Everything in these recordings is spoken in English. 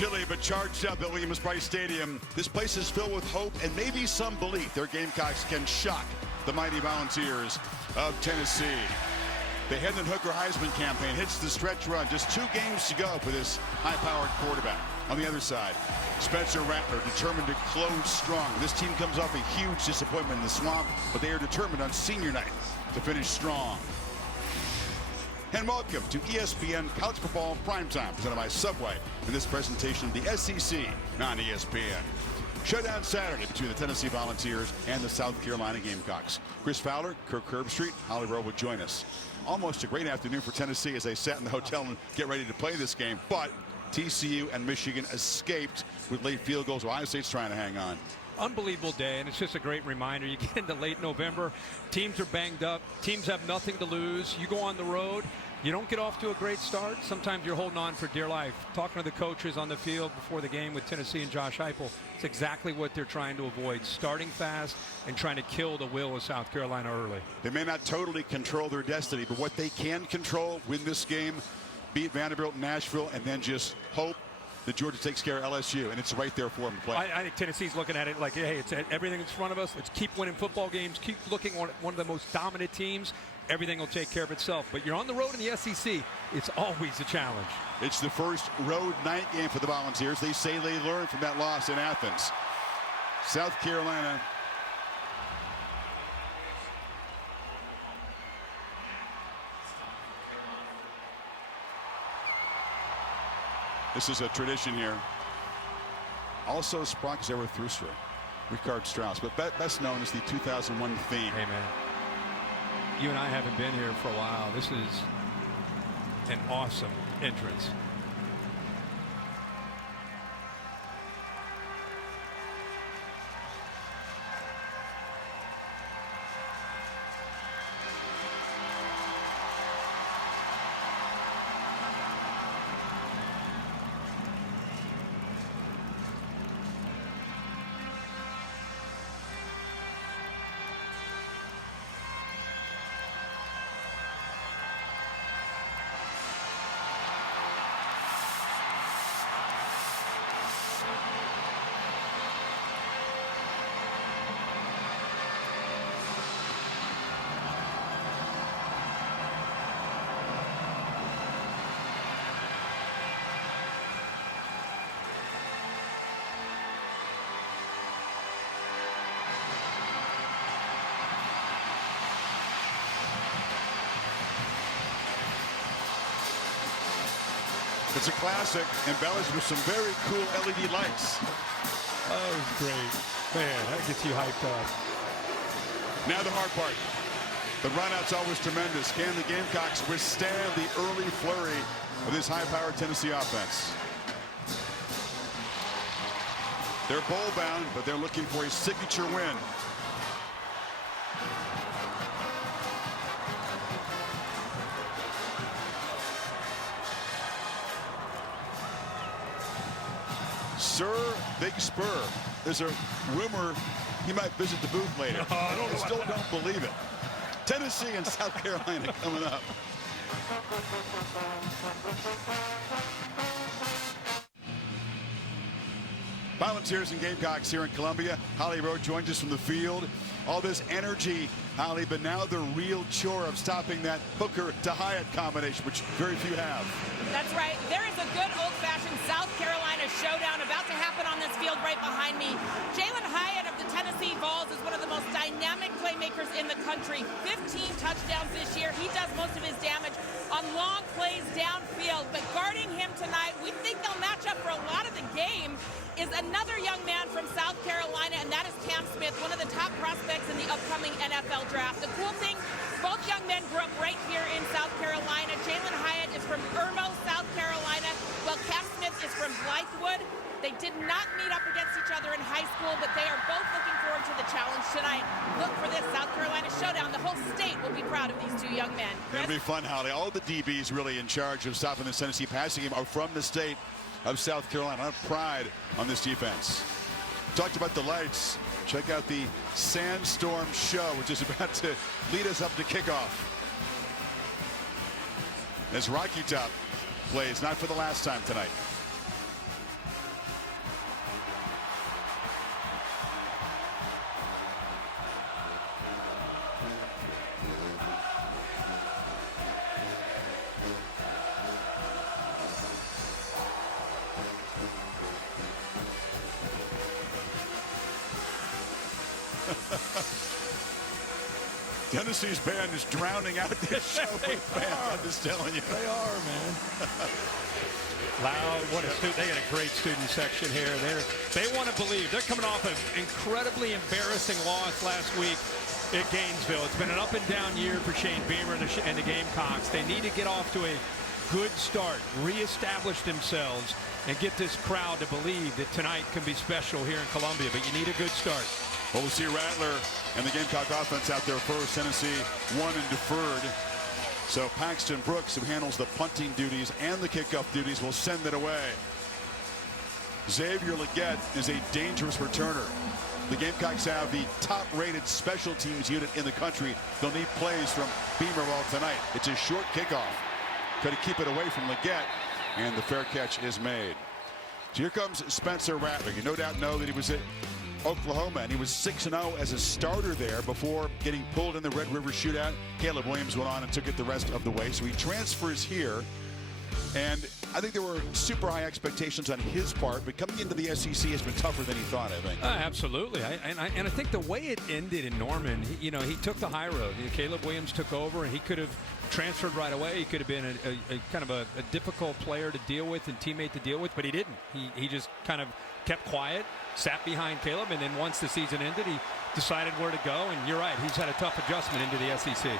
Chilly but charged up at Williams-Brice Stadium. This place is filled with hope and maybe some belief their Gamecocks can shock the mighty Volunteers of Tennessee. The Hendon Hooker Heisman campaign hits the stretch run. Just 2 games to go for this high-powered quarterback. On the other side, Spencer Rattler determined to close strong. This team comes off a huge disappointment in the Swamp, but they are determined on senior night to finish strong. And welcome to ESPN College Football Primetime, presented by Subway, in this presentation of the SEC on ESPN. Showdown Saturday between the Tennessee Volunteers and the South Carolina Gamecocks. Chris Fowler, Kirk Herbstreit, Holly Rowe will join us. Almost a great afternoon for Tennessee as they sat in the hotel and get ready to play this game, but TCU and Michigan escaped with late field goals. Ohio State's trying to hang on. Unbelievable day, and it's just a great reminder. You get into late November, teams are banged up, teams have nothing to lose. You go on the road, you don't get off to a great start. Sometimes you're holding on for dear life. Talking to the coaches on the field before the game with Tennessee and Josh Heupel, it's exactly what they're trying to avoid, starting fast and trying to kill the will of South Carolina early. They may not totally control their destiny, but what they can control, win this game, beat Vanderbilt and Nashville, and then just hope that Georgia takes care of LSU, and it's right there for them to play. I think Tennessee's looking at it like, hey, it's everything in front of us. Let's keep winning football games, keep looking on one of the most dominant teams. Everything will take care of itself. But you're on the road in the SEC. It's always a challenge. It's the first road night game for the Volunteers. They say they learned from that loss in Athens. South Carolina This is a tradition here. Also sprung because they were Thruster, Ricard Strauss, but best known as the 2001 theme. Hey, man. You and I haven't been here for a while. This is an awesome entrance. It's a classic, embellished with some very cool LED lights. Oh, great. Man, that gets you hyped up. Now the hard part. The run-out's always tremendous. Can the Gamecocks withstand the early flurry of this high-powered Tennessee offense? They're bowl-bound, but they're looking for a signature win. Sir Big Spur. There's a rumor he might visit the booth later. I still don't believe it. Tennessee and South Carolina coming up. Volunteers and Gamecocks here in Columbia. Holly Rowe joins us from the field. All this energy, Holly, but now the real chore of stopping that Hooker to Hyatt combination, which very few have. That's right. There is a good old-fashioned South Carolina showdown about to happen on this field right behind me. Jalen Hyatt of the Tennessee Vols is one of the most dynamic playmakers in the country. 15 touchdowns this year. He does most of his damage on long plays downfield. But guarding him tonight, we think they'll match up for a lot of the game, is another young man from South Carolina, and that is Cam Smith, one of the top prospects in the upcoming NFL draft. The cool thing, both young men grew up right here in South Carolina. Jalen Hyatt is from Irmo, South Carolina, while Cam Smith is from Blythewood. They did not meet up against each other in high school, but they are both looking forward to the challenge tonight. Look for this South Carolina showdown. The whole state will be proud of these 2 young men. It'll be fun, Holly. All the DBs really in charge of stopping the Tennessee passing game are from the state of South Carolina. I have pride on this defense. Talked about the lights. Check out the Sandstorm Show, which is about to lead us up to kickoff. As Rocky Top plays, not for the last time tonight. Tennessee's band is drowning out this show with fans. I'm just telling you. They are, man. Loud. What a student. They got a great student section here. They want to believe. They're coming off an incredibly embarrassing loss last week at Gainesville. It's been an up and down year for Shane Beamer and the Gamecocks. They need to get off to a good start, reestablish themselves, and get this crowd to believe that tonight can be special here in Columbia. But you need a good start. Well, we'll see Rattler and the Gamecock offense out there first. Tennessee won and deferred. So Paxton Brooks, who handles the punting duties and the kickoff duties, will send it away. Xavier Legette is a dangerous returner. The Gamecocks have the top-rated special teams unit in the country. They'll need plays from Beamer all tonight. It's a short kickoff. Try to keep it away from Legette, and the fair catch is made. So here comes Spencer Rattler. You no doubt know that he was at Oklahoma, and he was 6-0 as a starter there before getting pulled in the Red River shootout. Caleb Williams went on and took it the rest of the way. So he transfers here, and I think there were super high expectations on his part, but coming into the SEC has been tougher than he thought, I think. Absolutely. And I think the way it ended in Norman, he took the high road. Caleb Williams took over, and he could have transferred right away. He could have been a kind of a difficult player to deal with and teammate to deal with, but he didn't. He just kind of kept quiet, sat behind Caleb, and then once the season ended, he decided where to go. And you're right, he's had a tough adjustment into the SEC.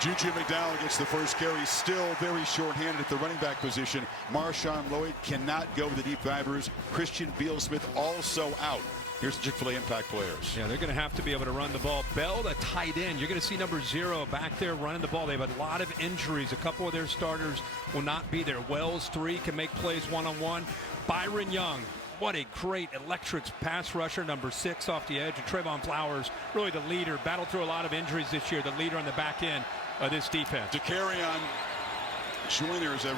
Juju McDowell gets the first carry, still very short-handed at the running back position. Marshawn Lloyd cannot go with the deep divers. Christian Beal-Smith also out. Here's the Chick-fil-A impact players. Yeah, they're going to have to be able to run the ball. Bell, the tight end. You're going to see number 0 back there running the ball. They have a lot of injuries. A couple of their starters will not be there. Wells, 3, can make plays one-on-one. Byron Young, what a great electric pass rusher, number 6 off the edge. And Trayvon Flowers, really the leader. Battled through a lot of injuries this year. The leader on the back end of this defense. DeCarrion Joyner is a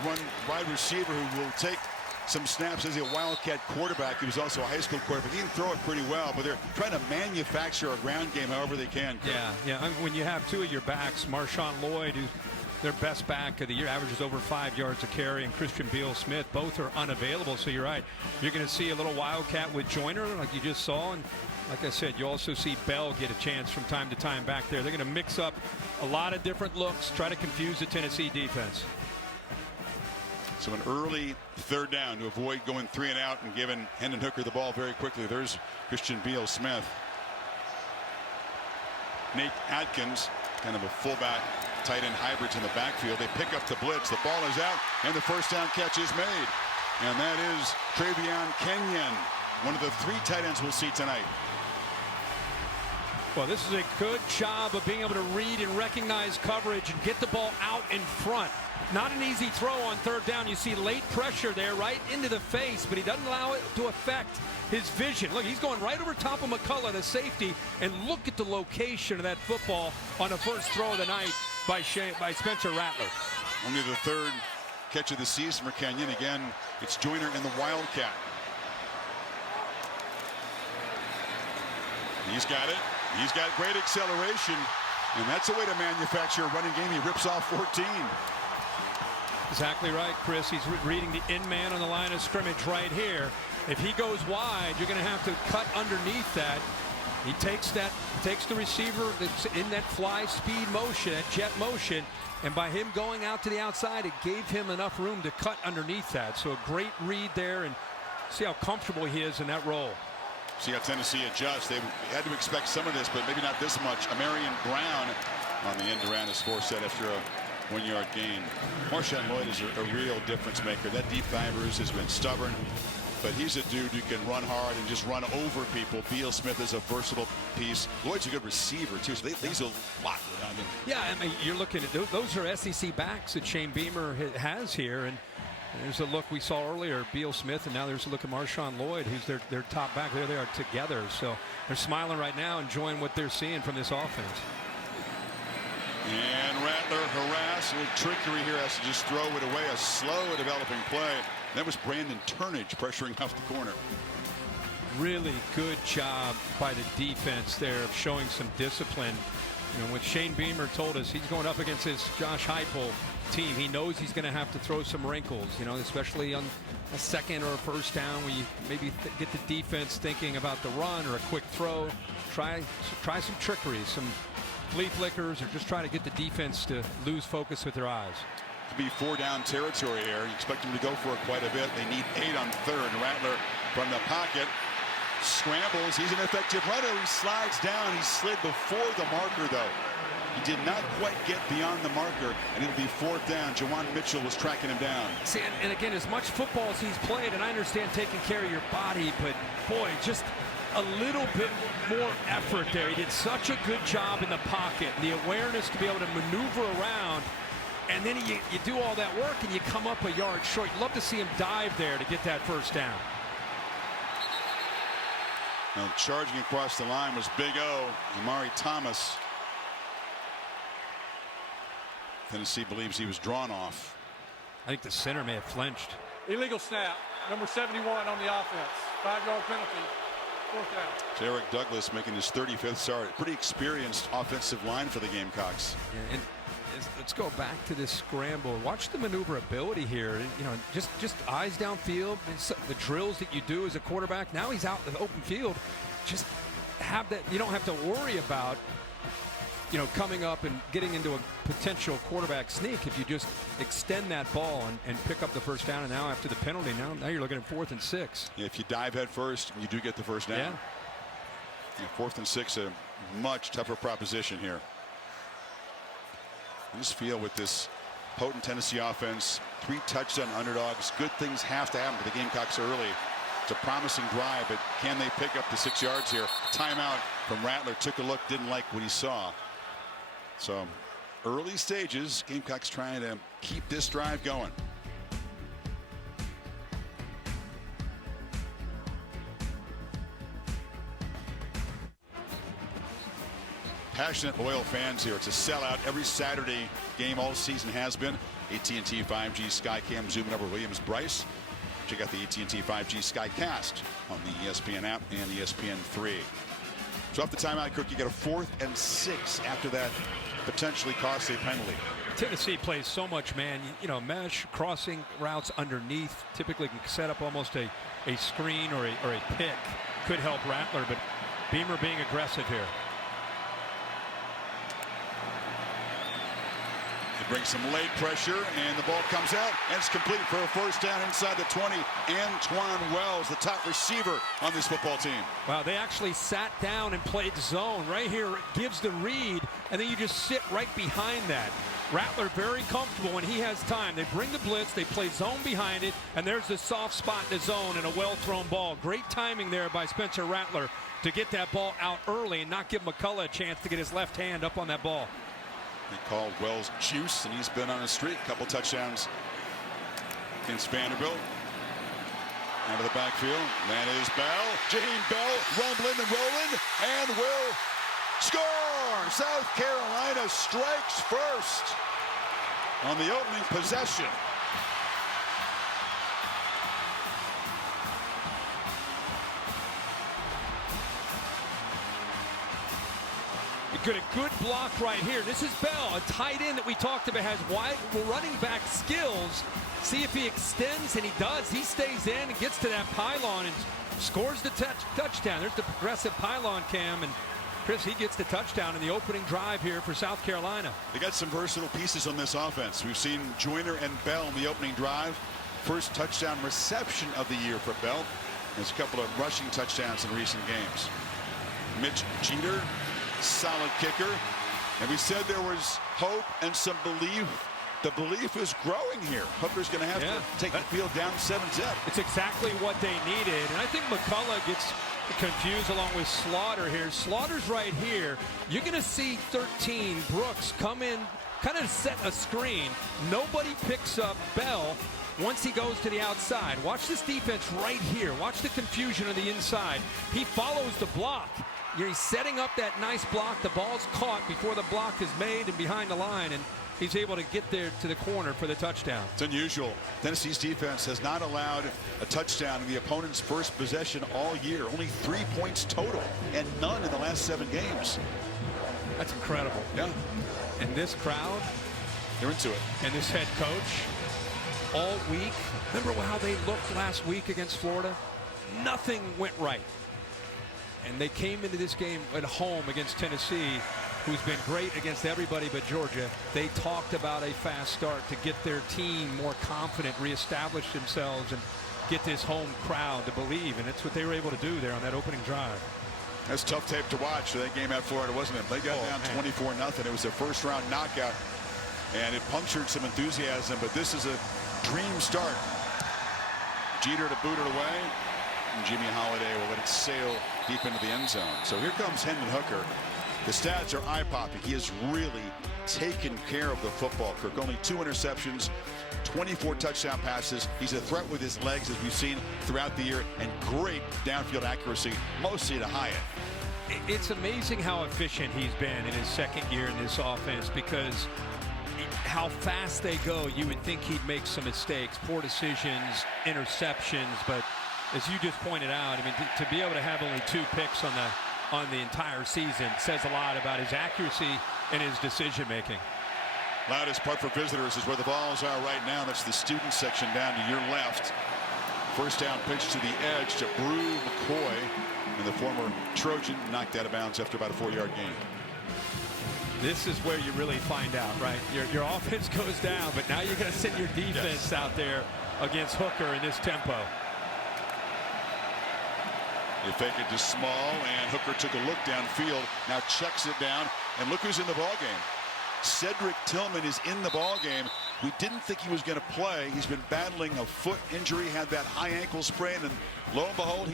wide receiver who will take some snaps as a Wildcat quarterback. He was also a high school quarterback. He can throw it pretty well, but they're trying to manufacture a ground game however they can. Yeah. I mean, when you have 2 of your backs, Marshawn Lloyd, who's their best back of the year, averages over 5 yards a carry, and Christian Beal-Smith, both are unavailable. So you're right. You're going to see a little Wildcat with Joyner, like you just saw, and like I said, you also see Bell get a chance from time to time back there. They're going to mix up a lot of different looks, try to confuse the Tennessee defense. So an early 3rd down to avoid going 3 and out and giving Hendon Hooker the ball very quickly. There's Christian Beal-Smith. Nate Atkins, kind of a fullback tight end hybrids in the backfield. They pick up the blitz. The ball is out, and the first down catch is made. And that is Travion Kenyon, one of the 3 tight ends we'll see tonight. Well, this is a good job of being able to read and recognize coverage and get the ball out in front. Not an easy throw on 3rd down. You see late pressure there right into the face, but he doesn't allow it to affect his vision. Look, he's going right over top of McCullough, the safety, and look at the location of that football on the first throw of the night by Spencer Rattler. Only the 3rd catch of the season for Kenyon. Again, it's Joyner and the Wildcat. He's got it. He's got great acceleration, and that's a way to manufacture a running game. He rips off 14. Exactly right, Chris. He's reading the in man on the line of scrimmage right here. If he goes wide, you're going to have to cut underneath that. He takes the receiver that's in that fly speed motion, that jet motion, and by him going out to the outside, it gave him enough room to cut underneath that. So a great read there, and see how comfortable he is in that role. See how Tennessee adjusts. They had to expect some of this, but maybe not this much. Amarian Brown on the end around is forced out after a 1-yard gain. Marshawn Lloyd is a real difference maker. That deep divers has been stubborn, but he's a dude who can run hard and just run over people. Beal-Smith is a versatile piece. Lloyd's a good receiver, too, so they use a lot around him. Yeah, I mean, you're looking at those are SEC backs that Shane Beamer has here, and there's a look we saw earlier, Beal-Smith, and now there's a look at Marshawn Lloyd, who's their top back. There they are together, so they're smiling right now, enjoying what they're seeing from this offense. And Rattler harassed with trickery here, has to just throw it away. A slow developing play. That was Brandon Turnage pressuring off the corner. Really good job by the defense there of showing some discipline. And what Shane Beamer told us, he's going up against his Josh Heupel team. He knows he's going to have to throw some wrinkles, especially on a second or a first down where you maybe get the defense thinking about the run or a quick throw. Try some trickery, some flea flickers, or just try to get the defense to lose focus with their eyes. To be 4-down territory here. You expect him to go for it quite a bit. They need 8 on third. Rattler from the pocket scrambles. He's an effective runner. He slides down. He slid before the marker, though. He did not quite get beyond the marker, and it'll be 4th down. Jawan Mitchell was tracking him down. See, and again, as much football as he's played, and I understand taking care of your body, but boy, just a little bit more effort there. He did such a good job in the pocket, the awareness to be able to maneuver around, and then you do all that work and you come up a yard short. You'd love to see him dive there to get that first down. Now, charging across the line was Big O, Amari Thomas. Tennessee believes he was drawn off. I think the center may have flinched. Illegal snap, number 71 on the offense. 5-yard penalty, 4th down. Eric Douglas making his 35th start. Pretty experienced offensive line for the Gamecocks. Yeah, and let's go back to this scramble. Watch the maneuverability here. Just eyes downfield. The drills that you do as a quarterback. Now he's out in the open field. Just have that. You don't have to worry about coming up and getting into a potential quarterback sneak if you just extend that ball and pick up the first down. And now after the penalty, now you're looking at 4th and 6. Yeah, if you dive head first, you do get the first down. Yeah, 4th and 6, a much tougher proposition here. I just feel with this potent Tennessee offense, 3 touchdown underdogs, good things have to happen for the Gamecocks early. It's a promising drive, but can they pick up the 6 yards here? Timeout from Rattler. Took a look, didn't like what he saw. So early stages, Gamecocks trying to keep this drive going. Passionate, loyal fans here. It's a sellout. Every Saturday game all season has been. AT&T 5G Skycam zooming over Williams-Brice. Check out the AT&T 5G Skycast on the ESPN app and ESPN3. So off the timeout, Kirk, you got a 4th and 6 after that potentially costly penalty. Tennessee plays so much man. Mesh, crossing routes underneath typically can set up almost a screen or a pick. Could help Rattler, but Beamer being aggressive here. They bring some late pressure, and the ball comes out, and it's complete for a first down inside the 20. Antoine Wells, the top receiver on this football team. Wow, they actually sat down and played zone. Right here, it gives the read, and then you just sit right behind that. Rattler very comfortable when he has time. They bring the blitz, they play zone behind it, and there's the soft spot in the zone and a well-thrown ball. Great timing there by Spencer Rattler to get that ball out early and not give McCullough a chance to get his left hand up on that ball. They called Wells juice, and he's been on a streak. A couple touchdowns against Vanderbilt. Out of the backfield. That is Bell. Jaheim Bell rumbling and rolling and will score. South Carolina strikes first on the opening possession. A good block right here. This is Bell, a tight end that we talked about, has wide running back skills. See if he extends, and he does. He stays in and gets to that pylon and scores the touchdown. There's the progressive pylon cam, and Chris, he gets the touchdown in the opening drive here for South Carolina. They got some versatile pieces on this offense. We've seen Joyner and Bell in the opening drive. First touchdown reception of the year for Bell. There's a couple of rushing touchdowns in recent games. Mitch Jeter, solid kicker. And we said there was hope and some belief. The belief is growing here. Hooker's going to have to take the field down 7-zip. It's exactly what they needed. And I think McCullough gets confused along with Slaughter here. Slaughter's right here. You're going to see 13 Brooks come in, kind of set a screen. Nobody picks up Bell once he goes to the outside. Watch this defense right here. Watch the confusion on the inside. He follows the block. He's setting up that nice block. The ball's caught before the block is made and behind the line, and he's able to get there to the corner for the touchdown. It's unusual. Tennessee's defense has not allowed a touchdown in the opponent's first possession all year. Only 3 points total, and none in the last 7 games. That's incredible. Yeah. And this crowd, they're into it. and this head coach all week. Remember how they looked last week against Florida? Nothing went right. And they came into this game at home against Tennessee, who's been great against everybody but Georgia. They talked about a fast start to get their team more confident, reestablish themselves, and get this home crowd to believe. And that's what they were able to do there on that opening drive. That's tough tape to watch. That game at Florida, wasn't it? They got down 24-0. It was their first-round knockout, and it punctured some enthusiasm. But this is a dream start. Jeter to boot it away, and Jimmy Holiday will let it sail deep into the end zone. So here comes Hendon Hooker. The stats are eye-popping. He has really taken care of the football, Kirk. Only 2 interceptions, 24 touchdown passes. He's a threat with his legs, as we've seen throughout the year, and great downfield accuracy, mostly to Hyatt. It's amazing how efficient he's been in his second year in this offense, because how fast they go, you would think he'd make some mistakes, poor decisions, interceptions. But as you just pointed out, I mean, to be able to have only 2 picks on the entire season says a lot about his accuracy and his decision making. Loudest part for visitors is where the balls are right now. That's the student section down to your left. First down pitch to the edge to Brew McCoy, and the former Trojan knocked out of bounds after about a 4-yard gain. This is where you really find out, right? Your offense goes down, but now you're going to send your defense out there against Hooker in this tempo. They fake it to Small, and Hooker took a look downfield, now checks it down, and look who's in the ballgame. Cedric Tillman is in the ballgame. We didn't think he was going to play. He's been battling a foot injury, had that high ankle sprain, and lo and behold,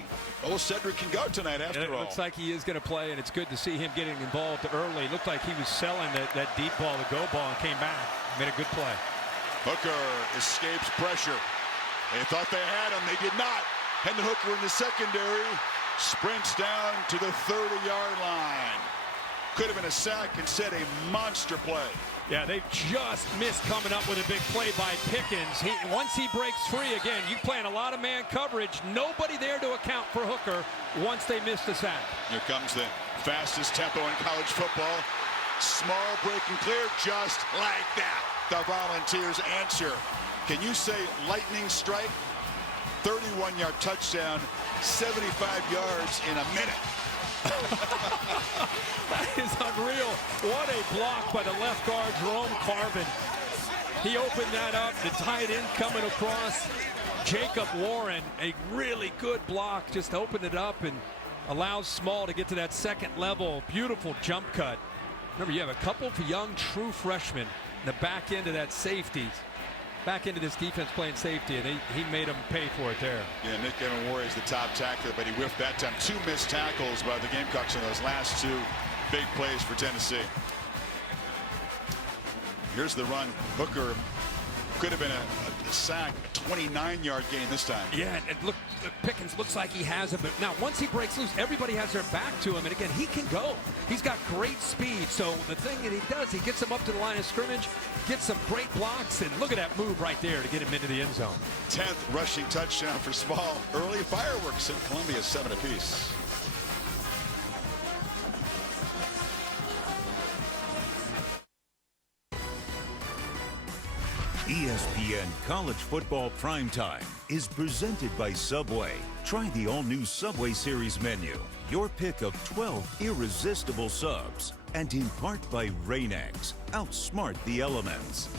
Cedric can go tonight after all. It looks like he is going to play, and it's good to see him getting involved early. It looked like he was selling that deep ball, the go ball, and came back. Made a good play. Hooker escapes pressure. They thought they had him. They did not. Hendon Hooker in the secondary sprints down to the 30-yard line. Could have been a sack, instead a monster play. Yeah, they just missed coming up with a big play by Pickens. Once he breaks free again, you playing a lot of man coverage. Nobody there to account for Hooker once they missed the sack. Here comes the fastest tempo in college football. Small break and clear, just like that. The Volunteers answer. Can you say lightning strike? 31-yard touchdown, 75 yards in a minute. That is unreal. What a block by the left guard, Jerome Carvin. He opened that up. The tight end coming across. Jacob Warren, a really good block, just opened it up and allows Small to get to that second level. Beautiful jump cut. Remember, you have a couple of young true freshmen in the back end of that safety. Back into this defense playing safety, and he made them pay for it there. Yeah, Nick Evan is the top tackler, but he whiffed that time. 2 missed tackles by the Gamecocks in those last 2 big plays for Tennessee. Here's the run. Hooker could have been a sack, 29-yard gain this time. Yeah, and look, Pickens looks like he has it, but now once he breaks loose, everybody has their back to him, and again, he can go. He's got great speed, so the thing that he does, he gets him up to the line of scrimmage, gets some great blocks, and look at that move right there to get him into the end zone. 10th rushing touchdown for Small. Early fireworks in Columbia, 7 apiece. ESPN College Football Primetime is presented by Subway. Try the all-new Subway Series menu. Your pick of 12 irresistible subs. And in part by Rain-X. Outsmart the elements.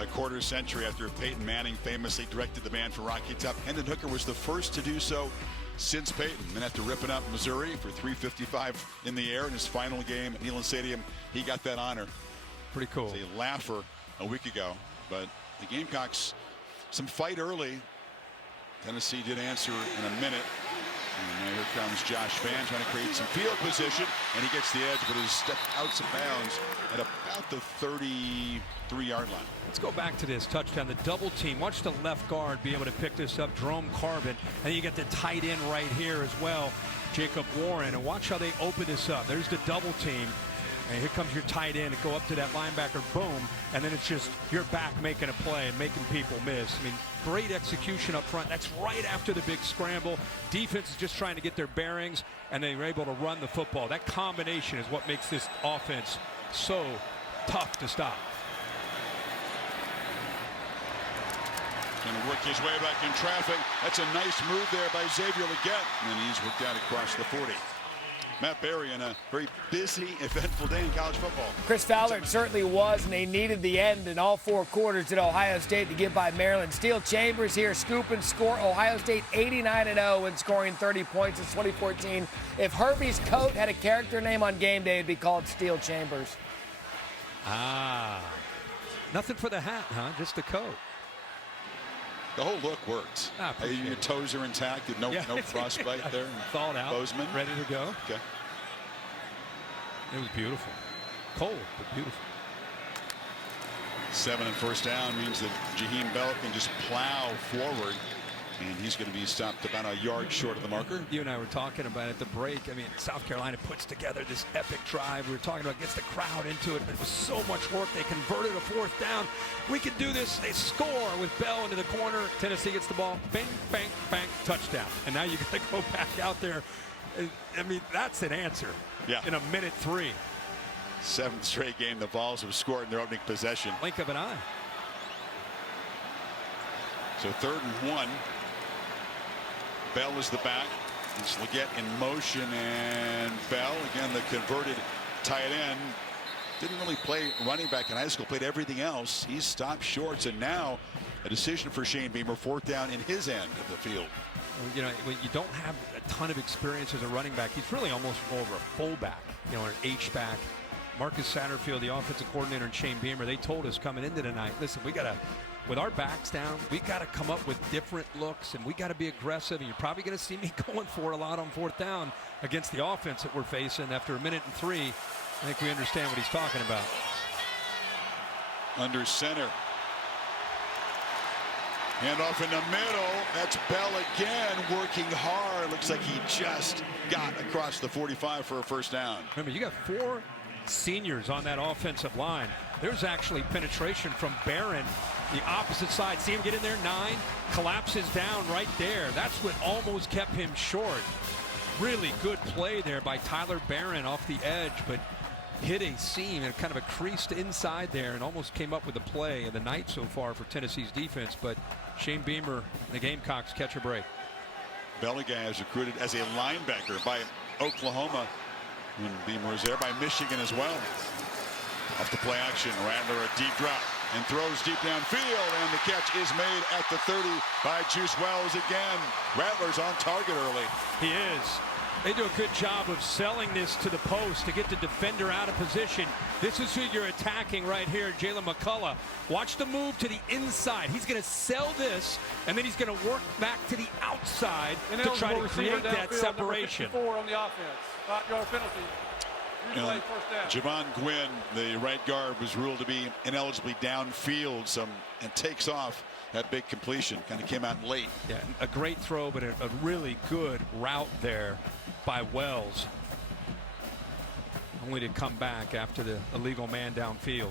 A quarter century after Peyton Manning famously directed the band for Rocky Top, Hendon Hooker was the first to do so since Peyton. And after ripping up Missouri for 355 in the air in his final game at Neyland Stadium, he got that honor. Pretty cool. It's a laugher a week ago, but the Gamecocks, some fight early. Tennessee did answer in a minute. And here comes Josh Vann trying to create some field position, and he gets the edge, but is stepped out of bounds at about the 33-yard line. Let's go back to this touchdown, the double team. Watch the left guard be able to pick this up, Jerome Carvin, and you get the tight end right here as well, Jacob Warren, and watch how they open this up. There's the double team. And here comes your tight end to go up to that linebacker, boom, and then it's just you're back making a play and making people miss. I mean, great execution up front. That's right after the big scramble. Defense is just trying to get their bearings, and they were able to run the football. That combination is what makes this offense so tough to stop. Going to work his way back in traffic. That's a nice move there by Xavier Legette. And he's worked out across the 40. Matt Berry in a very busy, eventful day in college football. Chris Fowler certainly was, and they needed the end in all 4 quarters at Ohio State to get by Maryland. Steel Chambers here, scoop and score. Ohio State 89-0 and scoring 30 points since 2014. If Herbie's coat had a character name on game day, it'd be called Steel Chambers. Ah, nothing for the hat, huh? Just the coat. The whole look worked. Your toes are intact. No frostbite there. Thawed out. Bozeman. Ready to go. Okay. It was beautiful. Cold, but beautiful. 7 and first down means that Jaheim Bell can just plow forward. And he's going to be stopped about a yard short of the marker. You and I were talking about at the break. I mean, South Carolina puts together this epic drive. We were talking about gets the crowd into it, but it was so much work. They converted a 4th down. We can do this. They score with Bell into the corner. Tennessee gets the ball. Bang, bang, bang, touchdown. And now you got to go back out there. I mean, that's an answer. Yeah. In a minute 3. 7th straight game the Vols have scored in their opening possession. Blink of an eye. So 3rd and 1. Bell is the back. It's Legette in motion, and Bell, again, the converted tight end. Didn't really play running back in high school, played everything else. He's stopped short, and now a decision for Shane Beamer, 4th down in his end of the field. You know, when you don't have a ton of experience as a running back, he's really almost more of a fullback, you know, an H-back. Marcus Satterfield, the offensive coordinator, and Shane Beamer, they told us coming into tonight, listen, we got to, with our backs down, we got to come up with different looks, and we got to be aggressive. And you're probably going to see me going for it a lot on 4th down against the offense that we're facing. After a minute and 3, I think we understand what he's talking about. Under center. Hand off in the middle. That's Bell again, working hard. Looks like he just got across the 45 for a 1st down. Remember, you got 4 seniors on that offensive line. There's actually penetration from Barron, the opposite side. See him get in there, 9, collapses down right there. That's what almost kept him short. Really good play there by Tyler Barron off the edge, but hit a seam and kind of a creased inside there and almost came up with a play of the night so far for Tennessee's defense. But Shane Beamer and the Gamecocks catch a break. Bell again is recruited as a linebacker by Oklahoma when Beamer was there, by Michigan as well. Off the play action, Rattler a deep drop and throws deep downfield, and the catch is made at the 30 by Juice Wells again. Rattler's on target early. He is. They do a good job of selling this to the post to get the defender out of position. This is who you're attacking right here, Jalen McCullough. Watch the move to the inside. He's going to sell this, and then he's going to work back to the outside to try to create that separation. Number 54 on the offense. 5-yard penalty. Javon Gwynn, the right guard, was ruled to be ineligible downfield, and takes off that big completion. Kind of came out late. Yeah, a great throw, but a really good route there by Wells. Only to come back after the illegal man downfield.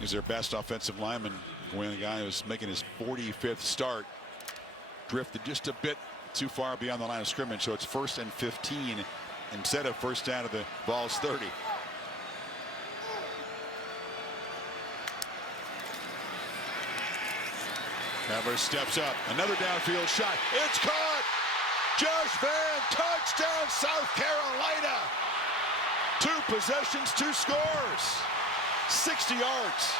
He's their best offensive lineman. Gwynn, a guy who's making his 45th start, drifted just a bit too far beyond the line of scrimmage, so it's 1st and 15 instead of 1st down to the Vols 30. Rattler steps up. Another downfield shot. It's caught. Josh Vann, touchdown, South Carolina. 2 possessions, 2 scores. 60 yards.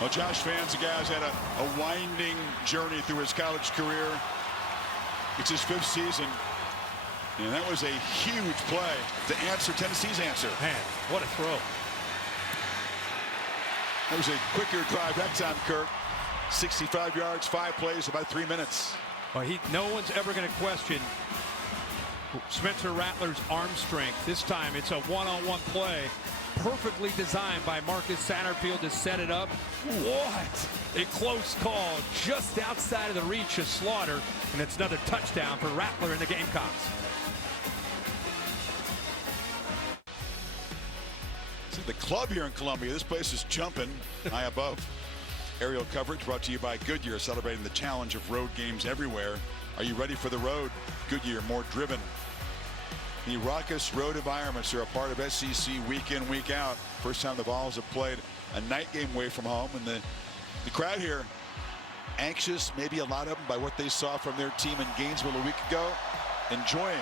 Well, Josh Vann's a guy who's had a winding journey through his college career. It's his 5th season. And that was a huge play to answer Tennessee's answer. Man, what a throw. That was a quicker drive that time, Kirk. 65 yards, 5 plays, about 3 minutes. Well, no one's ever going to question Spencer Rattler's arm strength. This time it's a one-on-one play. Perfectly designed by Marcus Satterfield to set it up. What a close call, just outside of the reach of Slaughter, and it's another touchdown for Rattler and the Gamecocks. See the club here in Columbia. This place is jumping high above. Aerial coverage brought to you by Goodyear, celebrating the challenge of road games everywhere. Are you ready for the road? Goodyear, more driven. The raucous road environments are a part of SEC week in, week out. First time the Vols have played a night game away from home, and the crowd here anxious, maybe a lot of them, by what they saw from their team in Gainesville a week ago. Enjoying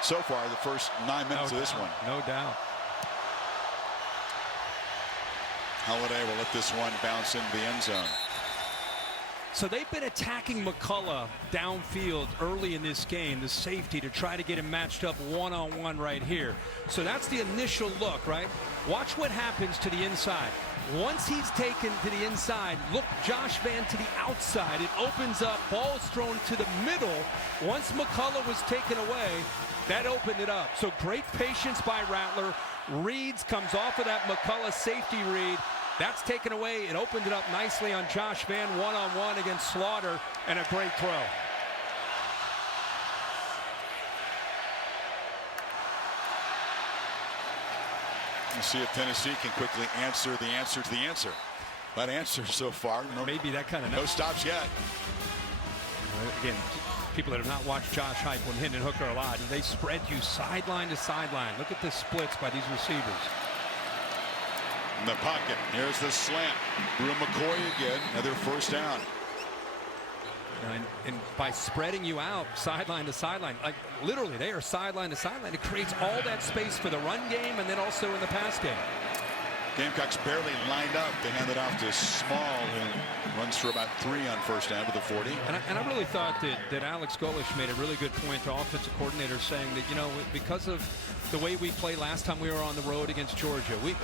so far the first 9 minutes of this one. No doubt. Holiday will let this one bounce into the end zone. So they've been attacking McCullough downfield early in this game, the safety, to try to get him matched up one-on-one right here. So that's the initial look, right? Watch what happens to the inside. Once he's taken to the inside, look Josh Vann to the outside. It opens up, ball's thrown to the middle. Once McCullough was taken away, that opened it up. So great patience by Rattler. Reeds comes off of that McCullough safety read. That's taken away. It opened it up nicely on Josh Vann, one-on-one against Slaughter, and a great throw. We'll see if Tennessee can quickly answer the answer to the answer. That answer so far. Maybe that kind of no stops yet. Again, people that have not watched Josh Heupel and Hendon Hooker a lot, they spread you sideline to sideline. Look at the splits by these receivers. In the pocket, here's the slant. Drew McCoy again, another first down. And by spreading you out sideline to sideline, like literally they are sideline to sideline, it creates all that space for the run game and then also in the pass game. Gamecocks barely lined up to hand it off to Small, who runs for about 3 on first down to the 40. And I really thought that Alex Golish made a really good point, the offensive coordinator, saying that, you know, because of the way we played last time we were on the road against Georgia, we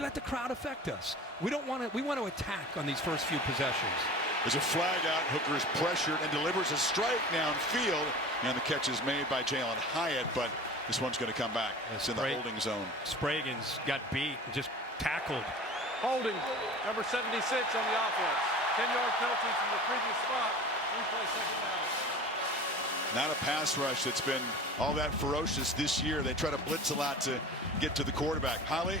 let the crowd affect us. We want to attack on these first few possessions. There's a flag out. Hooker is pressured and delivers a strike downfield, and the catch is made by Jalen Hyatt, but this one's going to come back. It's in the holding zone. Spraggins got beat and just tackled. Holding, number 76 on the offense. 10-yard penalty from the previous spot. Replay second down. Not a pass rush that's been all that ferocious this year. They try to blitz a lot to get to the quarterback. Holly?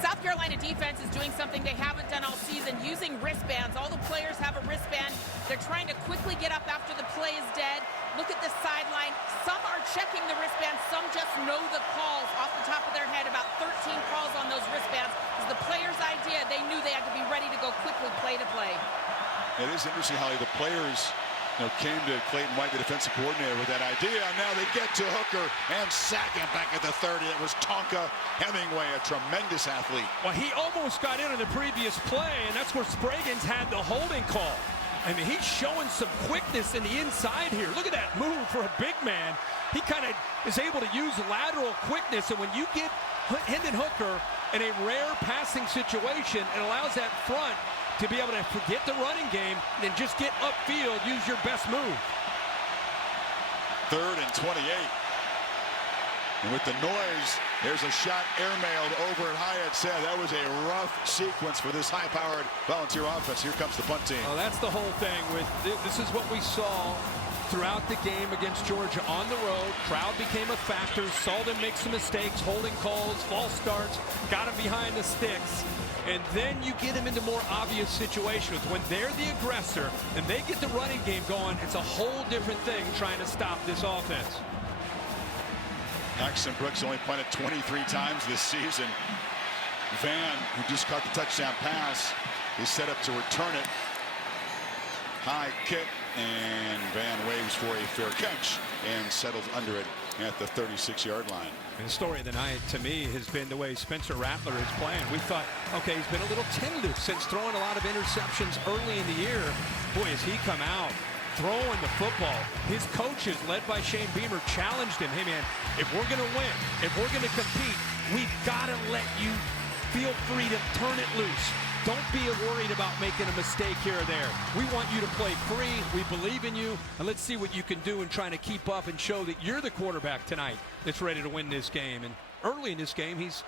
South Carolina defense is doing something they haven't done all season, using wristbands. All the players have a wristband. They're trying to quickly get up after the play is dead. Look at the sideline. Some are checking the wristbands. Some just know the calls off the top of their head. About 13 calls on those wristbands. It was the players' idea. They knew they had to be ready to go quickly play to play. It is interesting, Holly. The players came to Clayton White, the defensive coordinator, with that idea. Now they get to Hooker and sack him back at the 30. It was Tonka Hemingway, a tremendous athlete. Well, he almost got in on the previous play, and that's where Spraggins had the holding call. I mean, he's showing some quickness in the inside here. Look at that move for a big man. He kind of is able to use lateral quickness, and when you get Hendon Hooker in a rare passing situation, it allows that front to be able to forget the running game and just get upfield, use your best move. 3rd and 28. And with the noise, there's a shot airmailed over at Hyatt. Said that was a rough sequence for this high-powered Volunteer offense. Here comes the punt team. Well, that's the whole thing. This is what we saw throughout the game against Georgia on the road. Crowd became a factor, saw them make some mistakes, holding calls, false starts, got them behind the sticks. And then you get them into more obvious situations. When they're the aggressor and they get the running game going, it's a whole different thing trying to stop this offense. Knox and Brooks only punted 23 times this season. Vann, who just caught the touchdown pass, is set up to return it. High kick, and Vann waves for a fair catch and settles under it at the 36-yard line. And the story of the night, to me, has been the way Spencer Rattler is playing. We thought, okay, he's been a little tentative since throwing a lot of interceptions early in the year. Boy, has he come out throwing the football. His coaches, led by Shane Beamer, challenged him. Hey, man, if we're going to win, if we're going to compete, we've got to let you feel free to turn it loose. Don't be worried about making a mistake here or there. We want you to play free. We believe in you, and let's see what you can do in trying to keep up and show that you're the quarterback tonight that's ready to win this game. And early in this game, he's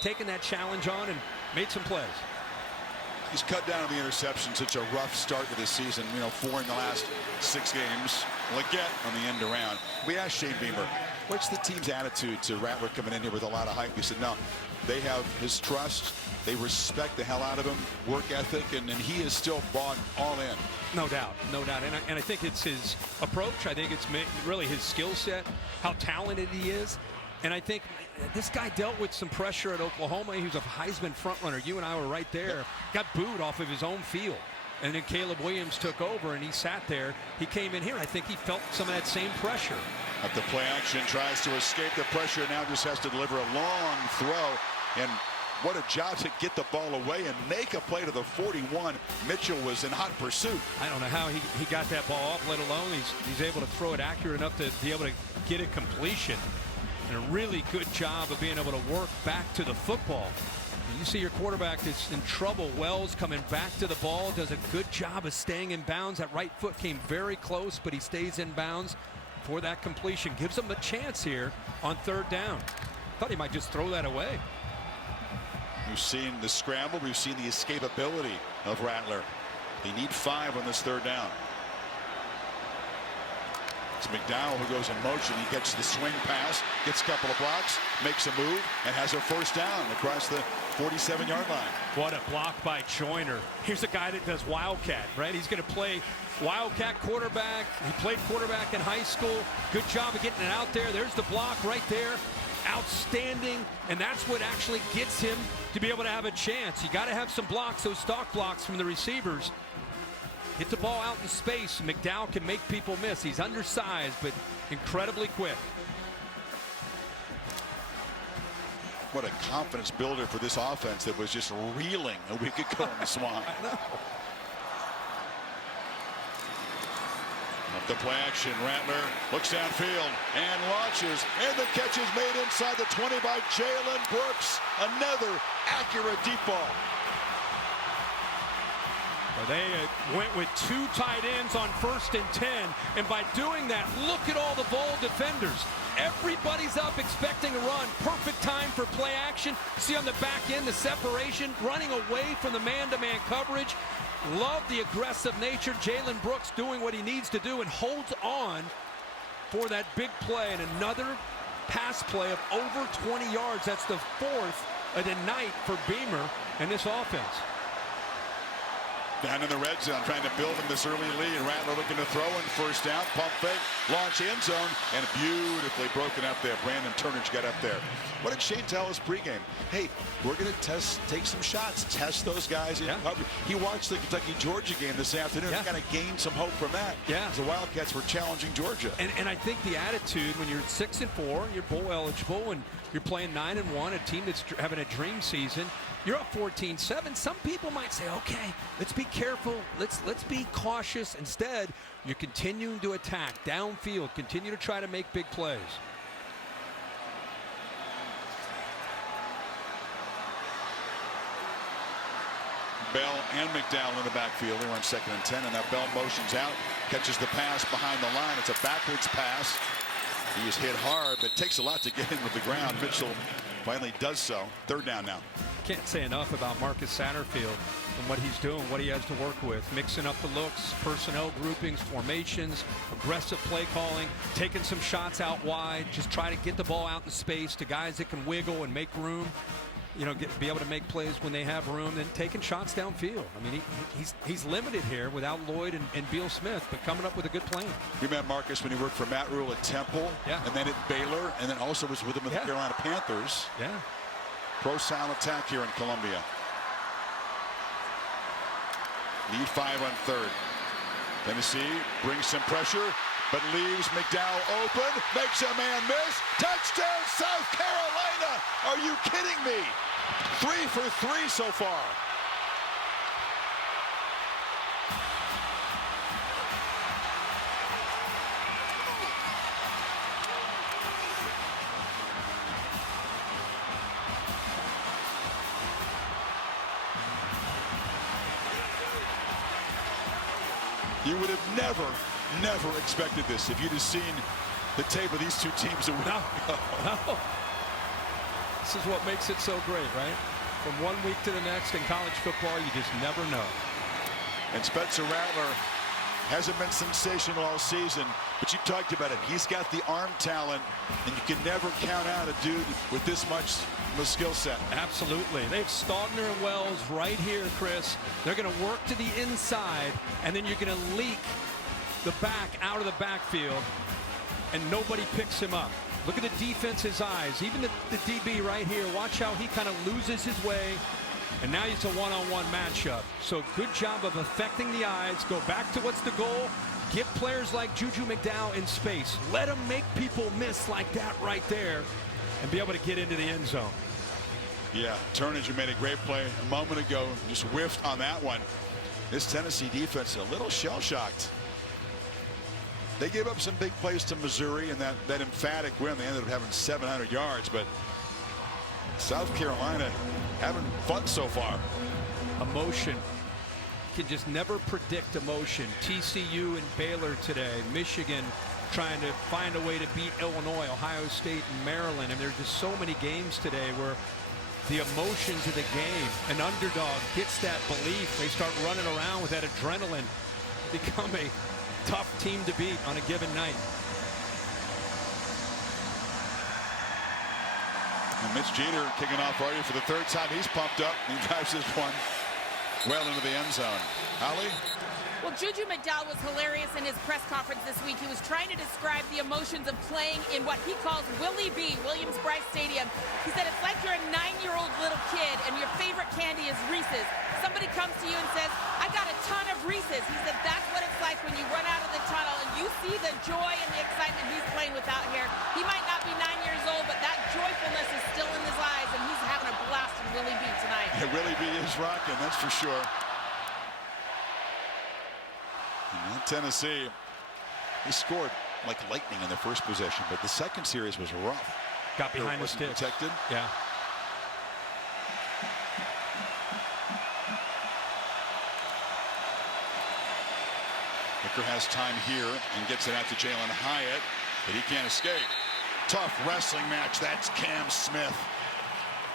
taken that challenge on and made some plays. He's cut down on the interception. Such a rough start to this season. 4 in the last 6 games. Leggett on the end around. We asked Shane Beamer, what's the team's attitude to Rattler coming in here with a lot of hype? He said, no, they have his trust. They respect the hell out of him, work ethic, and he is still bought all in. No doubt, no doubt. And I think it's his approach. I think it's really his skill set, how talented he is. And I think this guy dealt with some pressure at Oklahoma. He was a Heisman frontrunner. You and I were right there. Got booed off of his own field. And then Caleb Williams took over, and he sat there. He came in here. I think he felt some of that same pressure. At the play action, tries to escape the pressure. Now just has to deliver a long throw. And what a job to get the ball away and make a play to the 41. Mitchell was in hot pursuit. I don't know how he got that ball off, let alone he's able to throw it accurate enough to be able to get it completion. And a really good job of being able to work back to the football. You see your quarterback is in trouble. Wells coming back to the ball, does a good job of staying in bounds. That right foot came very close, but he stays in bounds for that completion. Gives him a chance here on 3rd down. Thought he might just throw that away. We've seen the scramble. We've seen the escapability of Rattler. They need 5 on this 3rd down. It's McDowell who goes in motion. He gets the swing pass, gets a couple of blocks, makes a move, and has a 1st down across the 47-yard line. What a block by Joyner. Here's a guy that does Wildcat, right? He's going to play Wildcat quarterback. He played quarterback in high school. Good job of getting it out there. There's the block right there. Outstanding, and that's what actually gets him to be able to have a chance. You got to have some blocks, those stock blocks from the receivers. Get the ball out in space. McDowell can make people miss. He's undersized, but incredibly quick. What a confidence builder for this offense that was just reeling a week ago in the swamp. Up the play action, Rattler looks downfield and launches, and the catch is made inside the 20 by Jalen Brooks. Another accurate deep ball. They went with 2 tight ends on 1st and 10, and by doing that, look at all the ball defenders. Everybody's up expecting a run. Perfect time for play action. See on the back end the separation, running away from the man-to-man coverage. Love the aggressive nature. Jalen Brooks doing what he needs to do and holds on for that big play, and another pass play of over 20 yards. That's the 4th of the night for Beamer and this offense. Down in the red zone, trying to build him this early lead. Rattler looking to throw in 1st down, pump fake, launch end zone, and beautifully broken up there. Brandon Turnage got up there. What did Shane tell us pregame? Hey, we're going to take some shots, test those guys in coverage. He watched the Kentucky-Georgia game this afternoon. He kind of gained some hope from that. Yeah. The Wildcats were challenging Georgia. And I think the attitude when you're 6-4, you're bowl eligible, and you're playing 9-1, a team that's having a dream season. You're up 14-7. Some people might say, okay, let's be careful. Let's be cautious. Instead, you're continuing to attack downfield, continue to try to make big plays. Bell and McDowell in the backfield. They were on 2nd and 10, and now Bell motions out, catches the pass behind the line. It's a backwards pass. He is hit hard, but it takes a lot to get in with the ground. Mitchell finally does so. 3rd down now. Can't say enough about Marcus Satterfield and what he's doing, what he has to work with. Mixing up the looks, personnel groupings, formations, aggressive play calling, taking some shots out wide, just try to get the ball out in space to guys that can wiggle and make room. You know, be able to make plays when they have room, and taking shots downfield. I mean, he's limited here without Lloyd and Beal Smith, but coming up with a good plan. We met Marcus when he worked for Matt Rule at Temple, and then at Baylor, and then also was with him with the Carolina Panthers. Yeah. Pro-style attack here in Columbia. Need 5 on 3rd. Tennessee brings some pressure, but leaves McDowell open, makes a man miss. Touchdown, South Carolina! Are you kidding me? 3 for 3 so far. You would have never expected this if you'd have seen the tape of these two teams a week ago. No. This is what makes it so great, right? From one week to the next in college football, you just never know. And Spencer Rattler hasn't been sensational all season, but you talked about it. He's got the arm talent, and you can never count out a dude with this much of a skill set. Absolutely. They have Stogner and Wells right here, Chris. They're going to work to the inside, and then you're going to leak the back out of the backfield, and nobody picks him up. Look at the defense's eyes. Even the DB right here, watch how he kind of loses his way. And now it's a one-on-one matchup. So good job of affecting the eyes. Go back to what's the goal. Get players like Juju McDowell in space. Let them make people miss like that right there and be able to get into the end zone. Yeah, Turner made a great play a moment ago. Just whiffed on that one. This Tennessee defense a little shell-shocked. They gave up some big plays to Missouri in that emphatic win. They ended up having 700 yards, but South Carolina having fun so far. Emotion. You can just never predict emotion. TCU and Baylor today. Michigan trying to find a way to beat Illinois, Ohio State, and Maryland. And there's just so many games today where the emotions of the game, an underdog gets that belief. They start running around with that adrenaline. Become a tough team to beat on a given night. And Mitch Jeter kicking off already for the third time. He's pumped up. He drives this one well into the end zone. Holly? Well, Juju McDowell was hilarious in his press conference this week. He was trying to describe the emotions of playing in what he calls Willie B, Williams-Brice Stadium. He said it's like you're a 9-year-old little kid and your favorite candy is Reese's. Somebody comes to you and says, I got a ton of Reese's. He said that's what it's like when you run out of the tunnel and you see the joy and the excitement he's playing with out here. He might not be 9 years old, but that joyfulness is still in his eyes, and he's having a blast in Willie B tonight. Yeah, Willie B is rocking, that's for sure. And Tennessee, they scored like lightning in the first possession, but the second series was rough. Got behind the sticks. Protected. Yeah. Hooker has time here and gets it out to Jalen Hyatt, but he can't escape. Tough wrestling match. That's Cam Smith.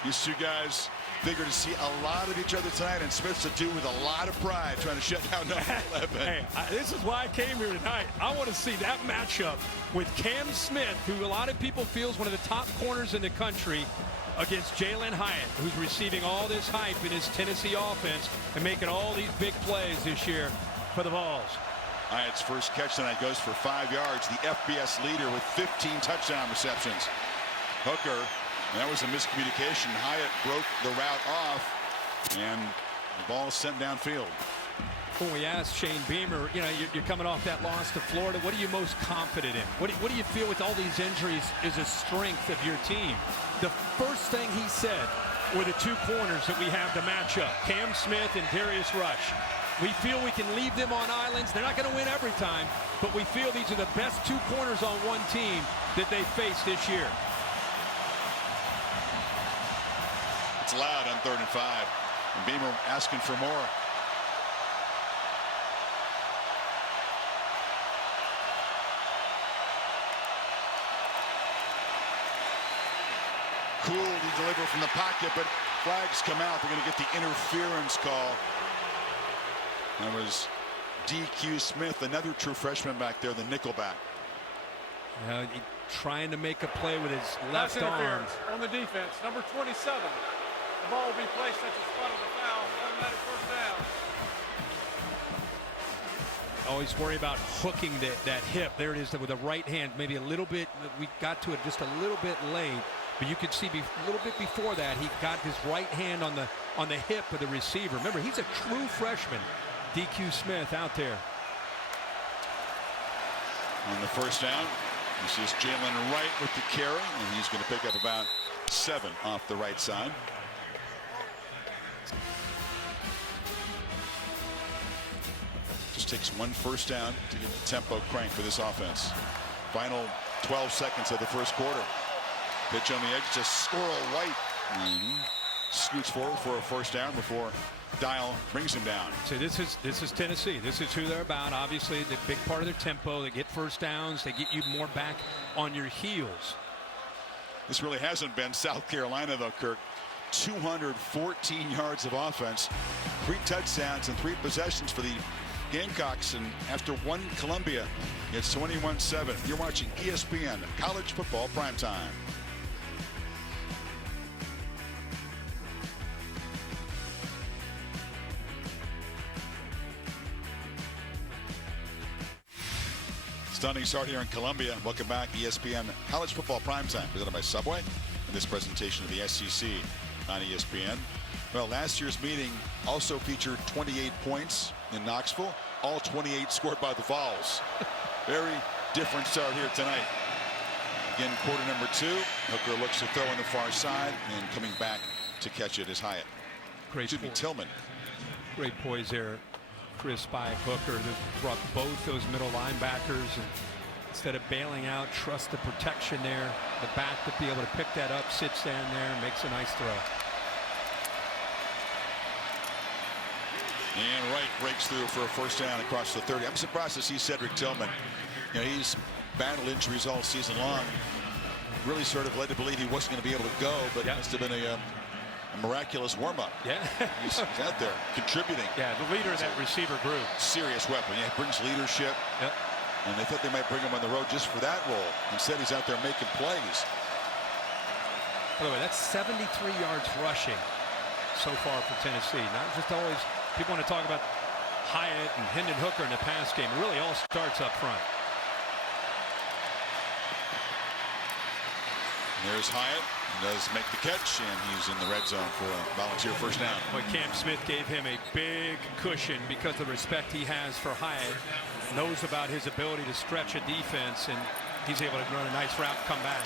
These two guys figure to see a lot of each other tonight, and Smith's a dude with a lot of pride trying to shut down number 11. Hey, this is why I came here tonight. I want to see that matchup with Cam Smith, who a lot of people feel is one of the top corners in the country, against Jalen Hyatt, who's receiving all this hype in his Tennessee offense and making all these big plays this year for the Vols. Hyatt's first catch tonight goes for 5 yards. The FBS leader with 15 touchdown receptions. Hooker, that was a miscommunication. Hyatt broke the route off, and the ball is sent downfield. When we asked Shane Beamer, you know, you're coming off that loss to Florida. What are you most confident in? What do you feel with all these injuries is a strength of your team? The first thing he said were the two corners that we have to match up, Cam Smith and Darius Rush. We feel we can leave them on islands. They're not going to win every time, but we feel these are the best two corners on one team that they faced this year. It's loud on 3rd and 5. And Beamer asking for more. Cool to deliver from the pocket, but flags come out. They're going to get the interference call. That was DQ Smith, another true freshman back there, the nickelback. Trying to make a play with his left arm. Interference on the defense, number 27. The ball will be placed at the spot of the foul. Automatic first down. Always worry about hooking that hip. There it is with the right hand. Maybe a little bit. We got to it just a little bit late, but you could see a little bit before that he got his right hand on the hip of the receiver. Remember, he's a true freshman. DQ Smith out there. On the first down, this is Jalen Wright with the carry, and he's going to pick up about 7 off the right side. Just takes one first down to get the tempo cranked for this offense. Final 12 seconds of the first quarter. Pitch on the edge to Squirrel White. Scoots forward for a first down before Dial brings him down. So this is Tennessee. This is who they're about. Obviously, the big part of their tempo. They get first downs. They get you more back on your heels. This really hasn't been South Carolina, though, Kirk. 214 yards of offense, 3 touchdowns and 3 possessions for the Gamecocks. And after one Columbia, it's 21-7. You're watching ESPN College Football Primetime. Stunning start here in Columbia. Welcome back, ESPN College Football Primetime, presented by Subway. In this presentation of the SEC on ESPN. Well, last year's meeting also featured 28 points in Knoxville. All 28 scored by the Vols. Very different start here tonight. Again, quarter number 2. Hooker looks to throw on the far side, and coming back to catch it is Hyatt. Tillman. Great poise there. Chris by Hooker that brought both those middle linebackers, and instead of bailing out, trust the protection there. The back to be able to pick that up, sits down there, and makes a nice throw. And Wright breaks through for a first down across the 30. I'm surprised to see Cedric Tillman. You know, he's battled injuries all season long. Really sort of led to believe he wasn't going to be able to go, but it must have been a miraculous warm-up. Yeah. he's out there contributing. Yeah, the leader of that receiver group. Serious weapon. Yeah, he brings leadership. Yep. And they thought they might bring him on the road just for that role. Instead, he's out there making plays. By the way, that's 73 yards rushing so far for Tennessee. Not just always, people want to talk about Hyatt and Hendon Hooker in the pass game. It really all starts up front. There's Hyatt. He does make the catch, and he's in the red zone for a volunteer first down. Boy, Cam Smith gave him a big cushion because of the respect he has for Hyatt. Knows about his ability to stretch a defense, and he's able to run a nice route and come back.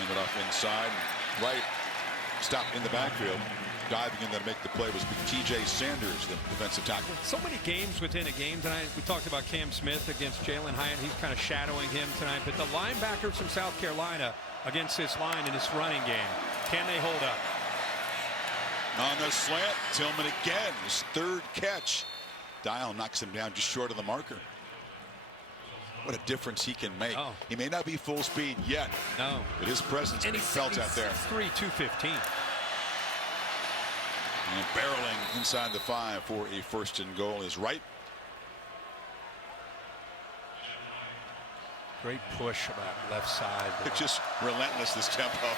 Leave it off inside. Right. Stop in the backfield. Diving in there to make the play was T.J. Sanders, the defensive tackle. So many games within a game tonight. We talked about Cam Smith against Jalen Hyatt. He's kind of shadowing him tonight. But the linebackers from South Carolina against this line in this running game, can they hold up? On the slant, Tillman again, his 3rd catch. Dial knocks him down just short of the marker. What a difference he can make. Oh. He may not be full speed yet. No. But his presence can be felt out there. 6'3", 215. And barreling inside the 5 for a first and goal is Wright. Great push about left side. It's just relentless, this tempo.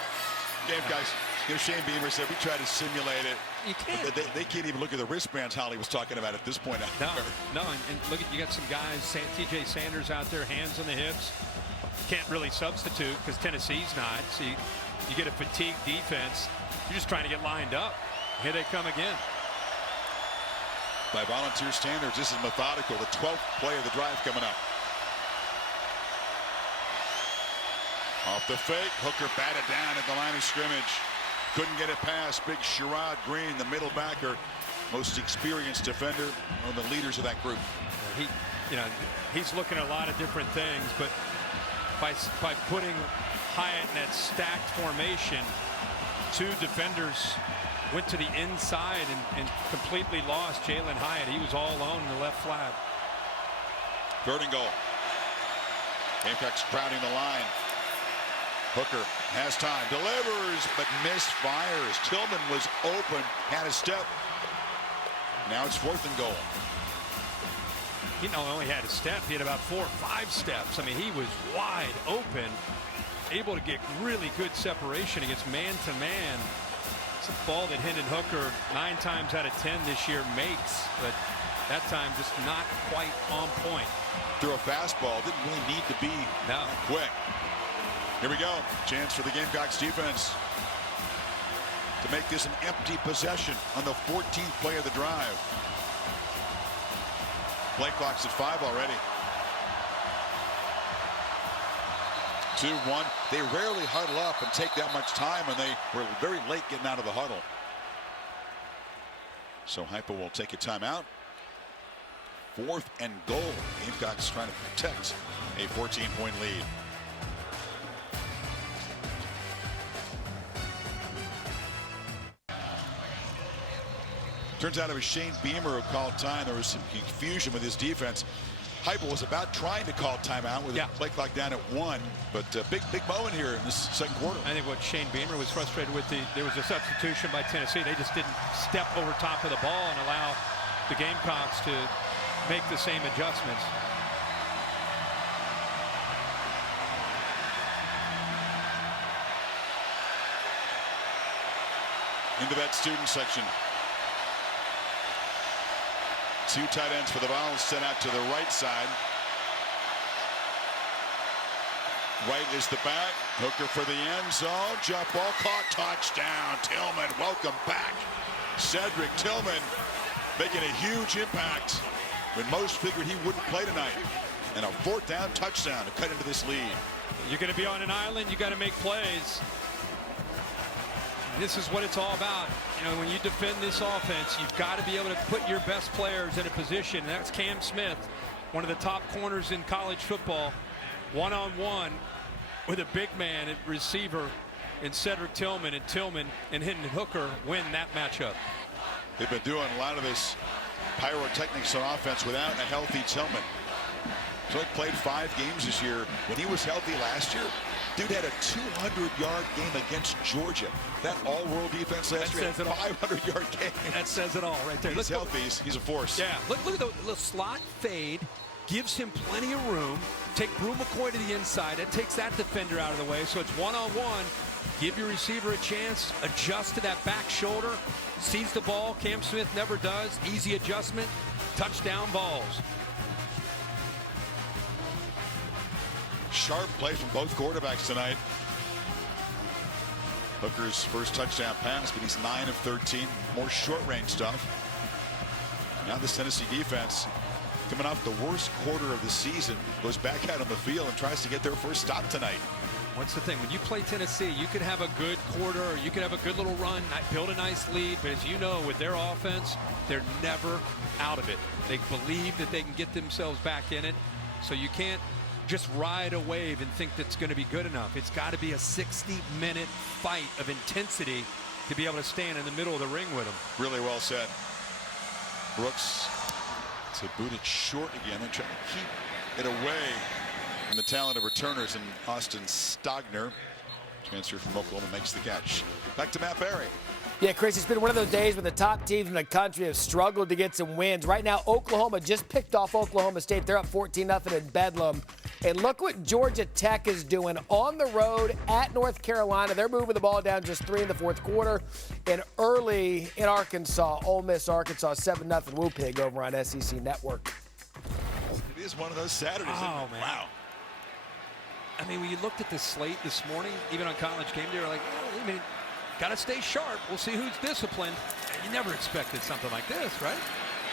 Game guys, you know, Shane Beamer said we try to simulate it. You can't. They can't even look at the wristbands Holly was talking about at this point. No, and look at, you got some guys, T.J. Sanders out there, hands on the hips. Can't really substitute because Tennessee's not. So you get a fatigued defense. You're just trying to get lined up. Here they come again. By volunteer standards, this is methodical. The 12th play of the drive coming up. Off the fake, Hooker batted down at the line of scrimmage. Couldn't get it past big Sherrod Green, the middle backer, most experienced defender, one of the leaders of that group. He's looking at a lot of different things, but by putting Hyatt in that stacked formation, 2 defenders went to the inside and completely lost Jalen Hyatt. He was all alone in the left flat. 3rd and goal. Gamecocks crowding the line. Hooker has time, delivers, but misfires. Tillman was open, had a step. Now it's 4th and goal. He not only had a step, he had about 4 or 5 steps. I mean, he was wide open, able to get really good separation against man-to-man. It's a ball that Hendon Hooker 9 times out of 10 this year makes, but that time just not quite on point. Threw a fastball, didn't really need to be quick. Here we go. Chance for the Gamecocks defense to make this an empty possession on the 14th play of the drive. Play clock's at 5 already. 2-1. They rarely huddle up and take that much time, and they were very late getting out of the huddle. So Hyper will take a timeout. 4th and goal. Gamecocks trying to protect a 14-point lead. Turns out it was Shane Beamer who called time. There was some confusion with his defense. Heupel was about trying to call timeout with a play clock down at 1, but big moment here in this second quarter. I think what Shane Beamer was frustrated with, there was a substitution by Tennessee. They just didn't step over top of the ball and allow the Gamecocks to make the same adjustments. Into that student section. 2 tight ends for the Vols sent out to the right side. Right is the back. Hooker for the end zone. Jump ball caught. Touchdown. Tillman, welcome back. Cedric Tillman making a huge impact when most figured he wouldn't play tonight. And a 4th down touchdown to cut into this lead. You're going to be on an island. You got to make plays. This is what it's all about. You know, when you defend this offense, you've got to be able to put your best players in a position. And that's Cam Smith, one of the top corners in college football, one-on-one with a big man at receiver in Cedric Tillman, and Hendon Hooker win that matchup. They've been doing a lot of this pyrotechnics on offense without a healthy Tillman. He's only played 5 games this year. When he was healthy last year, dude had a 200-yard game against Georgia. That all-world defense last year had a 500-yard game. That says it all right there. He's healthy. He's a force. Yeah, look at the slot fade. Gives him plenty of room. Take Brew McCoy to the inside. That takes that defender out of the way. So it's one-on-one. Give your receiver a chance. Adjust to that back shoulder. Sees the ball. Cam Smith never does. Easy adjustment. Touchdown balls. Sharp play from both quarterbacks tonight. Hooker's first touchdown pass, but he's 9 of 13. More short-range stuff. Now this Tennessee defense, coming off the worst quarter of the season, goes back out on the field and tries to get their first stop tonight. What's the thing? When you play Tennessee, you could have a good quarter, or you could have a good little run, build a nice lead, but as you know, with their offense, they're never out of it. They believe that they can get themselves back in it, so you can't just ride a wave and think that's going to be good enough. It's got to be a 60-minute fight of intensity to be able to stand in the middle of the ring with them. Really well said. Brooks to boot it short again and try to keep it away from the talent of returners. And Austin Stogner, transfer from Oklahoma, makes the catch. Back to Matt Barry. Yeah, Chris, it's been one of those days when the top teams in the country have struggled to get some wins. Right now, Oklahoma just picked off Oklahoma State. They're up 14-0 in Bedlam. And look what Georgia Tech is doing on the road at North Carolina. They're moving the ball down just 3 in the 4th quarter. And early in Arkansas, Ole Miss, Arkansas, 7-0 Woo Pig over on SEC Network. It is one of those Saturdays. Oh, man. Wow. I mean, when you looked at the slate this morning, even on College Game Day, you're like, oh, I mean, got to stay sharp. We'll see who's disciplined. You never expected something like this, right?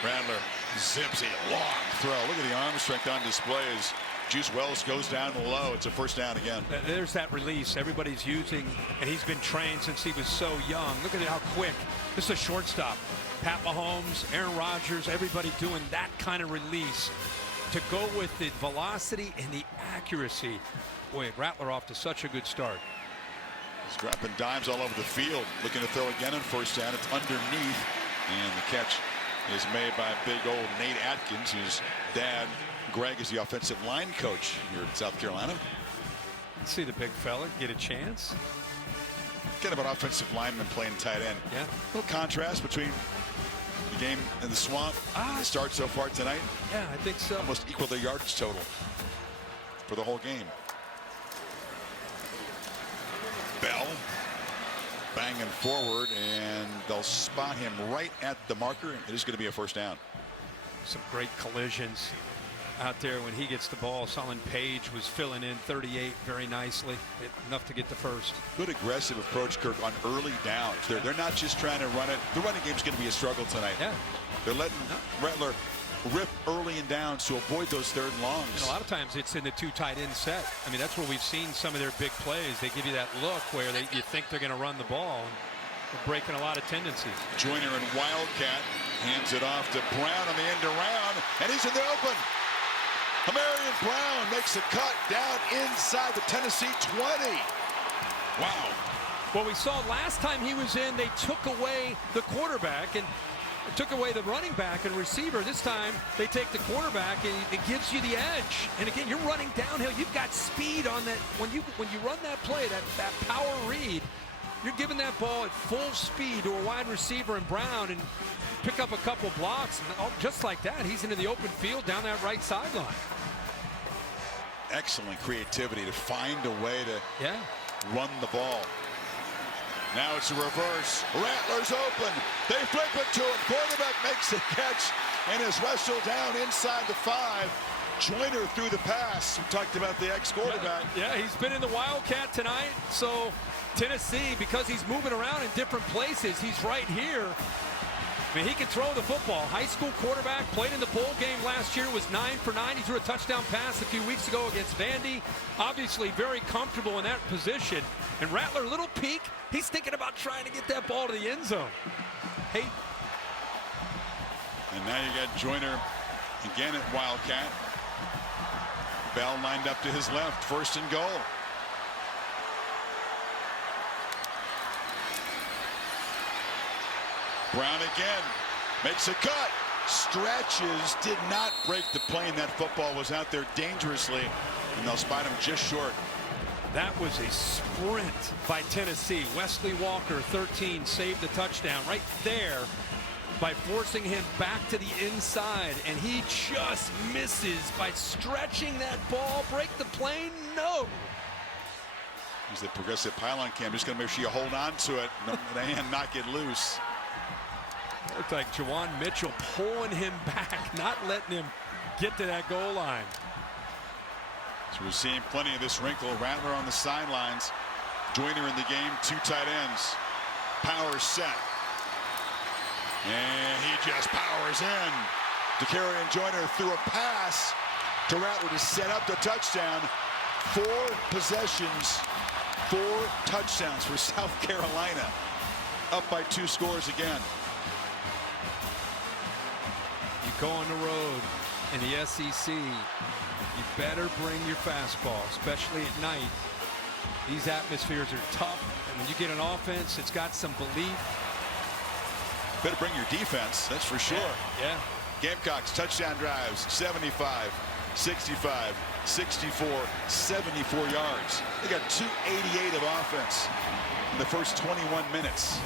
Rattler zips a long throw. Look at the arm strength on display as Juice Wells goes down low. It's a first down again. There's that release everybody's using, and he's been trained since he was so young. Look at how quick. This is a shortstop. Pat Mahomes, Aaron Rodgers, everybody doing that kind of release to go with the velocity and the accuracy. Boy, Rattler off to such a good start. He's dropping dimes all over the field. Looking to throw again on first down. It's underneath. And the catch is made by big old Nate Atkins, whose dad, Greg, is the offensive line coach here in South Carolina. Let's see the big fella get a chance. Kind of an offensive lineman playing tight end. Yeah. A little contrast between the game in the swamp and the start so far tonight. Yeah, I think so. Almost equal the yardage total for the whole game. Bell banging forward, and they'll spot him right at the marker. It is going to be a first down. Some great collisions out there when he gets the ball. Solon Page was filling in 38 very nicely, enough to get the first. Good aggressive approach, Kirk, on early downs. They're not just trying to run it. The running game's going to be a struggle tonight. Yeah. They're letting Rattler rip early in downs to avoid those 3rd and longs. And a lot of times it's in the 2 tight end set. I mean, that's where we've seen some of their big plays. They give you that look where you think they're going to run the ball. They're breaking a lot of tendencies. Joyner and Wildcat hands it off to Brown on the end around, and he's in the open. Amarian Brown makes a cut down inside the Tennessee 20. Wow. Well, we saw last time he was in, they took away the quarterback, and took away the running back and receiver. This time they take the quarterback, and it gives you the edge. And again, you're running downhill. You've got speed on that. When you run that play, that power read, you're giving that ball at full speed to a wide receiver in Brown and pick up a couple blocks. And just like that, he's into the open field down that right sideline. Excellent creativity to find a way to run the ball. Now it's a reverse. Rattler's open. They flip it to him. Quarterback makes the catch and is wrestled down inside the 5. Joyner threw the pass. We talked about the ex-quarterback. Yeah, he's been in the Wildcat tonight. So Tennessee, because he's moving around in different places, he's right here. I mean, he can throw the football. High school quarterback, played in the bowl game last year, was 9 for 9. He threw a touchdown pass a few weeks ago against Vandy. Obviously very comfortable in that position. And Rattler, little peek. He's thinking about trying to get that ball to the end zone. Hey. And now you got Joyner again at Wildcat. Bell lined up to his left. 1st and goal. Brown again. Makes a cut. Stretches. Did not break the plane. That football was out there dangerously. And they'll spot him just short. That was a sprint by Tennessee. Wesley Walker, 13, saved the touchdown right there by forcing him back to the inside. And he just misses by stretching that ball. Break the plane? No. He's the progressive pylon cam. Just going to make sure you hold on to it and not get loose. It looked like Jawan Mitchell pulling him back, not letting him get to that goal line. So we're seeing plenty of this wrinkle. Rattler on the sidelines. Joyner in the game. 2 tight ends. Power set. And he just powers in. DeCarrion Joyner threw a pass to Rattler to set up the touchdown. 4 possessions, 4 touchdowns for South Carolina. Up by 2 scores again. You go on the road in the SEC. You better bring your fastball, especially at night. These atmospheres are tough, and when you get an offense, it's got some belief. Better bring your defense, that's for sure. Yeah. Gamecocks touchdown drives, 75, 65, 64, 74 yards. They got 288 of offense in the first 21 minutes.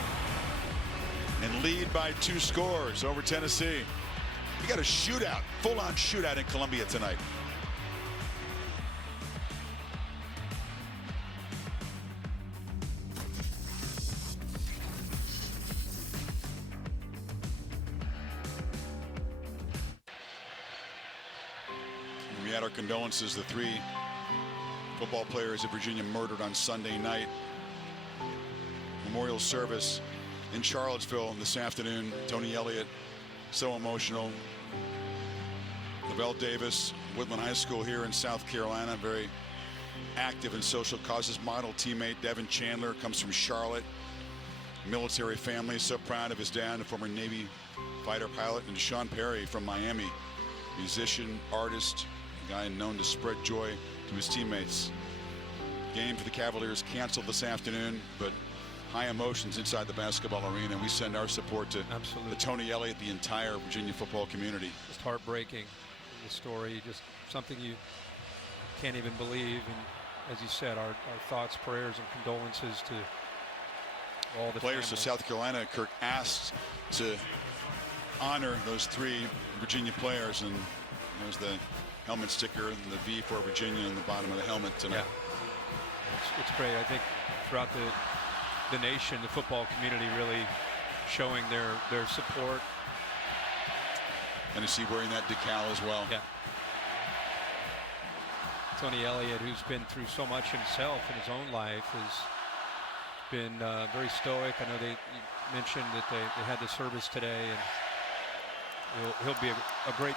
And lead by 2 scores over Tennessee. We got a shootout, full-on shootout in Columbia tonight. We had our condolences, the 3 football players of Virginia murdered on Sunday night. Memorial service in Charlottesville this afternoon. Tony Elliott, so emotional. Lavelle Davis, Woodland High School here in South Carolina, very active in social causes. Model teammate Devin Chandler comes from Charlotte. Military family, so proud of his dad, a former Navy fighter pilot. And Sean Perry from Miami, musician, artist, a guy known to spread joy to his teammates. Game for the Cavaliers canceled this afternoon, but high emotions inside the basketball arena. We send our support to the Tony Elliott, the entire Virginia football community. Just heartbreaking, the story, just something you can't even believe. And as you said, our thoughts, prayers, and condolences to all the players families. of South Carolina. Kirk asked to honor those 3 Virginia players, and there's the helmet sticker and the V for Virginia on the bottom of the helmet tonight. Yeah. It's great. I think throughout the nation, the football community really showing their support. Tennessee wearing that decal as well. Yeah. Tony Elliott, who's been through so much himself in his own life, has been very stoic. I know you mentioned that they had the service today, and he'll be a great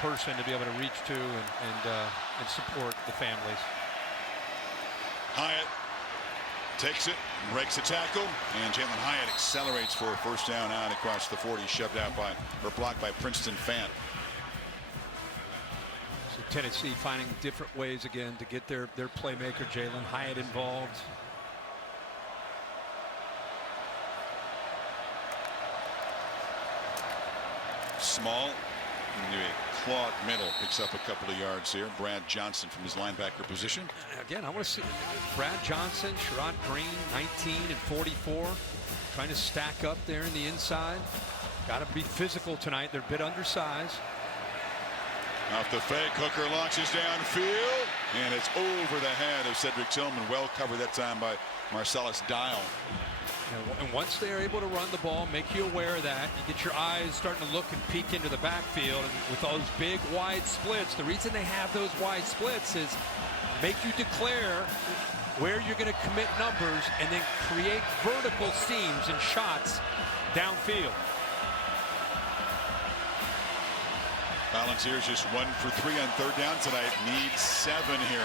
person to be able to reach to and support the families. Hyatt takes it, breaks the tackle, and Jalen Hyatt accelerates for a 1st down out across the 40, shoved out by, or blocked by Princeton Fant. So Tennessee finding different ways again to get their playmaker Jalen Hyatt involved. small. Into a clogged middle. Picks up a couple of yards here. Brad Johnson from his linebacker position. Again, I want to see Brad Johnson, Sherrod Green, 19 and 44. Trying to stack up there in the inside. Got to be physical tonight. They're a bit undersized. Off the fake, Hooker launches downfield, and it's over the head of Cedric Tillman. Well covered that time by Marcellus Dial. And once they are able to run the ball, make you aware of that, you get your eyes starting to look and peek into the backfield. And with those big wide splits, the reason they have those wide splits is make you declare where you're going to commit numbers and then create vertical seams and shots downfield. Volunteers just 1 for 3 on third down tonight. Need 7 here.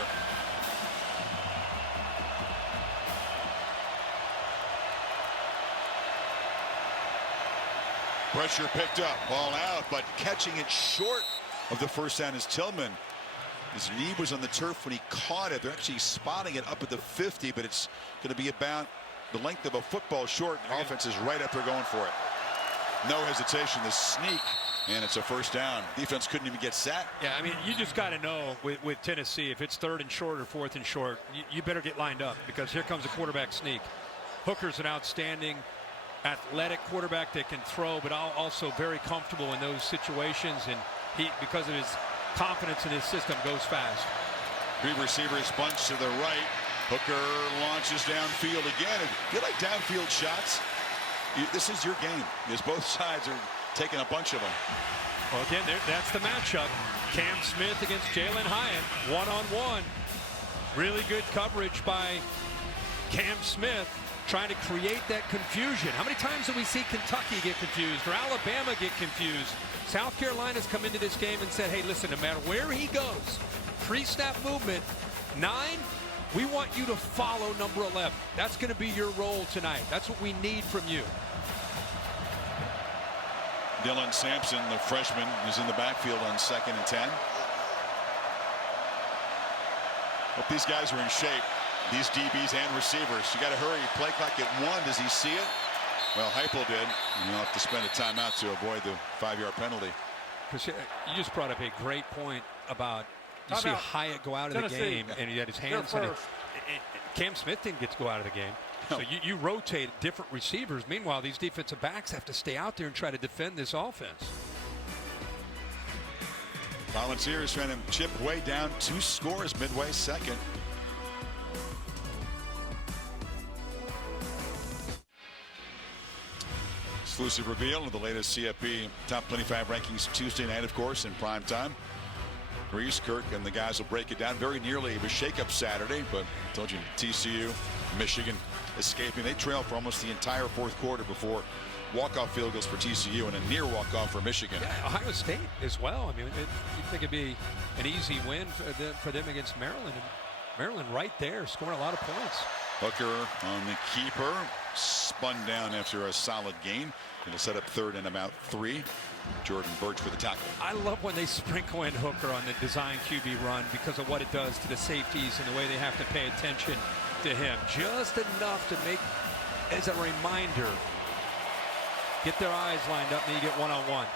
Pressure picked up, ball out, but catching it short of the first down is Tillman. His knee was on the turf when he caught it. They're actually spotting it up at the 50, but it's going to be about the length of a football short. The offense is right up there going for it. No hesitation, the sneak, and it's a first down. Defense couldn't even get set. Yeah, I mean, you just got to know with Tennessee, if it's 3rd and short or 4th and short, you better get lined up because here comes a quarterback sneak. Hooker's an outstanding athletic quarterback that can throw, but also very comfortable in those situations, and he, because of his confidence in his system, goes fast. 3 receivers bunch to the right. Hooker launches downfield again. If you like downfield shots, this is your game, because both sides are taking a bunch of them. Well, again, that's the matchup. Cam Smith against Jalen Hyatt, one-on-one. Really good coverage by Cam Smith, trying to create that confusion. How many times do we see Kentucky get confused or Alabama get confused? South Carolina's come into this game and said, hey, listen, no matter where he goes, pre-snap movement, 9, we want you to follow number 11. That's going to be your role tonight. That's what we need from you. Dylan Sampson, the freshman, is in the backfield on 2nd and 10. Hope these guys are in shape. These DBs and receivers. You got to hurry. Play clock at 1. Does he see it? Well, Heupel did. You'll have to spend a timeout to avoid the 5-yard penalty. Chris, you just brought up a great point about you see Hyatt go out of the game and he had his hands in it. Cam Smith didn't get to go out of the game. No. So you rotate different receivers. Meanwhile, these defensive backs have to stay out there and try to defend this offense. Volunteers trying to chip way down 2 scores midway 2nd. Exclusive reveal of the latest CFP top 25 rankings Tuesday night, of course, in prime time. Reese, Kirk, and the guys will break it down. Very nearly it was shake-up Saturday, but I told you TCU, Michigan escaping. They trailed for almost the entire 4th quarter before walk-off field goals for TCU and a near walk-off for Michigan. Yeah, Ohio State as well. I mean, you'd think it'd be an easy win for them against Maryland. And Maryland right there scoring a lot of points. Hooker on the keeper, spun down after a solid gain. It'll set up 3rd and about 3. Jordan Birch for the tackle. I love when they sprinkle in Hooker on the design QB run because of what it does to the safeties and the way they have to pay attention to him. Just enough to make, as a reminder, get their eyes lined up and you get one-on-one.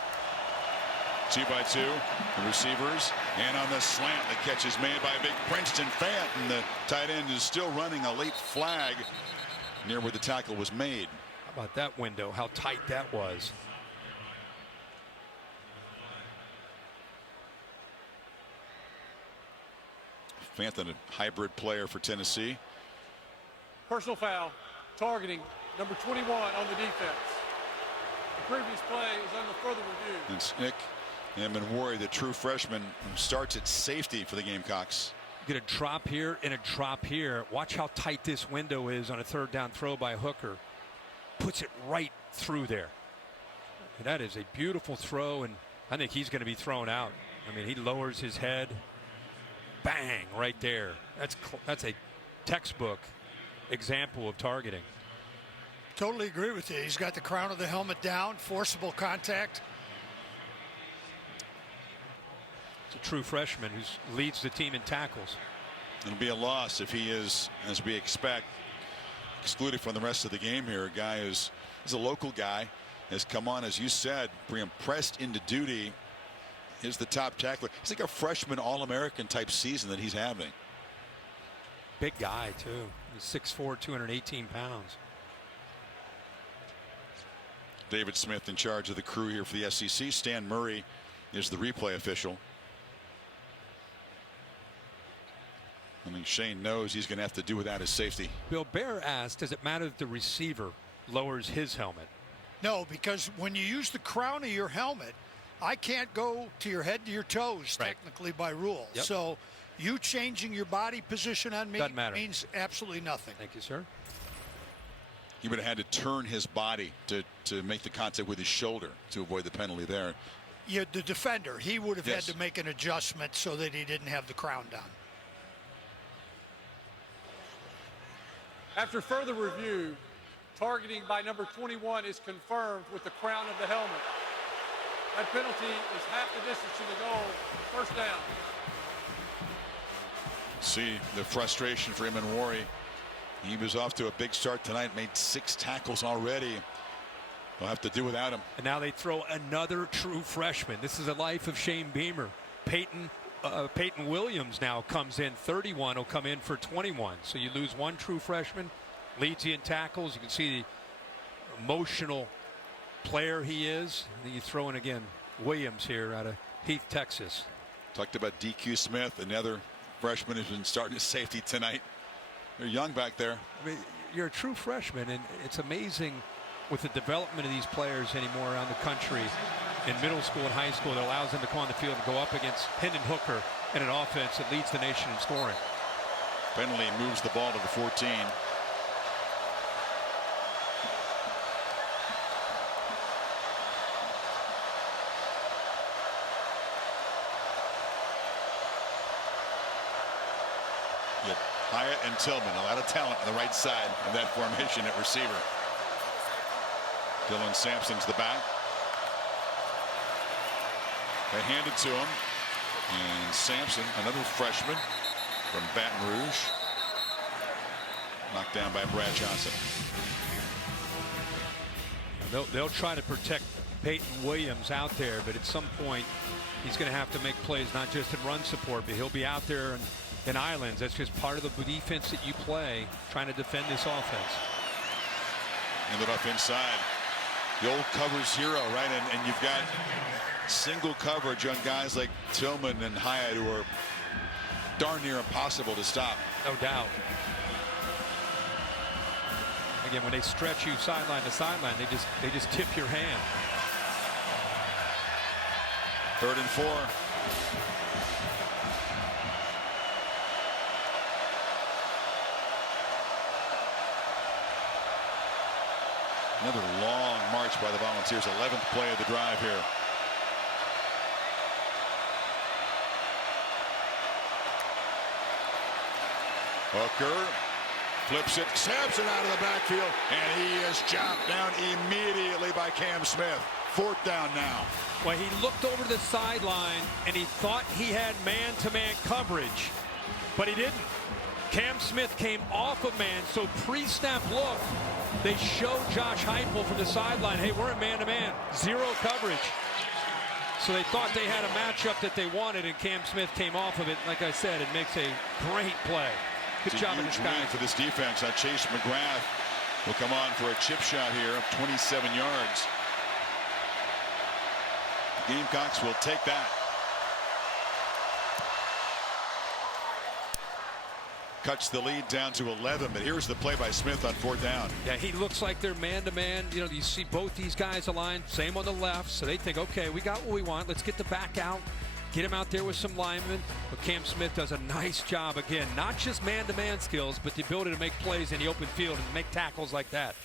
2-by-2, the receivers, and on the slant, the catch is made by a big Princeton fan, and the tight end is still running a late flag near where the tackle was made. How about that window, how tight that was. Fanthan, a hybrid player for Tennessee. Personal foul, targeting number 21 on the defense. The previous play is under further review. It's Nick Emmanwori, the true freshman, who starts at safety for the Gamecocks. Get a drop here and a drop here. Watch how tight this window is on a 3rd down throw by Hooker. Puts it right through there. And that is a beautiful throw, and I think he's going to be thrown out. I mean, he lowers his head. Bang, right there. That's a textbook example of targeting. Totally agree with you. He's got the crown of the helmet down, forcible contact. It's a true freshman who leads the team in tackles. It'll be a loss if he is, as we expect, excluded from the rest of the game here. A guy who's a local guy, has come on, as you said, being pressed into duty. Here's the top tackler. He's like a freshman All-American type season that he's having. Big guy, too. He's 6'4", 218 pounds. David Smith in charge of the crew here for the SEC. Stan Murray is the replay official. I mean, Shane knows he's going to have to do without his safety. Bill Bear asked, does it matter if the receiver lowers his helmet? No, because when you use the crown of your helmet, I can't go to your head to your toes, Right. technically by rule. Yep. So you changing your body position on me Doesn't matter. means absolutely nothing. Thank you, sir. He would have had to turn his body to make the contact with his shoulder to avoid the penalty there. Yeah, the defender, he would have Yes. had to make an adjustment so that he didn't have the crown down. After further review, targeting by number 21 is confirmed with the crown of the helmet. That penalty is half the distance to the goal. First down. See the frustration for Imanwari. He was off to a big start tonight, made 6 tackles already. They'll have to do without him. And now they throw another true freshman. This is a life of Shane Beamer. Peyton Williams now comes in. 31 will come in for 21. So you lose one true freshman, leads you in tackles. You can see the emotional player he is. And then you throw in again Williams here out of Heath, Texas. Talked about DQ Smith, another freshman who's been starting his safety tonight. They're young back there. I mean, you're a true freshman, and it's amazing with the development of these players anymore around the country in middle school and high school that allows them to come on the field and go up against Hendon Hooker in an offense that leads the nation in scoring. Penalty moves the ball to the 14. Yep. Hyatt and Tillman, a lot of talent on the right side of that formation at receiver. Dylan Sampson's the back. They hand it to him. And Sampson, another freshman from Baton Rouge. Knocked down by Brad Johnson. They'll try to protect Peyton Williams out there, but at some point he's going to have to make plays, not just in run support, but he'll be out there in islands. That's just part of the defense that you play, trying to defend this offense. Ended up inside. The old covers hero, right? And you've got single coverage on guys like Tillman and Hyatt who are darn near impossible to stop. No doubt. Again, when they stretch you sideline to sideline, they just tip your hand. 3rd and 4. Another long march by the Volunteers. 11th play of the drive here. Hooker flips it. Sampson out of the backfield, and he is chopped down immediately by Cam Smith. 4th down now. Well, he looked over the sideline and he thought he had man-to-man coverage, but he didn't. Cam Smith came off of man, so pre-snap look, they showed Josh Heupel from the sideline, hey, we're in man-to-man, 0 coverage. So they thought they had a matchup that they wanted, and Cam Smith came off of it. Like I said, it makes a great play. Good job in this guy. For this defense. Now Chase McGrath will come on for a chip shot here of 27 yards. The Gamecocks will take that. Cuts the lead down to 11, but here's the play by Smith on 4th down. Yeah, he looks like they're man-to-man. You know, you see both these guys aligned, same on the left, so they think, okay, we got what we want. Let's get the back out, get him out there with some linemen. But Cam Smith does a nice job, again, not just man-to-man skills, but the ability to make plays in the open field and make tackles like that.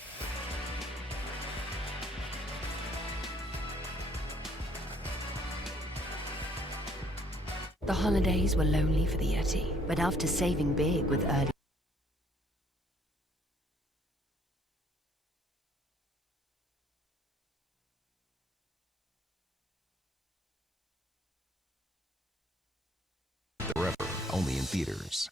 The holidays were lonely for the Yeti, but after saving big with early Forever, only in theaters.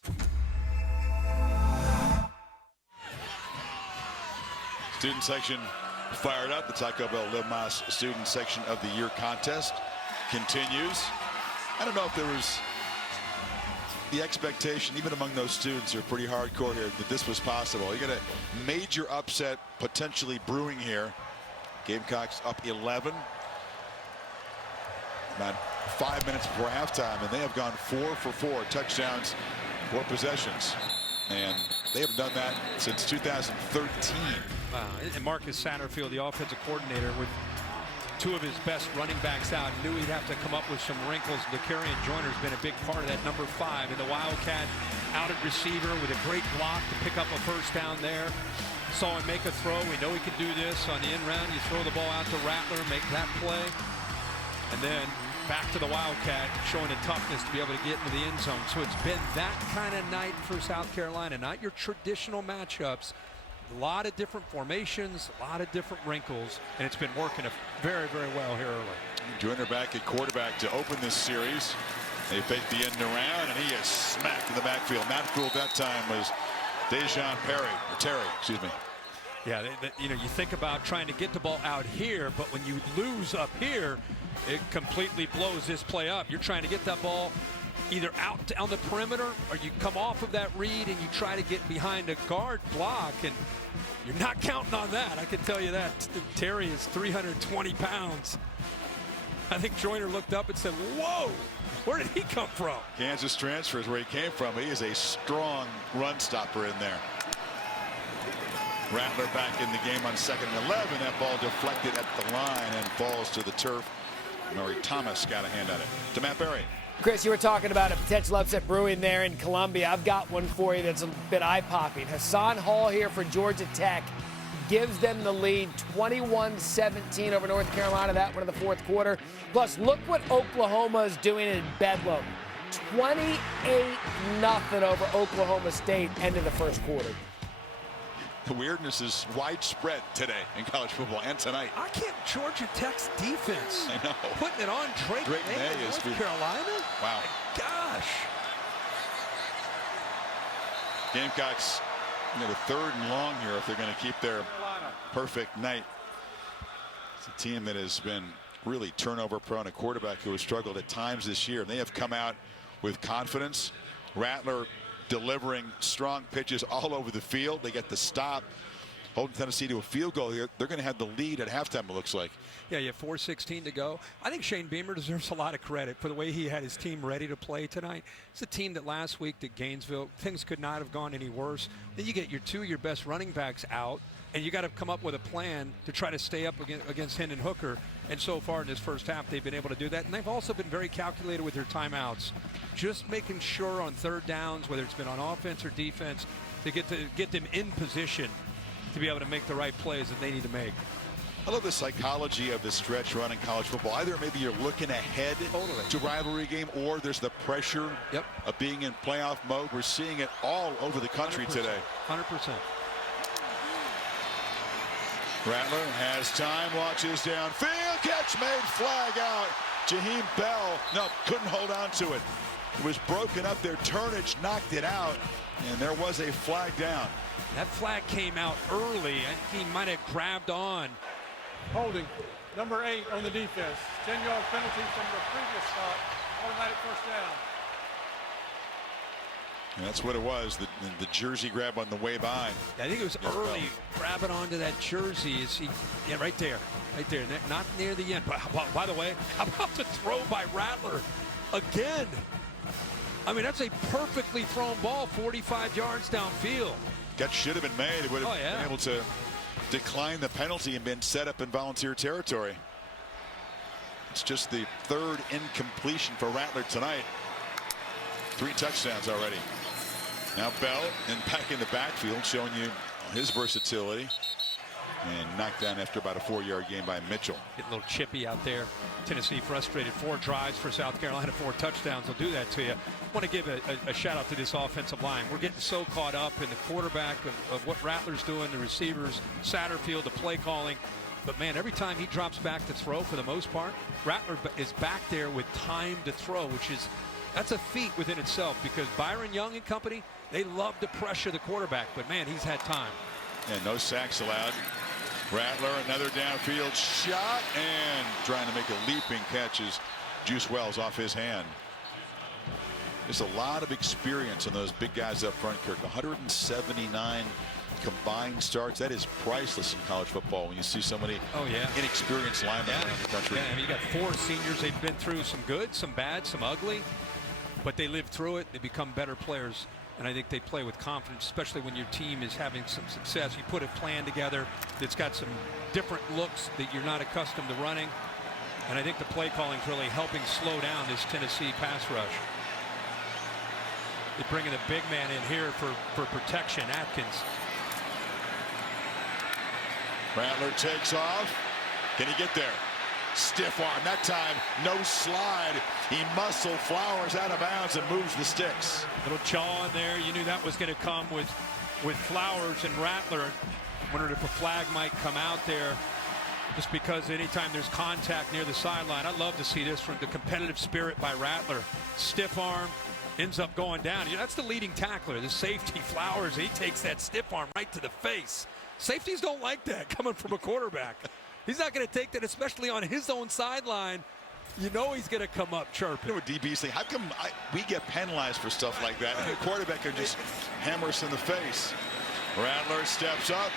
Student section fired up. The Taco Bell Live Mas Student Section of the Year contest continues. I don't know if there was the expectation, even among those students who are pretty hardcore here, that this was possible. You got a major upset potentially brewing here. Gamecocks up 11. About 5 minutes before halftime, and they have gone 4 for 4 touchdowns, 4 possessions. And they haven't done that since 2013. Wow. And Marcus Satterfield, the offensive coordinator, with 2 of his best running backs out, knew he'd have to come up with some wrinkles. DeCarrion Joyner's been a big part of that, number 5. And the Wildcat out at receiver with a great block to pick up a first down there. Saw him make a throw. We know he can do this on the end round. You throw the ball out to Rattler, make that play. And then back to the Wildcat, showing the toughness to be able to get into the end zone. So it's been that kind of night for South Carolina, not your traditional matchups. A lot of different formations, a lot of different wrinkles, and it's been working very, very well here early. Joyner back at quarterback to open this series. They fake the end around, and he is smacked in the backfield. Not fooled that time was Terry, excuse me. Yeah, you know, you think about trying to get the ball out here, but when you lose up here, it completely blows this play up. You're trying to get that ball either out on the perimeter, or you come off of that read and you try to get behind a guard block, and you're not counting on that. I can tell you that. Terry is 320 pounds. I think Joyner looked up and said, whoa, where did he come from? Kansas transfer is where he came from. He is a strong run stopper in there. Rattler back in the game on 2nd and 11. That ball deflected at the line and falls to the turf. Murray Thomas got a hand at it. To Matt Berry. Chris, you were talking about a potential upset brewing there in Columbia. I've got one for you that's a bit eye-popping. Hassan Hall here for Georgia Tech gives them the lead 21-17 over North Carolina, that one in the 4th quarter. Plus, look what Oklahoma is doing in Bedlam. 28-0 over Oklahoma State end of the 1st quarter. The weirdness is widespread today in college football and tonight. I can't. Georgia Tech's defense. I know. Putting it on Drake May in North Carolina? Wow. My gosh. Gamecocks, the 3rd and long here if they're going to keep their perfect night. It's a team that has been really turnover prone, a quarterback who has struggled at times this year. They have come out with confidence. Rattler delivering strong pitches all over the field. They get the stop, holding Tennessee to a field goal here. They're going to have the lead at halftime, it looks like. Yeah, you have 4:16 to go. I think Shane Beamer deserves a lot of credit for the way he had his team ready to play tonight. It's a team that last week at Gainesville, things could not have gone any worse. Then you get your best running backs out, and you got to come up with a plan to try to stay up against Hendon Hooker. And so far in this first half, they've been able to do that. And they've also been very calculated with their timeouts, just making sure on 3rd downs, whether it's been on offense or defense, to get them in position to be able to make the right plays that they need to make. I love the psychology of the stretch run in college football. Either maybe you're looking ahead to rivalry game, or there's the pressure of being in playoff mode. We're seeing it all over the country 100%, today. 100%. Rattler has time, watches downfield, catch made, flag out. Jaheim Bell, couldn't hold on to it. It was broken up there. Turnage knocked it out, and there was a flag down. That flag came out early. He might have grabbed on. Holding, number 8 on the defense. 10-yard penalty from the previous stop. Automatic first down. And that's what it was, the jersey grab on the way by. I think it was early grabbing onto that jersey. Right there, not near the end. By the way, how about the throw by Rattler again? I mean, that's a perfectly thrown ball, 45 yards downfield. That should have been made. It would have been able to decline the penalty and been set up in Volunteer territory. It's just the 3rd incompletion for Rattler tonight. 3 touchdowns already. Now Bell and back in the backfield, showing you his versatility. And knocked down after about a 4-yard gain by Mitchell. Getting a little chippy out there. Tennessee frustrated. 4 drives for South Carolina, 4 touchdowns will do that to you. I want to give a shout out to this offensive line. We're getting so caught up in the quarterback of what Rattler's doing, the receivers, Satterfield, the play calling. But man, every time he drops back to throw, for the most part, Rattler is back there with time to throw, that's a feat within itself, because Byron Young and company, they love to pressure the quarterback, but man, he's had time. And no sacks allowed. Rattler, another downfield shot, and trying to make a leaping catch as Juice Wells off his hand. There's a lot of experience in those big guys up front, Kirk. 179 combined starts. That is priceless in college football when you see so many inexperienced linemen around the country. Yeah, I mean, you got 4 seniors. They've been through some good, some bad, some ugly, but they live through it. They become better players, and I think they play with confidence, especially when your team is having some success. You put a plan together that's got some different looks that you're not accustomed to running, and I think the play calling is really helping slow down this Tennessee pass rush. They're bringing a big man in here for protection, Atkins. Rattler takes off. Can he get there? Stiff arm. That time, no slide. He muscled Flowers out of bounds and moves the sticks. Little jaw in there. You knew that was going to come with Flowers and Rattler. Wondered if a flag might come out there, just because anytime there's contact near the sideline. I'd love to see this from the competitive spirit by Rattler. Stiff arm. Ends up going down. That's the leading tackler, the safety, Flowers. He takes that stiff arm right to the face. Safeties don't like that coming from a quarterback. He's not going to take that, especially on his own sideline. You know he's going to come up chirping. You know what DBs think? How come we get penalized for stuff like that? And the quarterback can just hammer us in the face. Rattler steps up,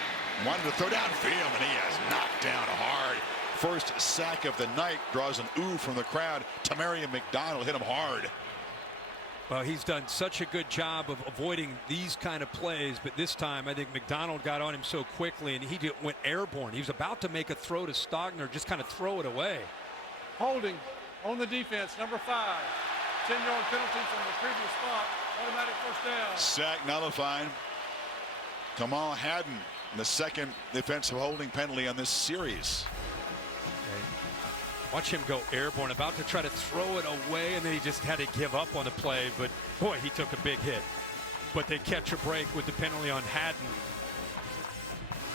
wanted to throw downfield, and he has knocked down hard. First sack of the night, draws an ooh from the crowd. Tamarian McDonald hit him hard. Well, he's done such a good job of avoiding these kind of plays, but this time I think McDonald got on him so quickly and he went airborne. He was about to make a throw to Stogner, just kind of throw it away. Holding on the defense, number 5. 10-yard penalty from the previous spot. Automatic first down. Sack nullified. Kamal Haddon, the second defensive holding penalty on this series. Watch him go airborne, about to try to throw it away, and then he just had to give up on the play. But, boy, he took a big hit. But they catch a break with the penalty on Haddon.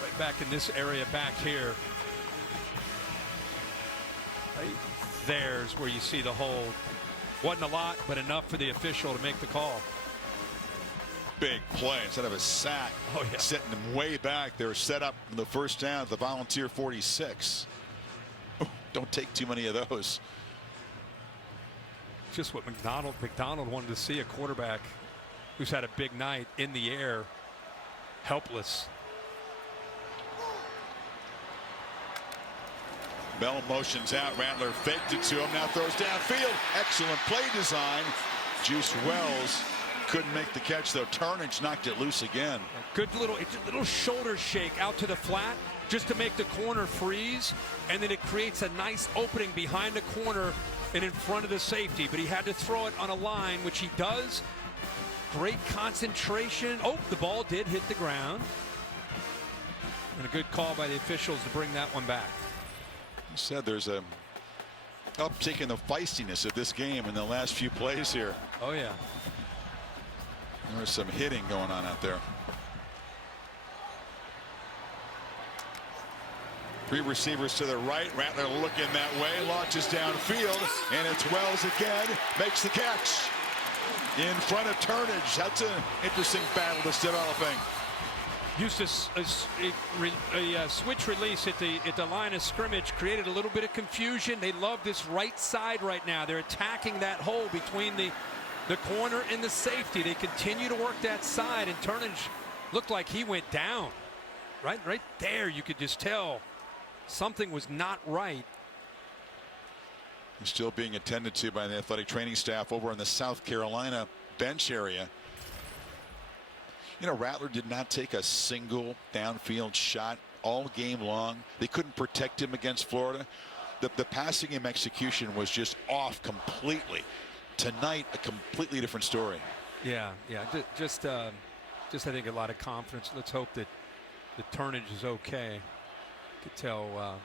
Right back in this area back here. Right there's where you see the hold. Wasn't a lot, but enough for the official to make the call. Big play instead of a sack. Setting them way back. They were set up for the first down at the Volunteer 46. Don't take too many of those. Just what McDonald wanted to see, a quarterback who's had a big night in the air, helpless. Bell motions out. Rattler faked it to him. Now throws downfield. Excellent play design. Juice Wells couldn't make the catch though. Turnage knocked it loose again. Good little shoulder shake out to the flat, just to make the corner freeze, and then it creates a nice opening behind the corner and in front of the safety. But he had to throw it on a line, which he does. Great concentration. Oh, the ball did hit the ground. And a good call by the officials to bring that one back. You said there's a uptick in the feistiness of this game in the last few plays here. Oh, yeah. There was some hitting going on out there. 3 receivers to the right. Rattler looking that way, launches downfield, and it's Wells again, makes the catch in front of Turnage. That's an interesting battle that's developing. Used to a switch release at the line of scrimmage, created a little bit of confusion. They love this right side right now. They're attacking that hole between the corner and the safety. They continue to work that side, and Turnage looked like he went down. Right there, you could just tell something was not right. He's still being attended to by the athletic training staff over in the South Carolina bench area. You know, Rattler did not take a single downfield shot all game long. They couldn't protect him against Florida. The passing game execution was just off completely. Tonight, a completely different story. Yeah. Just I think a lot of confidence. Let's hope that the Turnage is okay. Could tell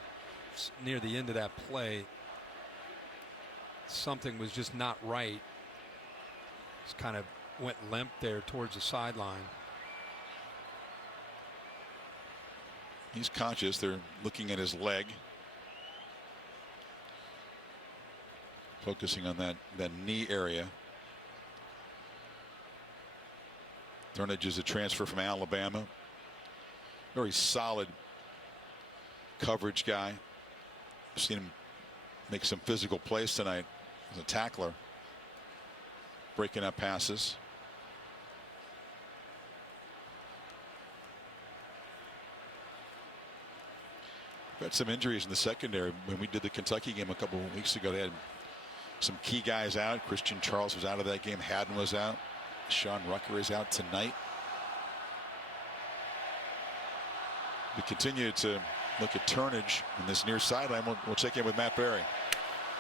near the end of that play, something was just not right. Just kind of went limp there towards the sideline. He's conscious. They're looking at his leg, focusing on that knee area. Turnage is a transfer from Alabama. Very solid coverage guy. I've seen him make some physical plays tonight as a tackler, breaking up passes. We've had some injuries in the secondary. When we did the Kentucky game a couple of weeks ago, they had some key guys out. Christian Charles was out of that game. Haddon was out. Sean Rucker is out tonight. We continue to look at turnage in this near sideline. We'll check in with Matt Berry.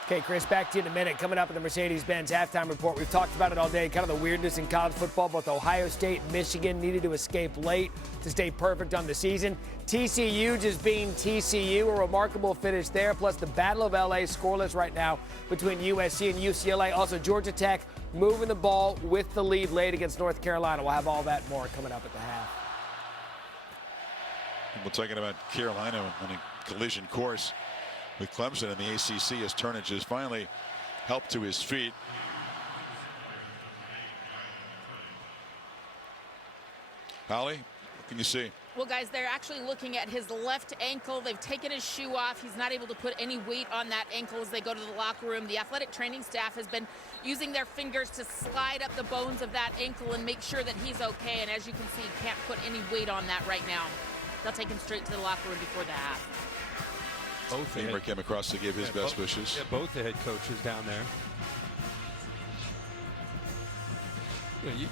Okay, Chris, back to you in a minute. Coming up in the Mercedes-Benz halftime report, we've talked about it all day, kind of the weirdness in college football. Both Ohio State and Michigan needed to escape late to stay perfect on the season. TCU just being TCU, a remarkable finish there, plus the Battle of LA scoreless right now between USC and UCLA. Also, Georgia Tech moving the ball with the lead late against North Carolina. We'll have all that more coming up at the half. We're talking about Carolina on a collision course with Clemson in the ACC as Turnage has finally helped to his feet. Holly, what can you see? Well, guys, they're actually looking at his left ankle. They've taken his shoe off. He's not able to put any weight on that ankle as they go to the locker room. The athletic training staff has been using their fingers to slide up the bones of that ankle and make sure that he's okay. And as you can see, he can't put any weight on that right now. They'll take him straight to the locker room before the half. Both Beamer came across to give his best wishes. Yeah, both the head coaches down there.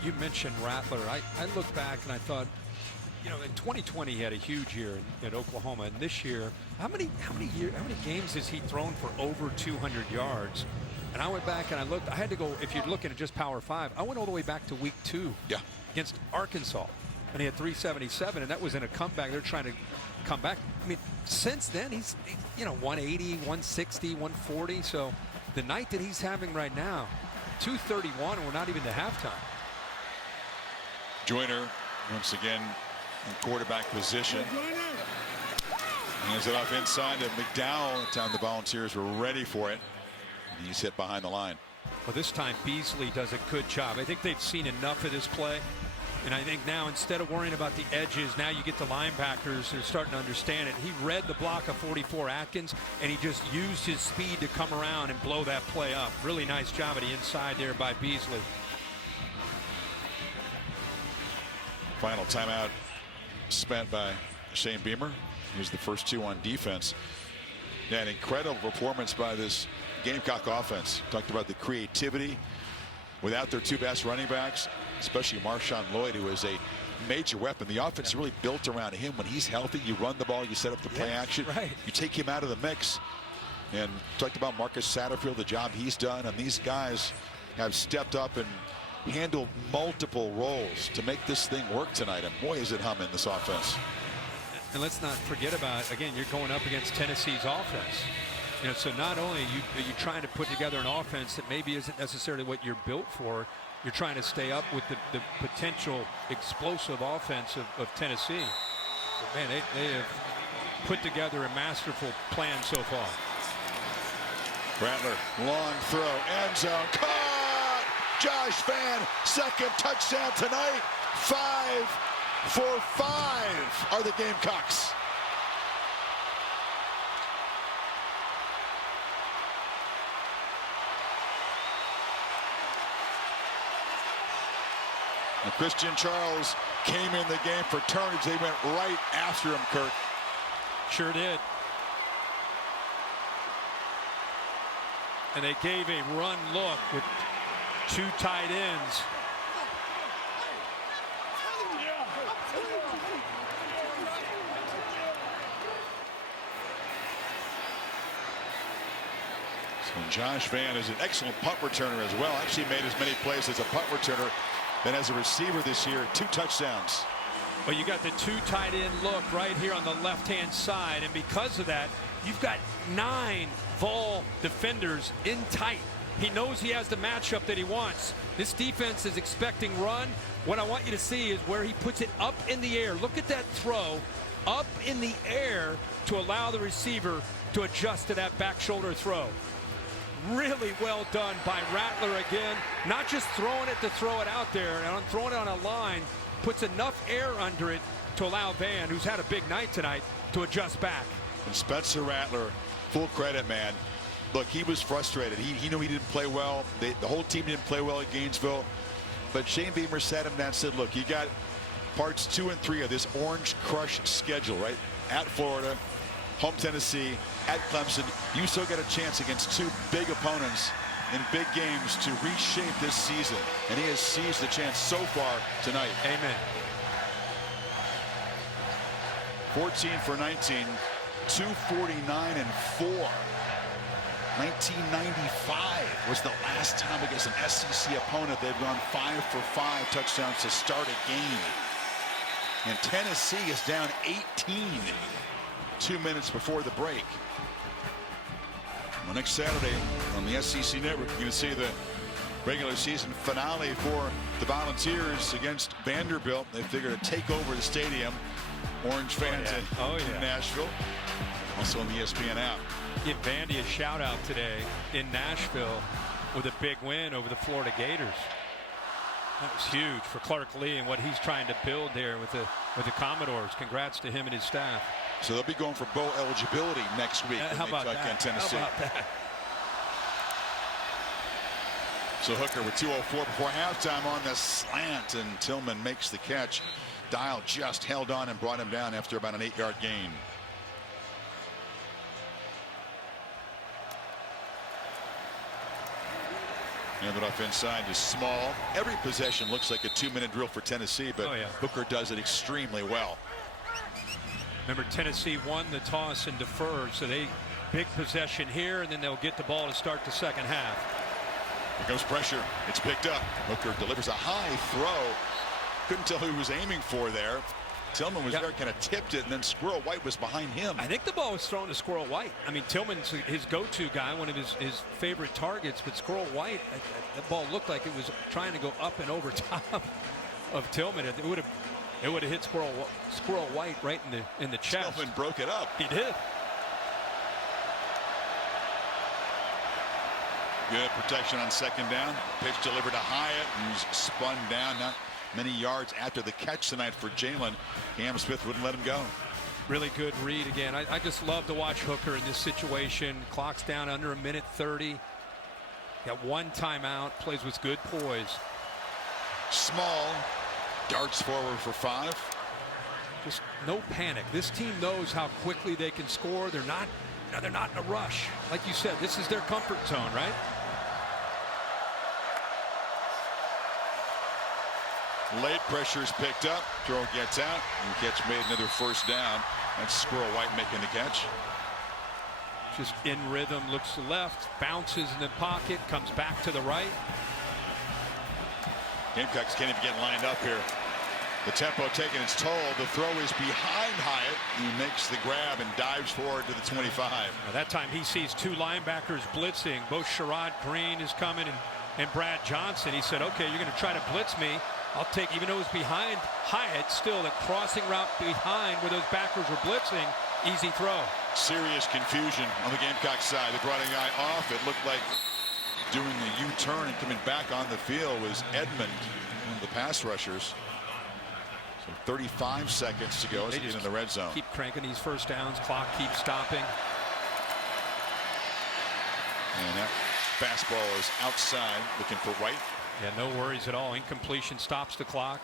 You mentioned Rattler. I looked back and I thought, you know, in 2020 he had a huge year in Oklahoma, and this year, how many games has he thrown for over 200 yards? And I went back and I looked. I had to go. If you're looking at just Power 5, I went all the way back to week 2. Yeah. Against Arkansas, and he had 377, and that was in a comeback. They're trying to come back. I mean, since then he's 180, 160, 140. So the night that he's having right now, 231, and we're not even to halftime. Joyner once again in quarterback position. Hands it off inside to McDowell. The time the Volunteers were ready for it. He's hit behind the line. Well, this time Beasley does a good job. I think they've seen enough of this play. And I think now, instead of worrying about the edges, now you get the linebackers who are starting to understand it. He read the block of 44 Atkins, and he just used his speed to come around and blow that play up. Really nice job at the inside there by Beasley. Final timeout spent by Shane Beamer. He was the first 2 on defense. Yeah, an incredible performance by this Gamecock offense. Talked about the creativity without their 2 best running backs, especially Marshawn Lloyd, who is a major weapon. The offense really built around him. When he's healthy, you run the ball, you set up the play action, right. You take him out of the mix. And talked about Marcus Satterfield, the job he's done, and these guys have stepped up and handled multiple roles to make this thing work tonight. And boy, is it humming, this offense. And let's not forget about, again, you're going up against Tennessee's offense. You know, so not only are you trying to put together an offense that maybe isn't necessarily what you're built for, you're trying to stay up with the potential explosive offense of Tennessee. But man, they have put together a masterful plan so far. Rattler, long throw, end zone, caught! Josh Vann, second touchdown tonight. 5 for 5 are the Gamecocks. And Christian Charles came in the game for Turnage. They went right after him, Kirk. Sure did. And they gave a run look with 2 tight ends. So Josh Vann is an excellent punt returner as well. Actually made as many plays as a punt returner than as a receiver this year. 2 touchdowns. Well, you got the 2 tight end look right here on the left-hand side, and because of that, you've got 9 Vol defenders in tight. He knows he has the matchup that he wants. This defense is expecting run. What I want you to see is where he puts it up in the air. Look at that throw up in the air to allow the receiver to adjust to that back shoulder throw. Really well done by Rattler again. Not just throwing it to throw it out there, and throwing it on a line, puts enough air under it to allow Vann, who's had a big night tonight, to adjust back. And Spencer Rattler, full credit, man. Look, he was frustrated. He knew he didn't play well. The whole team didn't play well at Gainesville. But Shane Beamer sat him down and said, look, you got parts 2 and 3 of this Orange Crush schedule, right? At Florida, home Tennessee, at Clemson. You still got a chance against 2 big opponents in big games to reshape this season. And he has seized the chance so far tonight. Amen. 14 for 19, 249 and 4. 1995 was the last time against an SEC opponent they've gone 5 for 5 touchdowns to start a game. And Tennessee is down 18 2 minutes before the break. Well, next Saturday on the SEC Network, you're going to see the regular season finale for the Volunteers against Vanderbilt. They figure to take over the stadium. Orange fans in Nashville. Also on the ESPN app. Give Vandy a shout out today in Nashville with a big win over the Florida Gators. That was huge for Clark Lee and what he's trying to build there with the Commodores. Congrats to him and his staff. So they'll be going for bowl eligibility next week. How about that? Tennessee. How about that? So Hooker with 2:04 before halftime on the slant, and Tillman makes the catch. Dial just held on and brought him down after about an 8-yard gain. Handed off inside is Small. Every possession looks like a 2-minute drill for Tennessee, but Hooker does it extremely well. Remember, Tennessee won the toss and deferred, so they big possession here, and then they'll get the ball to start the second half. Here goes pressure. It's picked up. Hooker delivers a high throw. Couldn't tell who he was aiming for there. Tillman was there, kind of tipped it, and then Squirrel White was behind him. I think the ball was thrown to Squirrel White. I mean, Tillman's his go-to guy, one of his favorite targets, but Squirrel White, that ball looked like it was trying to go up and over top of Tillman. It would have hit Squirrel White right in the chest. Tillman broke it up. He did. Good protection on second down. Pitch delivered to Hyatt, who's spun down. Not many yards after the catch tonight for Jalen. Cam Smith wouldn't let him go. Really good read again. I just love to watch Hooker in this situation. Clock's down under 1:30. Got one timeout. Plays with good poise. Small darts forward for 5. Just no panic. This team knows how quickly they can score. They're not in a rush. Like you said, this is their comfort zone, right? Late pressure is picked up. Throw gets out. And catch made, another first down. That's Squirrel White making the catch. Just in rhythm, looks to left, bounces in the pocket, comes back to the right. Gamecocks can't even get lined up here. The tempo taking its toll. The throw is behind Hyatt. He makes the grab and dives forward to the 25. Now that time he sees 2 linebackers blitzing. Both Sherrod Green is coming and Brad Johnson. He said, okay, you're going to try to blitz me. I'll take, even though it's behind Hyatt, still the crossing route behind where those backers were blitzing, easy throw. Serious confusion on the Gamecock side. They brought a guy off. It looked like doing the U-turn and coming back on the field was Edmond, one of the pass rushers. So 35 seconds to go as they get in the red zone. Keep cranking these first downs. Clock keeps stopping. And that fastball is outside, looking for White. Yeah, no worries at all. Incompletion stops the clock.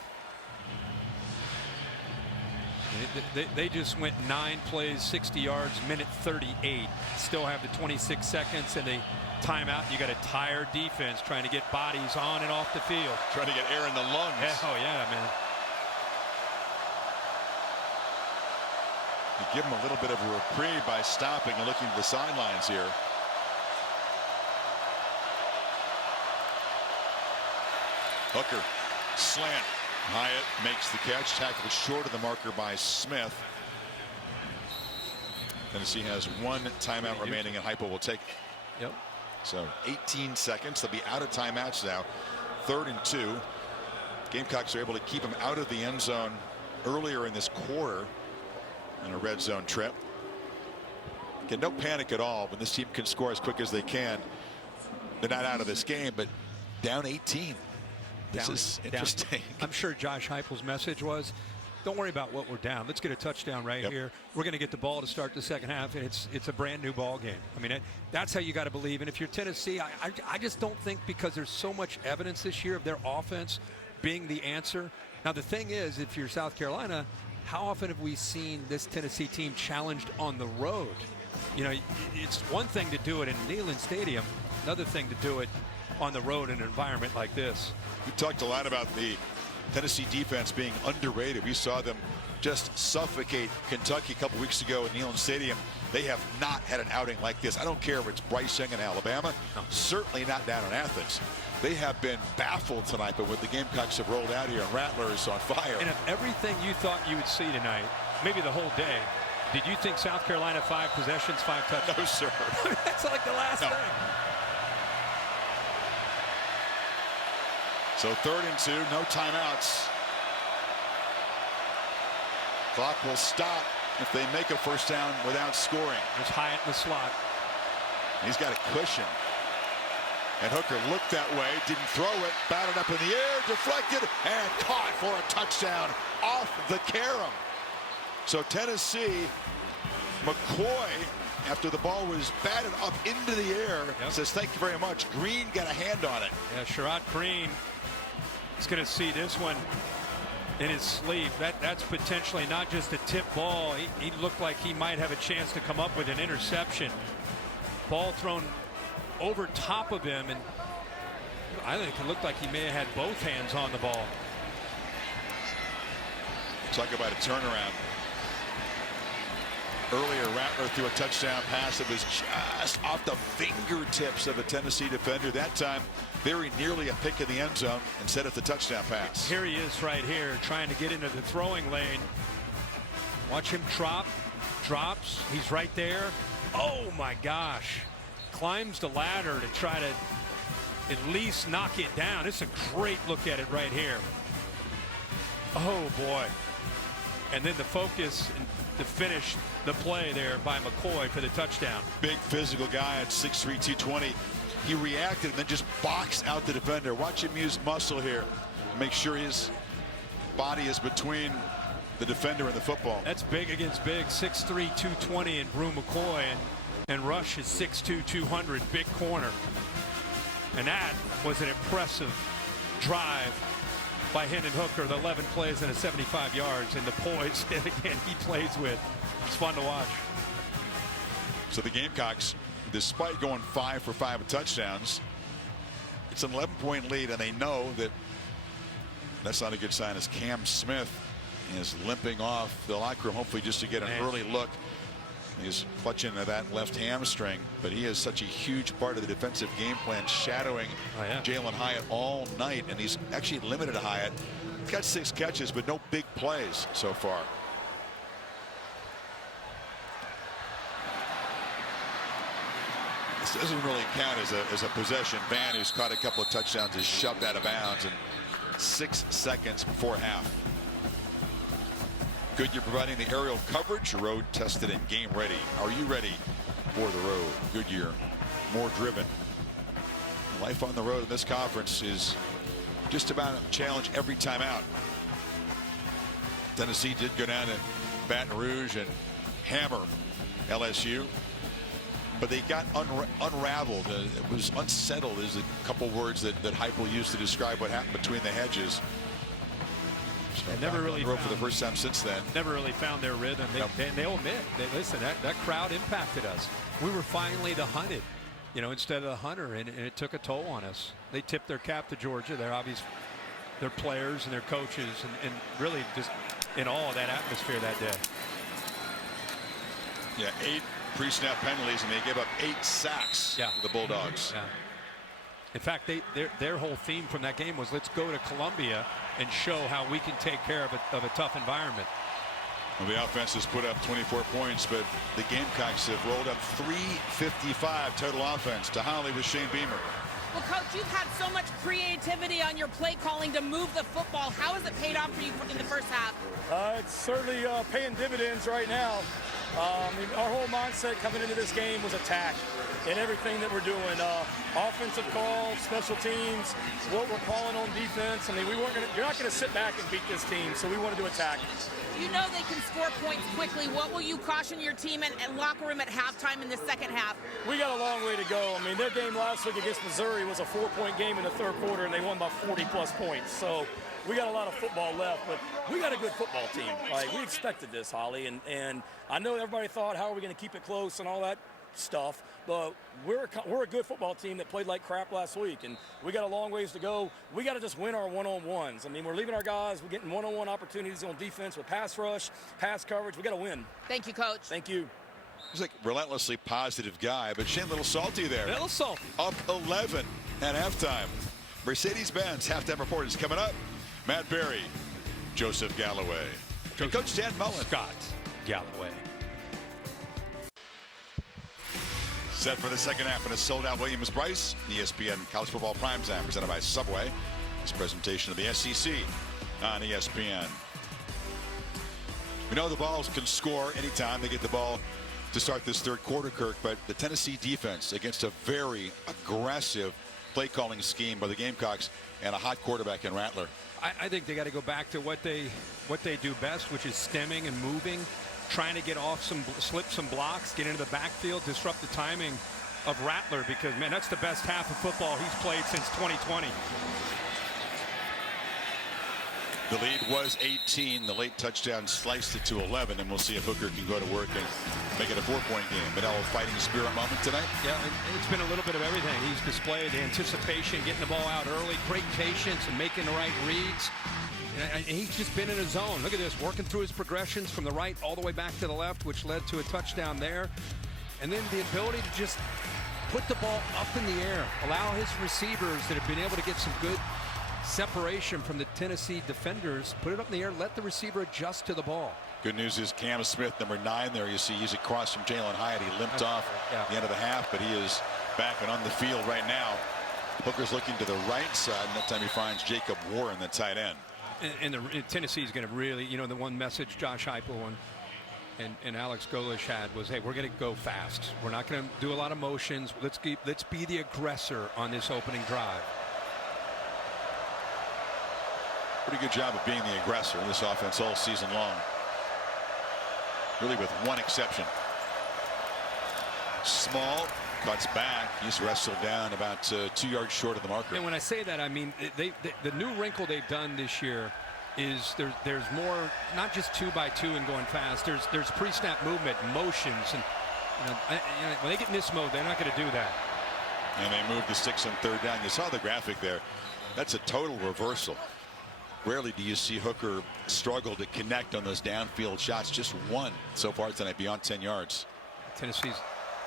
They just went 9 plays, 60 yards, minute 38. Still have the 26 seconds and a timeout. You got a tired defense trying to get bodies on and off the field. Trying to get air in the lungs. Oh, yeah, man. You give them a little bit of a reprieve by stopping and looking to the sidelines here. Hooker, slant. Hyatt makes the catch, tackled short of the marker by Smith. Tennessee has 1 timeout remaining, and Heupel will take it. Yep. So 18 seconds. They'll be out of timeouts now. 3rd and 2. Gamecocks are able to keep him out of the end zone earlier in this quarter in a red zone trip. Again, no panic at all when this team can score as quick as they can. They're not out of this game, but down 18. This is interesting. I'm sure Josh Heupel's message was, don't worry about what we're down. Let's get a touchdown right here. We're going to get the ball to start the second half, and it's a brand new ball game. I mean, that's how you got to believe. And if you're Tennessee, I just don't think, because there's so much evidence this year of their offense being the answer. Now, the thing is, if you're South Carolina, how often have we seen this Tennessee team challenged on the road? You know, it's one thing to do it in Neyland Stadium, another thing to do it on the road in an environment like this. We talked a lot about the Tennessee defense being underrated. We saw them just suffocate Kentucky a couple weeks ago at Neyland Stadium. They have not had an outing like this. I don't care if it's Bryce Young in Alabama, certainly not down in Athens. They have been baffled tonight, but what the Gamecocks have rolled out here, and Rattler is on fire. And of everything you thought you would see tonight, maybe the whole day, did you think South Carolina 5 possessions, 5 touchdowns? No, sir. That's like the last thing. So 3rd and 2, no timeouts. Clock will stop if they make a first down without scoring. There's Hyatt in the slot. He's got a cushion. And Hooker looked that way, didn't throw it, batted up in the air, deflected, and caught for a touchdown off the carom. So Tennessee, McCoy, after the ball was batted up into the air, says thank you very much. Green got a hand on it. Yeah, Sherrod Green is going to see this one in his sleeve. That's potentially not just a tip ball. He looked like he might have a chance to come up with an interception. Ball thrown over top of him, and I think it looked like he may have had both hands on the ball. Talk about a turnaround. Earlier, Rattler threw a touchdown pass that was just off the fingertips of a Tennessee defender. That time, very nearly a pick in the end zone, instead of the touchdown pass. Here he is right here, trying to get into the throwing lane. Watch him drop, drops, he's right there. Oh my gosh. Climbs the ladder to try to at least knock it down. It's a great look at it right here. Oh boy. And then the focus and the finish the play there by McCoy for the touchdown. Big physical guy at 6'3", 220. He reacted and then just boxed out the defender. Watch him use muscle here. Make sure his body is between the defender and the football. That's big against big. 6'3", 220 and Brew McCoy, and Rush is 6'2", 200, big corner. And that was an impressive drive by Hendon Hooker. The 11 plays and a 75 yards, and the poise that again he plays with. It's fun to watch. So the Gamecocks, despite going 5 for 5 with touchdowns, it's an 11-point lead, and they know that that's not a good sign as Cam Smith is limping off the locker room, hopefully just to get an early look. He's clutching to that left hamstring, but he is such a huge part of the defensive game plan, shadowing Jalen Hyatt all night, and he's actually limited Hyatt. He's got 6 catches, but no big plays so far. This doesn't really count as a possession. Van, who's caught a couple of touchdowns, is shoved out of bounds, and 6 seconds before half. Goodyear providing the aerial coverage, road tested and game ready. Are you ready for the road? Goodyear, more driven. Life on the road in this conference is just about a challenge every time out. Tennessee did go down to Baton Rouge and hammer LSU, but they got unraveled. It was unsettled, is a couple words that Heupel used to describe what happened between the hedges. And never really for the first time since then. Never really found their rhythm. They'll admit, listen, that crowd impacted us. We were finally the hunted, you know, instead of the hunter, and it took a toll on us. They tipped their cap to Georgia. They're obvious, their players and their coaches, and really just in awe of that atmosphere that day. Yeah, 8 pre-snap penalties, and they gave up 8 sacks to the Bulldogs. Yeah. In fact, their whole theme from that game was, let's go to Columbia and show how we can take care of a tough environment. Well, the offense has put up 24 points, but the Gamecocks have rolled up 355 total offense. To Holly with Shane Beamer. Well, Coach, you've had so much creativity on your play calling to move the football. How has it paid off for you in the first half? It's certainly paying dividends right now. Our whole mindset coming into this game was attack. in everything that we're doing. Offensive calls, special teams, what we're calling on defense. I mean, you're not going to sit back and beat this team, so we wanted to attack. You know they can score points quickly. What will you caution your team and locker room at halftime in the second half? We got a long way to go. I mean, their game last week against Missouri was a 4-point game in the third quarter, and they won by 40-plus points. So we got a lot of football left, but we got a good football team. Like, we expected this, Holly, and I know everybody thought, how are we going to keep it close and all that stuff, but we're a good football team that played like crap last week, and we got a long ways to go. We got to just win our one-on-ones. I mean, we're leaving our guys, we're getting one-on-one opportunities on defense with pass rush, pass coverage. We got to win. Thank you, Coach. Thank you. He's like a relentlessly positive guy, but Shane, a little salty there. A little salty. Up 11 at halftime. Mercedes-Benz halftime report is coming up. Matt Berry, Joseph Galloway, and Coach Dan Mullen. Scott Galloway. Set for the second half in a sold-out Williams-Brice. ESPN College Football Primetime presented by Subway. This presentation of the SEC on ESPN. We know the Vols can score anytime they get the ball to start this third quarter, Kirk, but the Tennessee defense against a very aggressive play-calling scheme by the Gamecocks and a hot quarterback in Rattler. I think they got to go back to what they do best, which is stemming and moving, trying to get off slip some blocks, get into the backfield, disrupt the timing of Rattler, because, man, that's the best half of football he's played since 2020. The lead was 18. The late touchdown sliced it to 11, and we'll see if Hooker can go to work and make it a 4-point game. But our fighting spirit moment tonight. Yeah, it's been a little bit of everything. He's displayed the anticipation, getting the ball out early, great patience, and making the right reads. And he's just been in his zone. Look at this, working through his progressions from the right all the way back to the left, which led to a touchdown there. And then the ability to just put the ball up in the air, allow his receivers that have been able to get some good separation from the Tennessee defenders, put it up in the air, let the receiver adjust to the ball. Good news is Cam Smith, number 9 there, you see he's across from Jalen Hyatt. He limped off the end of the half, but he is back and on the field right now. Hooker's looking to the right side, and that time he finds Jacob Warren, the tight end. And Tennessee's going to really, you know, the one message Josh Heupel and Alex Golish had was, hey, we're going to go fast. We're not going to do a lot of motions. Let's be the aggressor on this opening drive. Pretty good job of being the aggressor in this offense all season long. Really with one exception. Small cuts back. He's wrestled down about 2 yards short of the marker. And when I say that, I mean the new wrinkle they've done this year is there's more, not just 2x2 and going fast. There's pre-snap movement, motions, and when they get in this mode, they're not going to do that. And they move the 6th and 3rd down. You saw the graphic there. That's a total reversal. Rarely do you see Hooker struggle to connect on those downfield shots. Just one so far tonight beyond 10 yards. Tennessee's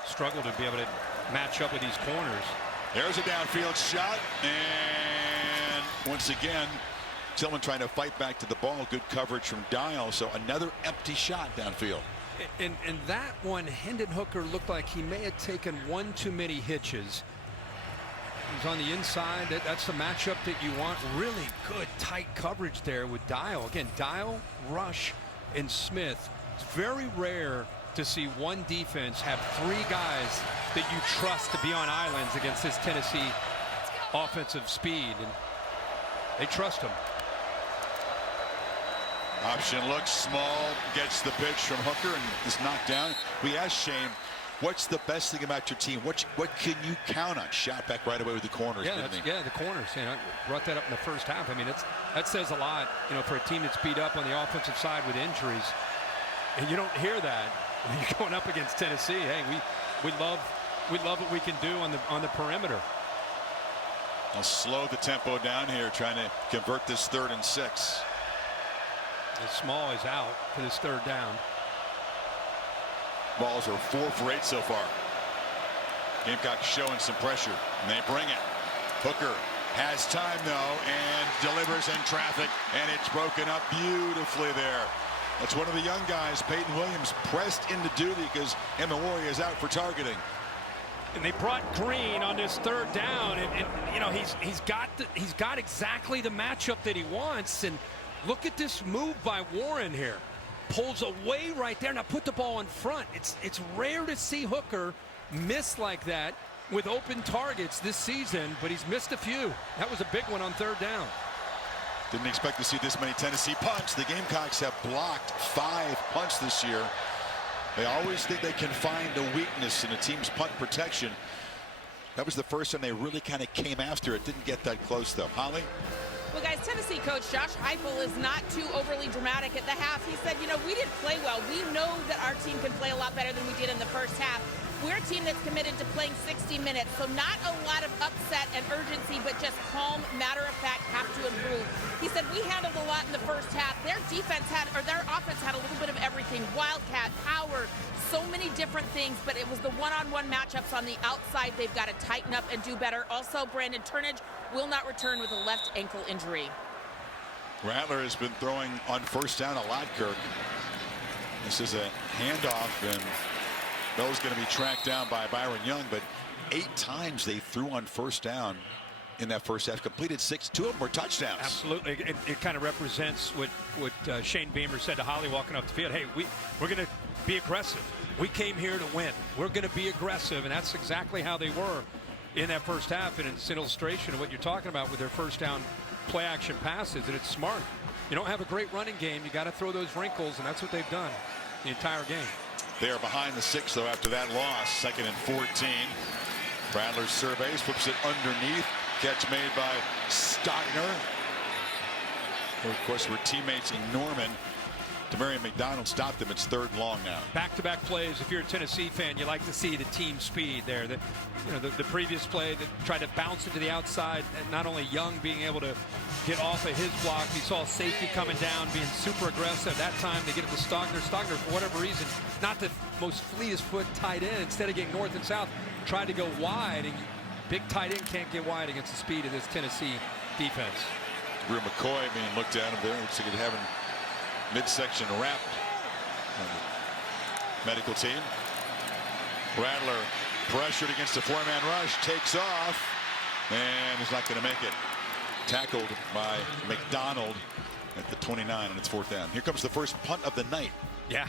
struggled to be able to match up with these corners. There's a downfield shot, and once again Tillman trying to fight back to the ball. Good coverage from Dial, so another empty shot downfield. And that one, Hendon Hooker looked like he may have taken one too many hitches. He's on the inside. That's the matchup that you want. Really good tight coverage there with Dial. Again, Dial, Rush, and Smith. It's very rare to see one defense have 3 guys that you trust to be on islands against this Tennessee offensive speed, and they trust him. Option looks small, gets the pitch from Hooker and is knocked down. We asked Shane, what's the best thing about your team? What can you count on? Shot back right away with the corners. Yeah, the corners. You know, I brought that up in the first half. I mean, that says a lot, you know, for a team that's beat up on the offensive side with injuries. And you don't hear that when you're going up against Tennessee. Hey, we love what we can do on the perimeter. I'll slow the tempo down here, trying to convert this 3rd and 6. The Small is out for this 3rd down. Balls are 4 for 8 so far. Gamecocks showing some pressure, and they bring it. Hooker has time, though, and delivers in traffic, and it's broken up beautifully there. That's one of the young guys, Peyton Williams, pressed into duty because Emawori is out for targeting. And they brought Green on this 3rd down, and you know, he's got exactly the matchup that he wants. And look at this move by Warren here. Pulls away right there. Now put the ball in front. It's rare to see Hooker miss like that with open targets this season, but he's missed a few. That was a big one on third down. Didn't expect to see this many Tennessee punts. The Gamecocks have blocked 5 punts this year. They always think they can find a weakness in a team's punt protection. That was the first time they really kind of came after it. Didn't get that close, though. Holly? Well, guys, Tennessee coach Josh Heupel is not too overly dramatic at the half. He said, you know, we didn't play well. We know that our team can play a lot better than we did in the first half. We're a team that's committed to playing 60 minutes, so not a lot of upset and urgency, but just calm, matter-of-fact, have to improve. He said we handled a lot in the first half. Their offense had a little bit of everything, wildcat, power, so many different things, but it was the one-on-one matchups on the outside they've got to tighten up and do better. Also, Brandon Turnage will not return with a left ankle injury. Rattler has been throwing on first down a lot, Kirk. This is a handoff, and Bell's going to be tracked down by Byron Young, but 8 times they threw on first down in that first half. Completed 6. 2 of them were touchdowns. Absolutely. It kind of represents what Shane Beamer said to Holly walking off the field. Hey, we're going to be aggressive. We came here to win. We're going to be aggressive, and that's exactly how they were in that first half. And it's an illustration of what you're talking about with their first down play action passes, and it's smart. You don't have a great running game. You got to throw those wrinkles, and that's what they've done the entire game. They are behind the 6, though, after that loss. 2nd and 14. Rattler surveys, flips it underneath. Catch made by Stockner. Of course, we're teammates in Norman. Demarion McDonald stopped them. It's 3rd and long now. Back-to-back plays. If you're a Tennessee fan, you like to see the team speed there. The previous play that tried to bounce into the outside, and not only Young being able to get off of his block, you saw safety coming down, being super aggressive. That time they get it to Stockner. Stockner, for whatever reason, not the most fleetest foot tight end. Instead of getting north and south, tried to go wide, and big tight end can't get wide against the speed of this Tennessee defense. Drew McCoy being looked at him there. Looks like he's having midsection wrapped on the medical team. Rattler pressured against a 4-man rush, takes off, and is not going to make it. Tackled by McDonald at the 29, and it's 4th down. Here comes the first punt of the night. Yeah.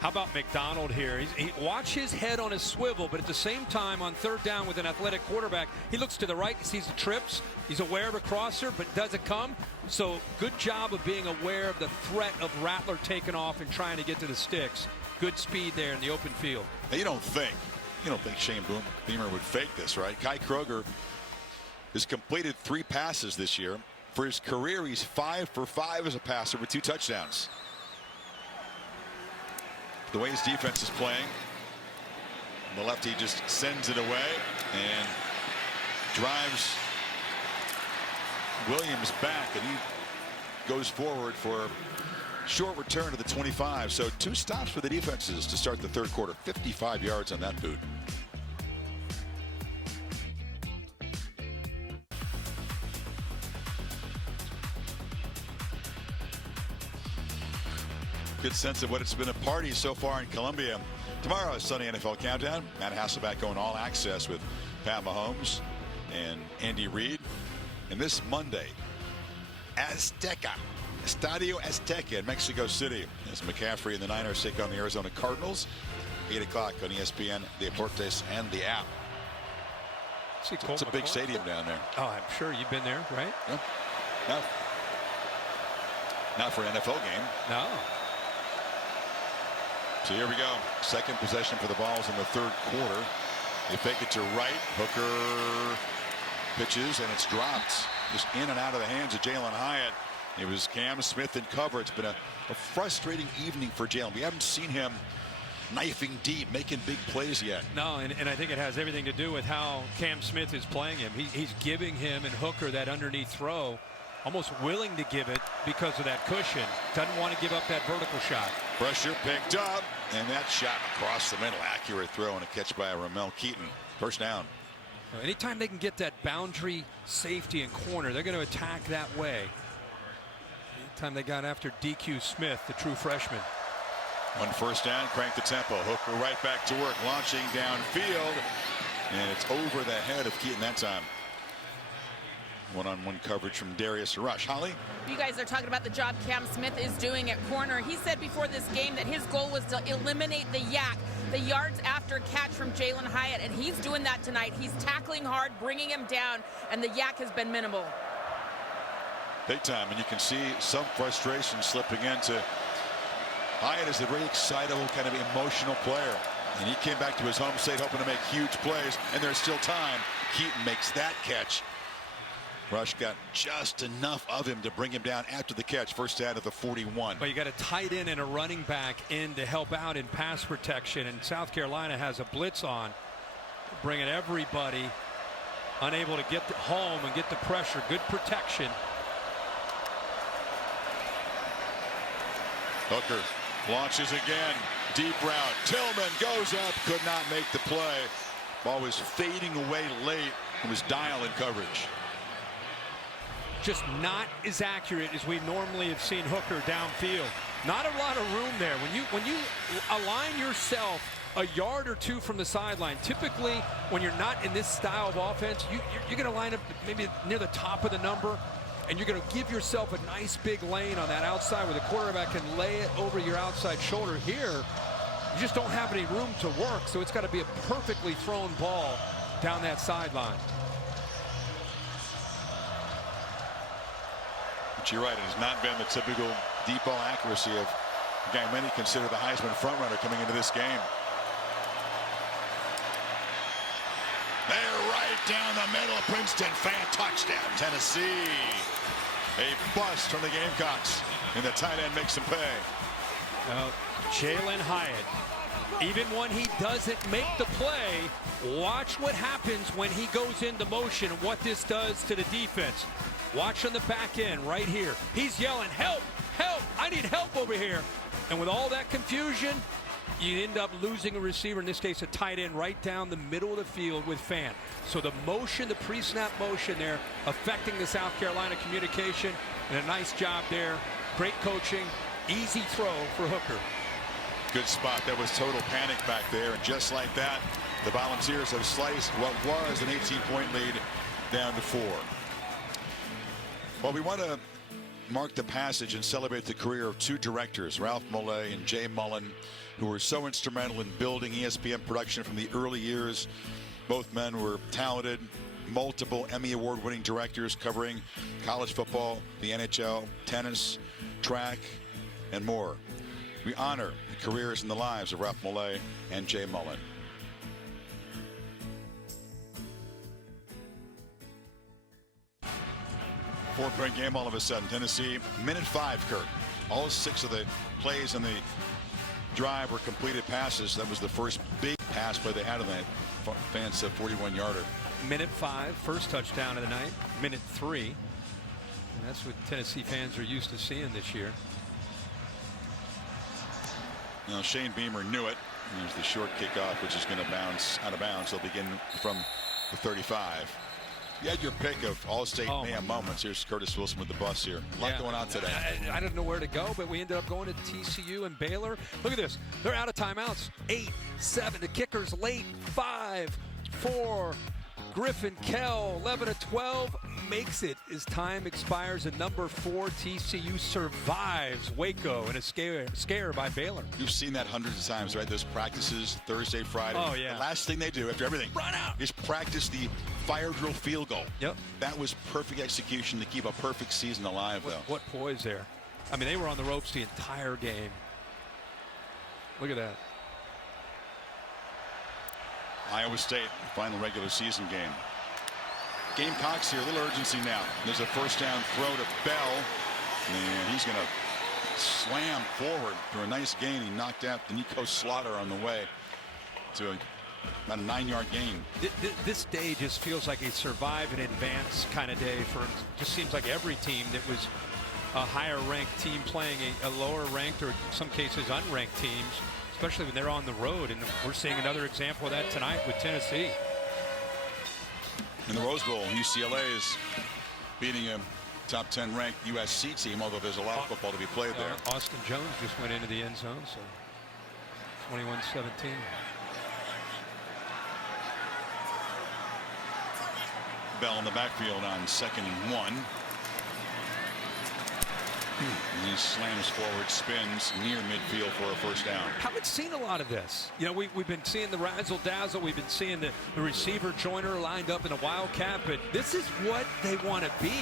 How about McDonald here? Watch his head on his swivel, but at the same time, on 3rd down with an athletic quarterback, he looks to the right, sees the trips. He's aware of a crosser, but doesn't come. So good job of being aware of the threat of Rattler taking off and trying to get to the sticks. Good speed there in the open field. Now, you don't think Shane Beamer would fake this, right? Kai Kroger has completed 3 passes this year. For his career, he's 5 for 5 as a passer with 2 touchdowns. The way his defense is playing, the lefty just sends it away and drives Williams back, and he goes forward for a short return to the 25. So 2 stops for the defenses to start the 3rd quarter. 55 yards on that boot. Good sense of what it's been a party so far in Columbia. Tomorrow is Sunday NFL Countdown. Matt Hasselbeck going all access with Pat Mahomes and Andy Reid. And this Monday, Estadio Azteca in Mexico City, as McCaffrey and the Niners take on the Arizona Cardinals. 8 o'clock on ESPN, Deportes, and the app. It's a big stadium down there. Oh, I'm sure you've been there, right? No. Not for an NFL game. No. So here we go. 2nd possession for the Vols in the 3rd quarter. They fake it to right. Hooker pitches, and it's dropped. Just in and out of the hands of Jalen Hyatt. It was Cam Smith in cover. It's been a frustrating evening for Jalen. We haven't seen him knifing deep, making big plays yet. No, and I think it has everything to do with how Cam Smith is playing him. He's giving him and Hooker that underneath throw, almost willing to give it because of that cushion. Doesn't want to give up that vertical shot. Pressure picked up, and that shot across the middle. Accurate throw and a catch by Ramel Keaton. 1st down. Anytime they can get that boundary safety and corner, they're going to attack that way. Anytime they got after DQ Smith, the true freshman. On 1st down, crank the tempo. Hooker right back to work, launching downfield, and it's over the head of Keaton that time. One-on-one coverage from Darius Rush. Holly? You guys are talking about the job Cam Smith is doing at corner. He said before this game that his goal was to eliminate the yak. the yards after catch from Jalen Hyatt, and he's doing that tonight. He's tackling hard, bringing him down, and the yak has been minimal. Big time, and you can see some frustration slipping into Hyatt. Is a very excitable, kind of emotional player, and he came back to his home state hoping to make huge plays, and there's still time. Keaton makes that catch. Rush got just enough of him to bring him down after the catch. First down at the 41. But you got a tight end and a running back in to help out in pass protection, and South Carolina has a blitz on, bringing everybody, unable to get home and get the pressure. Good protection. Hooker launches again. Deep route. Tillman goes up. Could not make the play. Ball was fading away late. It was Dial in coverage. Just not as accurate as we normally have seen Hooker downfield. Not a lot of room there. When you align yourself a yard or two from the sideline, typically when you're not in this style of offense, you're going to line up maybe near the top of the number, and you're going to give yourself a nice big lane on that outside where the quarterback can lay it over your outside shoulder. Here, you just don't have any room to work, so it's got to be a perfectly thrown ball down that sideline. But you're right, it has not been the typical deep ball accuracy of the guy many consider the Heisman frontrunner coming into this game. They're right down the middle. Princeton fan touchdown. Tennessee. A bust from the Gamecocks, and the tight end makes him pay. Jalen Hyatt, even when he doesn't make the play, watch what happens when he goes into motion and what this does to the defense. Watch on the back end right here. He's yelling, help, help, I need help over here. And with all that confusion, you end up losing a receiver, in this case a tight end, right down the middle of the field with Fan. So the motion, the pre-snap motion there, affecting the South Carolina communication, and a nice job there. Great coaching, easy throw for Hooker. Good spot. That was total panic back there, and just like that, the Volunteers have sliced what was an 18-point lead down to 4. Well, we want to mark the passage and celebrate the career of two directors, Ralph Mollet and Jay Mullen, who were so instrumental in building ESPN production from the early years. Both men were talented, multiple Emmy Award-winning directors covering college football, the NHL, tennis, track, and more. We honor the careers and the lives of Ralph Mollet and Jay Mullen. Four-point game all of a sudden. Tennessee, minute 5, Kurt. All 6 of the plays in the drive were completed passes. That was the first big pass play they had on that fancy 41-yarder. Minute 5, first touchdown of the night. Minute 3. And that's what Tennessee fans are used to seeing this year. Now Shane Beamer knew it. There's the short kickoff, which is going to bounce out of bounds. They'll begin from the 35. You had your pick of all-state mayhem moments. Here's Curtis Wilson with the bus here. A lot going on today. I didn't know where to go, but we ended up going to TCU and Baylor. Look at this. They're out of timeouts. 8, 7. The kicker's late. 5, 4. Griffin Kell, 11-12, makes it as time expires. And number 4, TCU survives Waco in a scare by Baylor. You've seen that hundreds of times, right? Those practices Thursday, Friday. Oh, yeah. The last thing they do after everything, run out, is practice the fire drill field goal. Yep. That was perfect execution to keep a perfect season alive, though. What poise there. I mean, they were on the ropes the entire game. Look at that. Iowa State, final regular season game. Gamecocks here, a little urgency now. There's a first down throw to Bell, and he's going to slam forward for a nice gain. He knocked out Nico Slaughter on the way to about a 9-yard gain. This day just feels like a survive and advance kind of day for, just seems like every team that was a higher ranked team playing a lower ranked, or in some cases unranked teams, especially when they're on the road. And we're seeing another example of that tonight with Tennessee. In the Rose Bowl, UCLA is beating a top 10 ranked USC team, although there's a lot of football to be played there. Austin Jones just went into the end zone, so 21-17. Bell in the backfield on 2nd and 1. And he slams forward, spins near midfield for a first down. Haven't seen a lot of this. You know, we've been seeing the razzle dazzle. We've been seeing the receiver Joyner lined up in a wildcat, but this is what they want to be.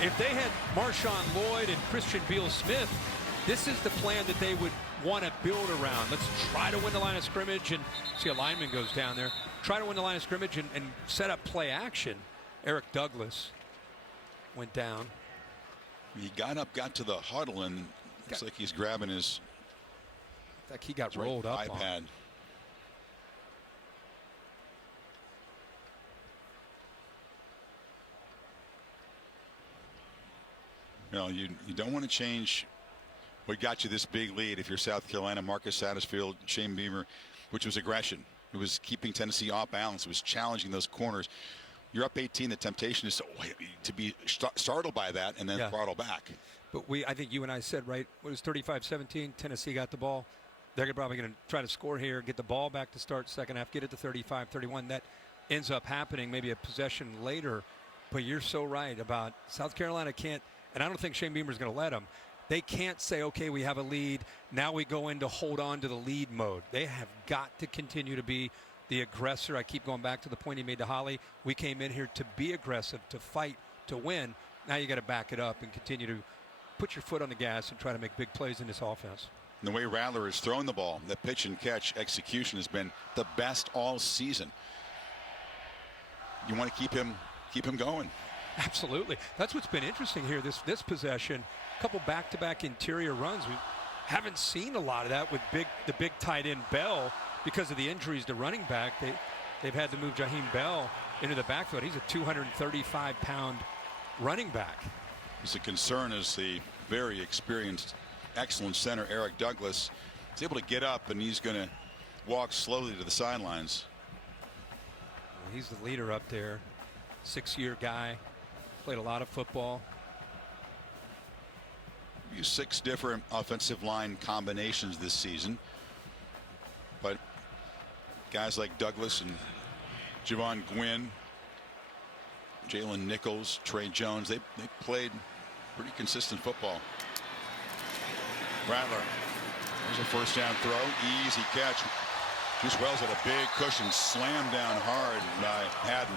If they had Marshawn Lloyd and Christian Beal-Smith, this is the plan that they would want to build around. Let's try to win the line of scrimmage, and see a lineman goes down there. Try to win the line of scrimmage and set up play action. Eric Douglas went down. He got up, got to the huddle, and looks like he's grabbing his. In fact, he got rolled up iPad. You don't want to change what got you this big lead if you're South Carolina. Marcus Satterfield, Shane Beamer, which was aggression. It was keeping Tennessee off balance. It was challenging those corners. You're up 18. The temptation is to be startled by that and then throttle back. But I think you and I said, right, it was 35-17. Tennessee got the ball. They're probably going to try to score here, get the ball back to start second half, get it to 35-31. That ends up happening maybe a possession later. But you're so right about South Carolina can't, and I don't think Shane Beamer's going to let them. They can't say, okay, we have a lead. Now we go into hold on to the lead mode. They have got to continue to be the aggressor. I keep going back to the point he made to Holly. We came in here to be aggressive, to fight, to win. Now you got to back it up and continue to put your foot on the gas and try to make big plays in this offense. And the way Rattler has thrown the ball, the pitch and catch execution has been the best all season. You want to keep him going. Absolutely. That's what's been interesting here. This possession, a couple back-to-back interior runs. We haven't seen a lot of that with the big tight end Bell. Because of the injuries to running back, they've had to move Jaheim Bell into the backfield. He's a 235-pound running back. It's a concern as the very experienced, excellent center Eric Douglas is able to get up, and he's going to walk slowly to the sidelines. Well, he's the leader up there. 6-year guy, played a lot of football. Used 6 different offensive line combinations this season, but guys like Douglas and Javon Gwynn, Jalen Nichols, Trey Jones, they played pretty consistent football. Rattler, there's a first down throw, easy catch. Juice Wells had a big cushion, slammed down hard by Haddon.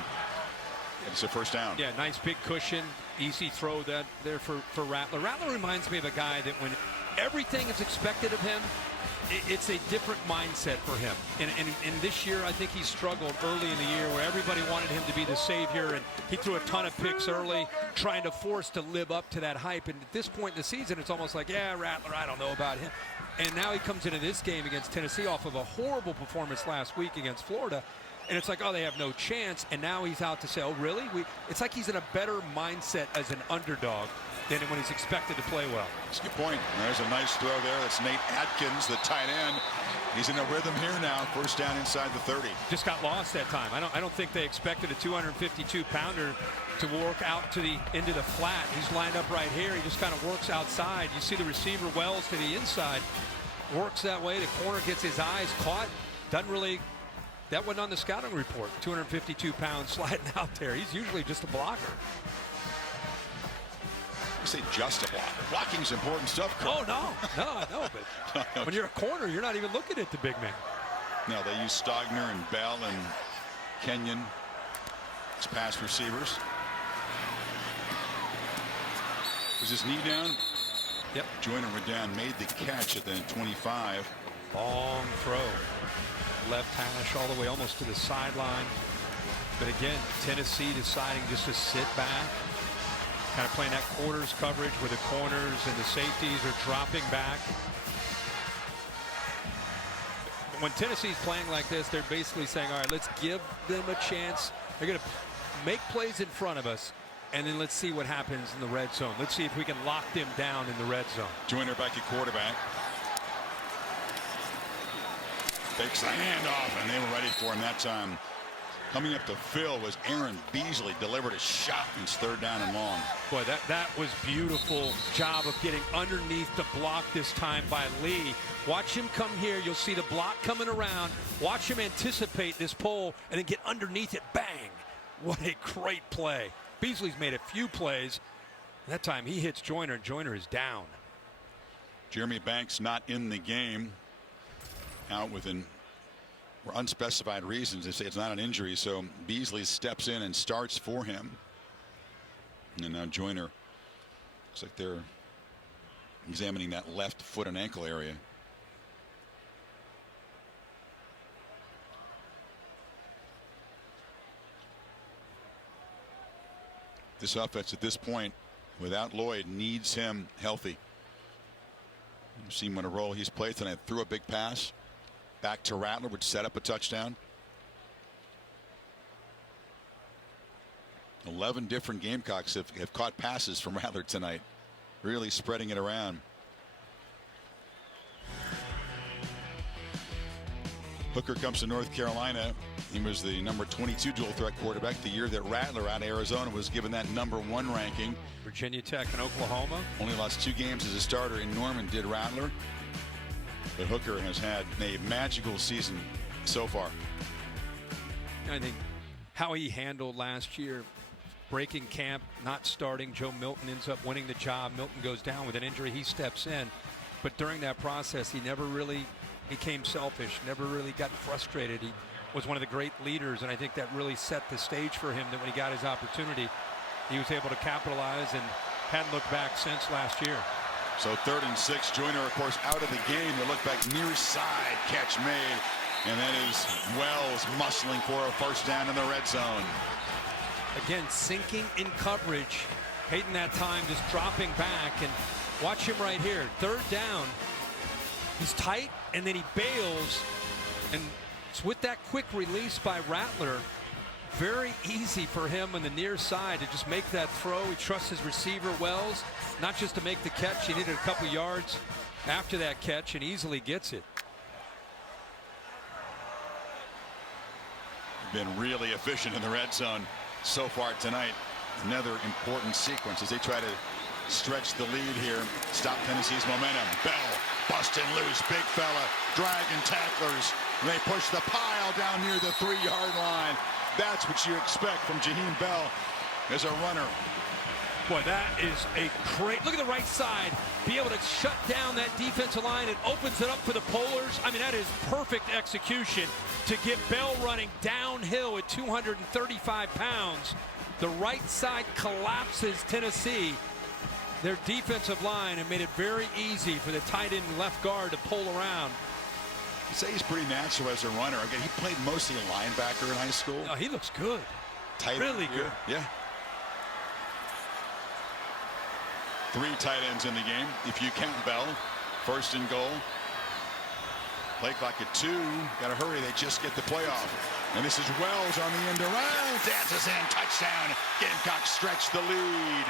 It's a first down. Yeah, nice big cushion, easy throw that there for Rattler. Rattler reminds me of a guy that when everything is expected of him, it's a different mindset for him. And this year, I think he struggled early in the year where everybody wanted him to be the savior, and he threw a ton of picks early, trying to force to live up to that hype. And at this point in the season, it's almost like, yeah, Rattler, I don't know about him. And now he comes into this game against Tennessee off of a horrible performance last week against Florida. And it's like, oh, they have no chance. And now he's out to say, oh, really? It's like he's in a better mindset as an underdog than when he's expected to play well. That's a good point. There's a nice throw there. That's Nate Atkins, the tight end. He's in a rhythm here now. First down inside the 30. Just got lost that time. I don't think they expected a 252-pounder to work out into the flat. He's lined up right here. He just kind of works outside. You see the receiver Wells to the inside. Works that way. The corner gets his eyes caught. Doesn't really. That wasn't on the scouting report. 252 pounds sliding out there. He's usually just a blocker. You say just a blocker. Blocking's important stuff, Kurt. Oh, no, I know, but when you're a corner, you're not even looking at the big man. No, they use Stogner and Bell and Kenyon as pass receivers. Was his knee down? Yep. Joyner went down, made the catch at the 25. Long throw. Left hash all the way almost to the sideline. But again, Tennessee deciding just to sit back. Kind of playing that quarters coverage where the corners and the safeties are dropping back. When Tennessee's playing like this, they're basically saying, all right, let's give them a chance. They're going to make plays in front of us, and then let's see what happens in the red zone. Let's see if we can lock them down in the red zone. Joyner back at quarterback. Takes the handoff, and they were ready for him that time. Coming up to Phil was Aaron Beasley, delivered a shot, and it's third down and long. Boy, that was beautiful job of getting underneath the block this time by Lee. Watch him come here. You'll see the block coming around. Watch him anticipate this pole and then get underneath it. Bang! What a great play. Beasley's made a few plays. That time he hits Joyner, and Joyner is down. Jeremy Banks not in the game, out with unspecified reasons. They say it's not an injury, so Beasley steps in and starts for him. And now Joyner, looks like they're examining that left foot and ankle area. This offense at this point, without Lloyd, needs him healthy. You've seen what a role he's played tonight. Threw a big pass back to Rattler, which set up a touchdown. 11 different Gamecocks have caught passes from Rattler tonight, really spreading it around. Hooker comes to North Carolina. He was the number 22 dual threat quarterback the year that Rattler out of Arizona was given that #1 ranking. Virginia Tech and Oklahoma. Only lost 2 games as a starter in Norman, did Rattler. But Hooker has had a magical season so far. I think how he handled last year, breaking camp, not starting. Joe Milton ends up winning the job. Milton goes down with an injury. He steps in. But during that process, he never really became selfish, never really got frustrated. He was one of the great leaders, and I think that really set the stage for him, that when he got his opportunity, he was able to capitalize and hadn't looked back since last year. So 3rd and 6. Joyner, of course, out of the game. The look back near side catch made. And that is Wells muscling for a first down in the red zone. Again, sinking in coverage. Hayden that time just dropping back. And watch him right here. 3rd down. He's tight, and then he bails. And it's with that quick release by Rattler. Very easy for him on the near side to just make that throw. He trusts his receiver, Wells, not just to make the catch. He needed a couple yards after that catch and easily gets it. Been really efficient in the red zone so far tonight. Another important sequence as they try to stretch the lead here. Stop Tennessee's momentum. Bell busting loose. Big fella. Dragging tacklers. And they push the pile down near the 3-yard line. That's what you expect from Jaheim Bell as a runner. Boy, that is a great look at the right side. Be able to shut down that defensive line. It opens it up for the Polars. I mean, that is perfect execution to get Bell running downhill at 235 pounds. The right side collapses Tennessee. Their defensive line and made it very easy for the tight end and left guard to pull around. You say he's pretty natural as a runner. Again, he played mostly a linebacker in high school. Oh, he looks good. Tight really end good. Yeah. 3 tight ends in the game. If you count Bell, 1st and goal. Play clock at 2. Got to hurry. They just get the playoff. And this is Wells on the end around. Dances in. Touchdown. Gamecocks stretch the lead.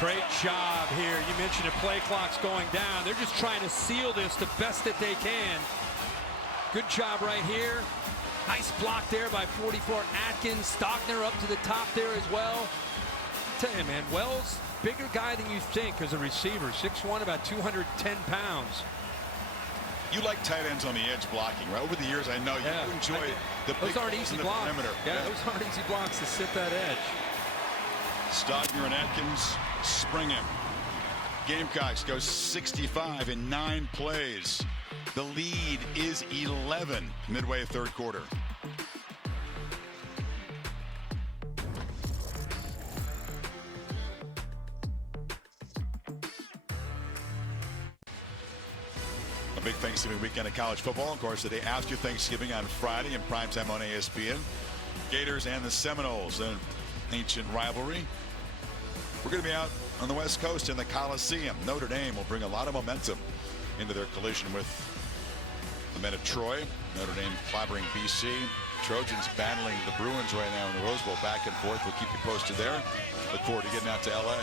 Great job here. You mentioned the play clock's going down. They're just trying to seal this the best that they can. Good job right here. Nice block there by 44 Atkins. Stockner up to the top there as well. I tell you, man, Wells, bigger guy than you think as a receiver. 6'1", about 210 pounds. You like tight ends on the edge blocking, right? Over the years, I know you enjoy the those big aren't easy blocks. Perimeter. Yeah, those aren't easy blocks to sit that edge. Stockner and Atkins spring him. Gamecocks go 65 in 9 plays. The lead is 11 midway 3rd quarter. A big Thanksgiving weekend of college football. Of course, the day after Thanksgiving on Friday in primetime on ESPN. Gators and the Seminoles, an ancient rivalry. We're going to be out on the West Coast in the Coliseum. Notre Dame will bring a lot of momentum into their collision with the men of Troy. Notre Dame clobbering BC. Trojans battling the Bruins right now in the Rose Bowl, back and forth. We'll keep you posted there. Look forward to getting out to LA.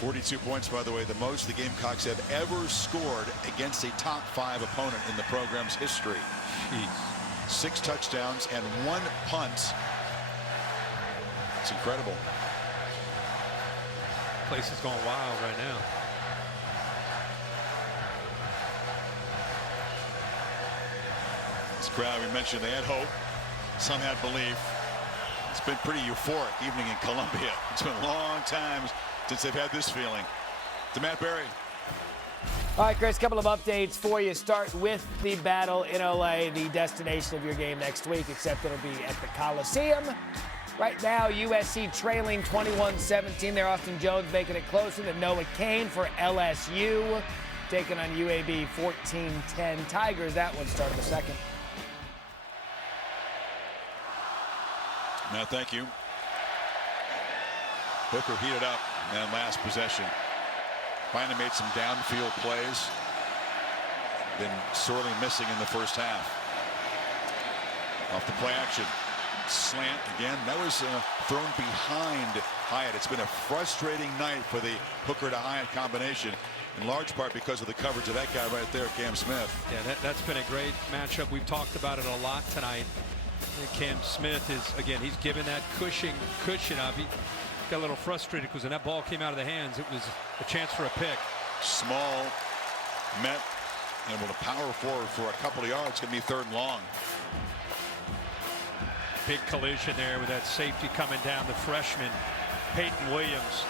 42 points, by the way, the most the Gamecocks have ever scored against a top 5 opponent in the program's history. Jeez. 6 touchdowns and 1 punt. It's incredible. Place is going wild right now. crowd, we mentioned they had hope. Some had belief. It's been pretty euphoric evening in Columbia. It's been a long time since they've had this feeling. To Matt Berry. All right, Chris, a couple of updates for you. Start with the battle in LA, the destination of your game next week, except it'll be at the Coliseum. Right now, USC trailing 21-17. There, Austin Jones making it closer to Noah Cain for LSU. Taking on UAB 14-10 Tigers. That one started the second. Matt, thank you. Hooker heated up in last possession. Finally made some downfield plays. Been sorely missing in the first half. Off the play action. Slant again. That was thrown behind Hyatt. It's been a frustrating night for the Hooker to Hyatt combination, in large part because of the coverage of that guy right there, Cam Smith. Yeah, that's been a great matchup. We've talked about it a lot tonight. And Cam Smith is, again, he's given that cushion up. He got a little frustrated because when that ball came out of the hands, it was a chance for a pick. Small, met, able to power forward for a couple of yards. It's going to be 3rd and long. Big collision there with that safety coming down, the freshman, Peyton Williams.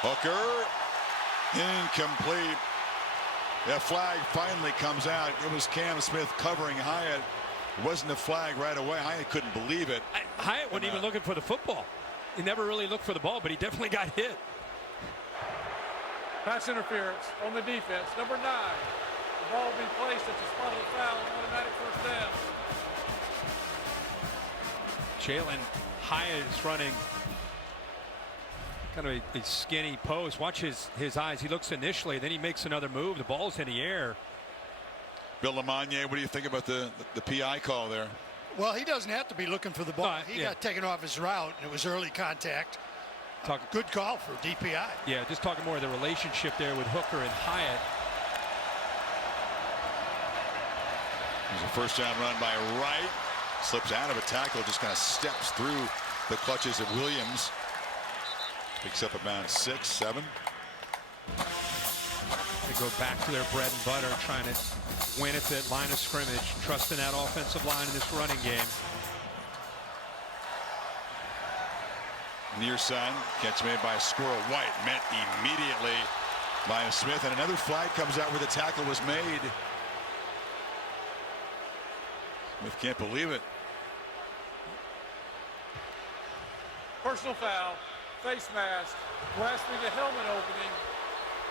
Hooker, incomplete. That flag finally comes out. It was Cam Smith covering Hyatt. It wasn't a flag right away. Hyatt couldn't believe it. Hyatt wasn't even looking for the football. He never really looked for the ball, but he definitely got hit. Pass interference on the defense. Number 9. The ball will be placed at the spot of the foul. Automatic first down. Jalen Hyatt is running kind of a skinny post. Watch his eyes. He looks initially, then he makes another move. The ball's in the air. Bill LeMonnier, what do you think about the PI call there? Well, he doesn't have to be looking for the ball. He got taken off his route, and it was early contact. Good call for DPI. Yeah, just talking more of the relationship there with Hooker and Hyatt. There's a first down run by Wright. Slips out of a tackle, just kind of steps through the clutches of Williams. Picks up about 6, 7. They go back to their bread and butter, trying to win at the line of scrimmage, trusting that offensive line in this running game. Near side, catch made by Squirrel White, met immediately by Smith, and another flag comes out where the tackle was made. Smith can't believe it. Personal foul, face mask, grasping a helmet opening.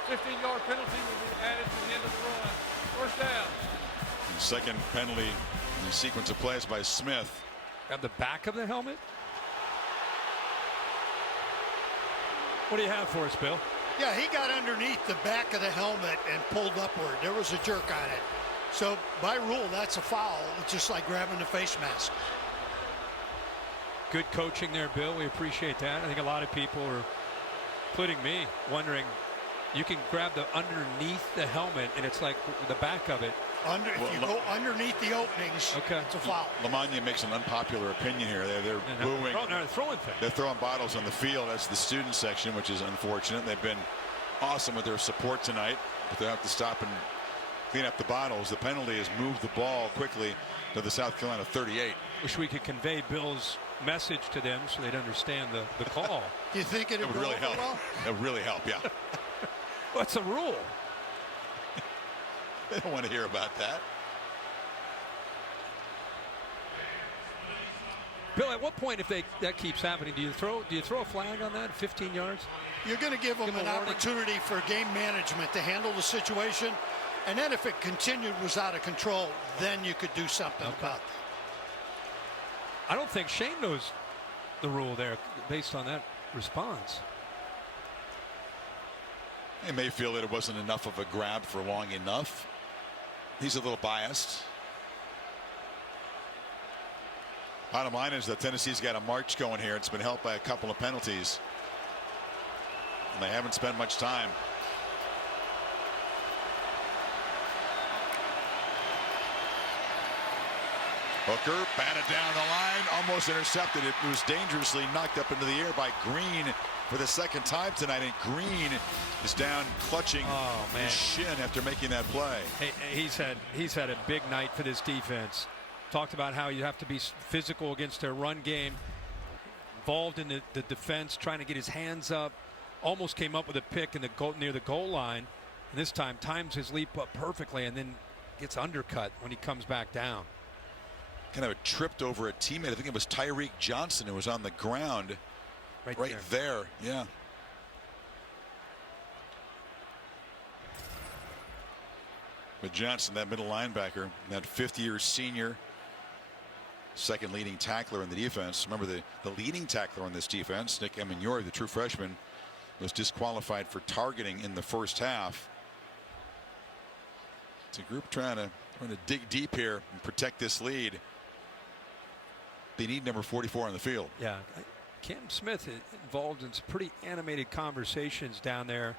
15-yard penalty will be added to the end of the run. First down. The second penalty in the sequence of plays by Smith. Grab the back of the helmet. What do you have for us, Bill? Yeah, he got underneath the back of the helmet and pulled upward. There was a jerk on it. So by rule, that's a foul. It's just like grabbing the face mask. Good coaching there, Bill. We appreciate that. I think a lot of people are, including me, wondering, you can grab the underneath the helmet and it's like the back of it. If you go underneath the openings, it's a foul. LeMonnier makes an unpopular opinion here. They're booing. They're throwing bottles on the field. That's the student section, which is unfortunate. They've been awesome with their support tonight, but they have to stop and clean up the bottles. The penalty has moved the ball quickly to the South Carolina 38. Wish we could convey Bill's message to them so they'd understand the call. Do you think it would really help? Well? It would really help, yeah. What's a rule? They don't want to hear about that. Bill, at what point, if that keeps happening, do you throw a flag on that 15 yards? You're going to give them an opportunity for game management to handle the situation, and then if it continued was out of control, then you could do something about that. I don't think Shane knows the rule there based on that response. He may feel that it wasn't enough of a grab for long enough. He's a little biased. Bottom line is that Tennessee's got a march going here. It's been helped by a couple of penalties, and they haven't spent much time. Hooker batted down the line, almost intercepted. It was dangerously knocked up into the air by Green for the second time tonight, and Green is down clutching his shin after making that play. Hey, he's had a big night for this defense. Talked about how you have to be physical against their run game, involved in the defense, trying to get his hands up, almost came up with a pick in the goal, near the goal line, and this time times his leap up perfectly and then gets undercut when he comes back down. Kind of tripped over a teammate. I think it was Tyreek Johnson who was on the ground right there. Yeah. But Johnson, that middle linebacker, that fifth-year senior, second leading tackler in the defense. Remember, the leading tackler on this defense, Nick Emenyor, the true freshman, was disqualified for targeting in the first half. It's a group trying to dig deep here and protect this lead. They need number 44 on the field. Yeah, Cam Smith involved in some pretty animated conversations down there.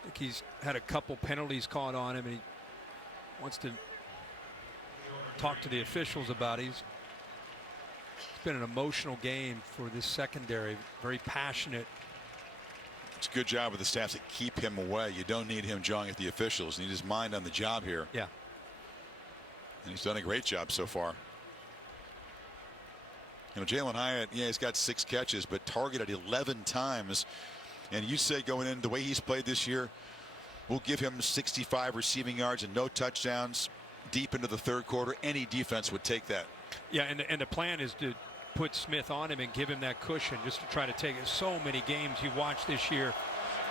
I think he's had a couple penalties called on him, and he wants to talk to the officials about it. It's been an emotional game for this secondary, very passionate. It's a good job of the staff to keep him away. You don't need him jawing at the officials. You need his mind on the job here. Yeah. And he's done a great job so far. You know, Jalen Hyatt, yeah, he's got 6 catches, but targeted 11 times. And you say going in the way he's played this year, we'll give him 65 receiving yards and no touchdowns deep into the third quarter. Any defense would take that. Yeah, and the plan is to put Smith on him and give him that cushion just to try to take it. So many games you watch this year,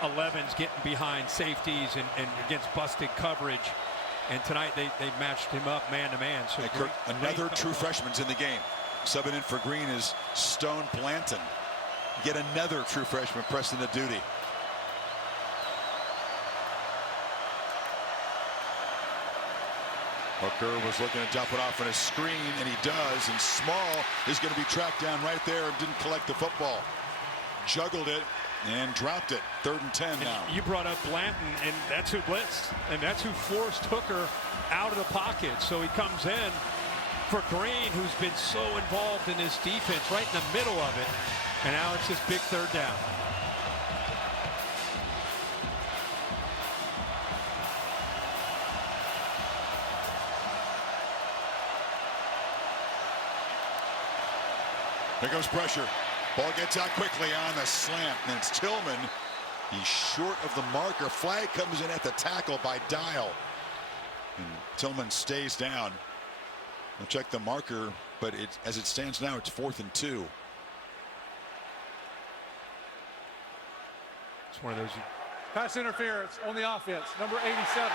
11s getting behind safeties and against busted coverage. And tonight they matched him up man to man. So Kirk, another true freshman's in the game. Subbing in for Green is Stone Blanton. Yet another true freshman pressing the duty. Hooker was looking to dump it off on a screen, and he does. And Small is going to be tracked down right there and didn't collect the football. Juggled it and dropped it. 3rd and 10 now. You brought up Blanton, and that's who blitzed, and that's who forced Hooker out of the pocket. So he comes in for Green, who's been so involved in this defense, right in the middle of it. And now it's this big 3rd down. Here comes pressure. Ball gets out quickly on the slant, and it's Tillman. He's short of the marker. Flag comes in at the tackle by Dial. And Tillman stays down. We'll check the marker, but as it stands now, it's 4th and 2. It's one of those. Pass interference on the offense, number 87.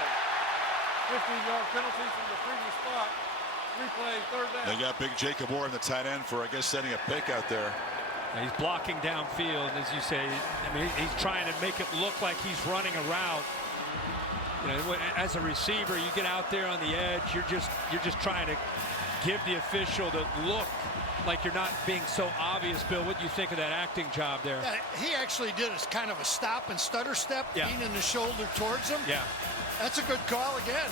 15-yard penalty from the previous spot. Replay, 3rd down. They got big Jacob Orr in the tight end for, I guess, setting a pick out there. He's blocking downfield, as you say. I mean, he's trying to make it look like he's running a route. You know, as a receiver, you get out there on the edge. You're just trying to give the official the look like you're not being so obvious. Bill, what do you think of that acting job there? Yeah, he actually did as kind of a stop and stutter step, leaning the shoulder towards him. Yeah. That's a good call again.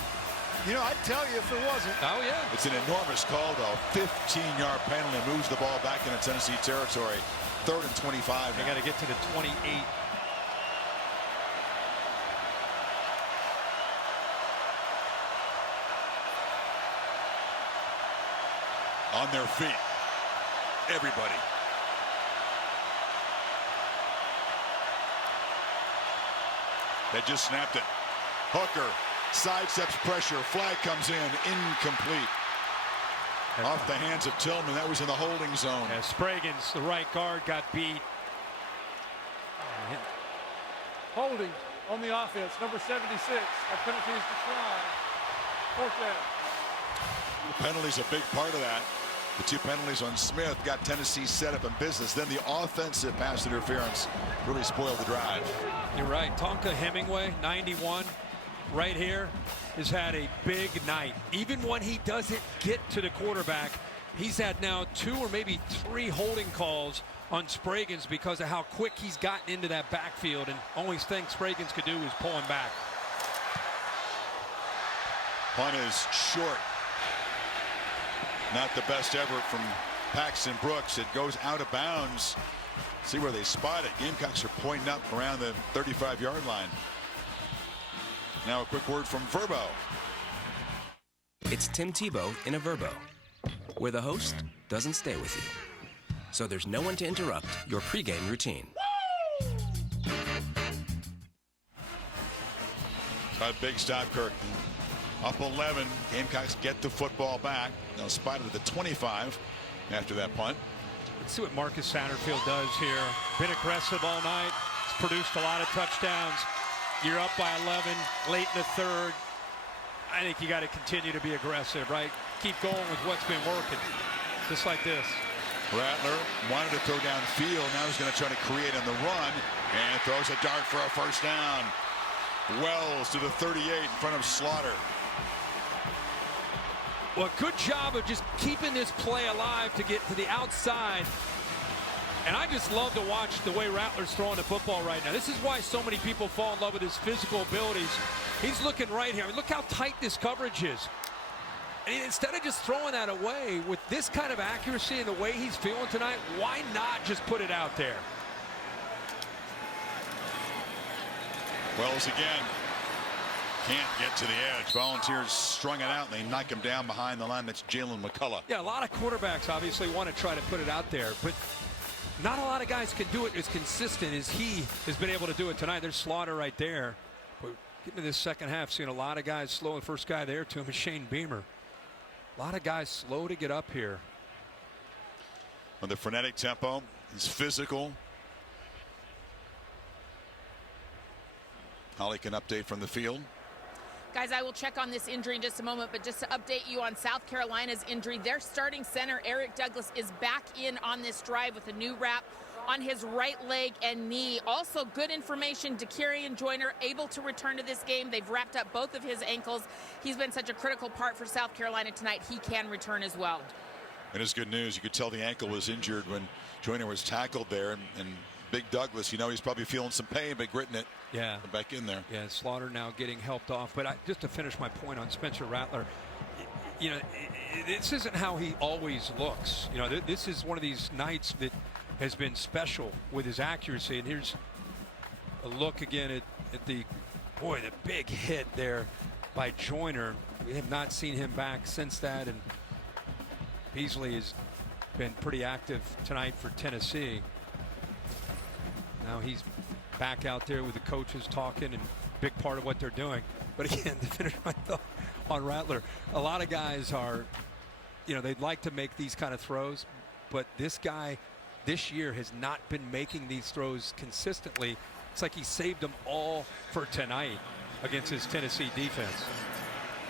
You know, I'd tell you if it wasn't. Oh, yeah. It's an enormous call, though. 15-yard penalty moves the ball back into Tennessee territory. 3rd and 25. They got to get to the 28. On their feet. Everybody. They just snapped it. Hooker sidesteps pressure. Flag comes in. Incomplete. Off the hands of Tillman. That was in the holding zone. Yeah, Spraggins, the right guard, got beat. Holding on the offense, number 76. A penalty is declined. 4th down. The penalty's a big part of that. The 2 penalties on Smith got Tennessee set up in business. Then the offensive pass interference really spoiled the drive. You're right. Tonka Hemingway, 91, right here, has had a big night. Even when he doesn't get to the quarterback, he's had now 2 or maybe 3 holding calls on Spraggins because of how quick he's gotten into that backfield, and only thing Spraggins could do was pull him back. Punt is short. Not the best ever from Paxton Brooks. It goes out of bounds. See where they spot it. Gamecocks are pointing up around the 35-yard line. Now a quick word from Verbo. It's Tim Tebow in a Verbo, where the host doesn't stay with you. So there's no one to interrupt your pregame routine. A big stop, Kirk. Up 11. Gamecocks get the football back. Now spotted at the 25 after that punt. Let's see what Marcus Satterfield does here. Been aggressive all night. He's produced a lot of touchdowns. You're up by 11 late in the third. I think you got to continue to be aggressive, right? Keep going with what's been working. Just like this. Rattler wanted to throw downfield. Now he's going to try to create on the run and throws a dart for a first down. Wells to the 38 in front of Slaughter. Well, good job of just keeping this play alive to get to the outside. And I just love to watch the way Rattler's throwing the football right now. This is why so many people fall in love with his physical abilities. He's looking right here. I mean, look how tight this coverage is. And instead of just throwing that away, with this kind of accuracy and the way he's feeling tonight, why not just put it out there? Wells again. Can't get to the edge. Volunteers strung it out, and they knock him down behind the line. That's Jalen McCullough. Yeah, a lot of quarterbacks obviously want to try to put it out there, but not a lot of guys can do it as consistent as he has been able to do it tonight. There's Slaughter right there. But getting to this second half, seeing a lot of guys slow. The first guy there to him is Shane Beamer. A lot of guys slow to get up here. On the frenetic tempo, he's physical. Holly can update from the field. Guys, I will check on this injury in just a moment, but just to update you on South Carolina's injury, their starting center, Eric Douglas, is back in on this drive with a new wrap on his right leg and knee. Also, good information, DeKerian Joyner able to return to this game. They've wrapped up both of his ankles. He's been such a critical part for South Carolina tonight. He can return as well. And it's good news. You could tell the ankle was injured when Joyner was tackled there, and Big Douglas, you know, he's probably feeling some pain, but gritting it. Yeah, back in there. Yeah, Slaughter now getting helped off. But just to finish my point on Spencer Rattler, you know, this isn't how he always looks. You know, this is one of these nights that has been special with his accuracy. And here's a look again at the big hit there by Joyner. We have not seen him back since that, and Beasley has been pretty active tonight for Tennessee. Now he's back out there with the coaches talking, and big part of what they're doing. But again, to finish my thought on Rattler, a lot of guys are, you know, they'd like to make these kind of throws, but this guy this year has not been making these throws consistently. It's like he saved them all for tonight against his Tennessee defense.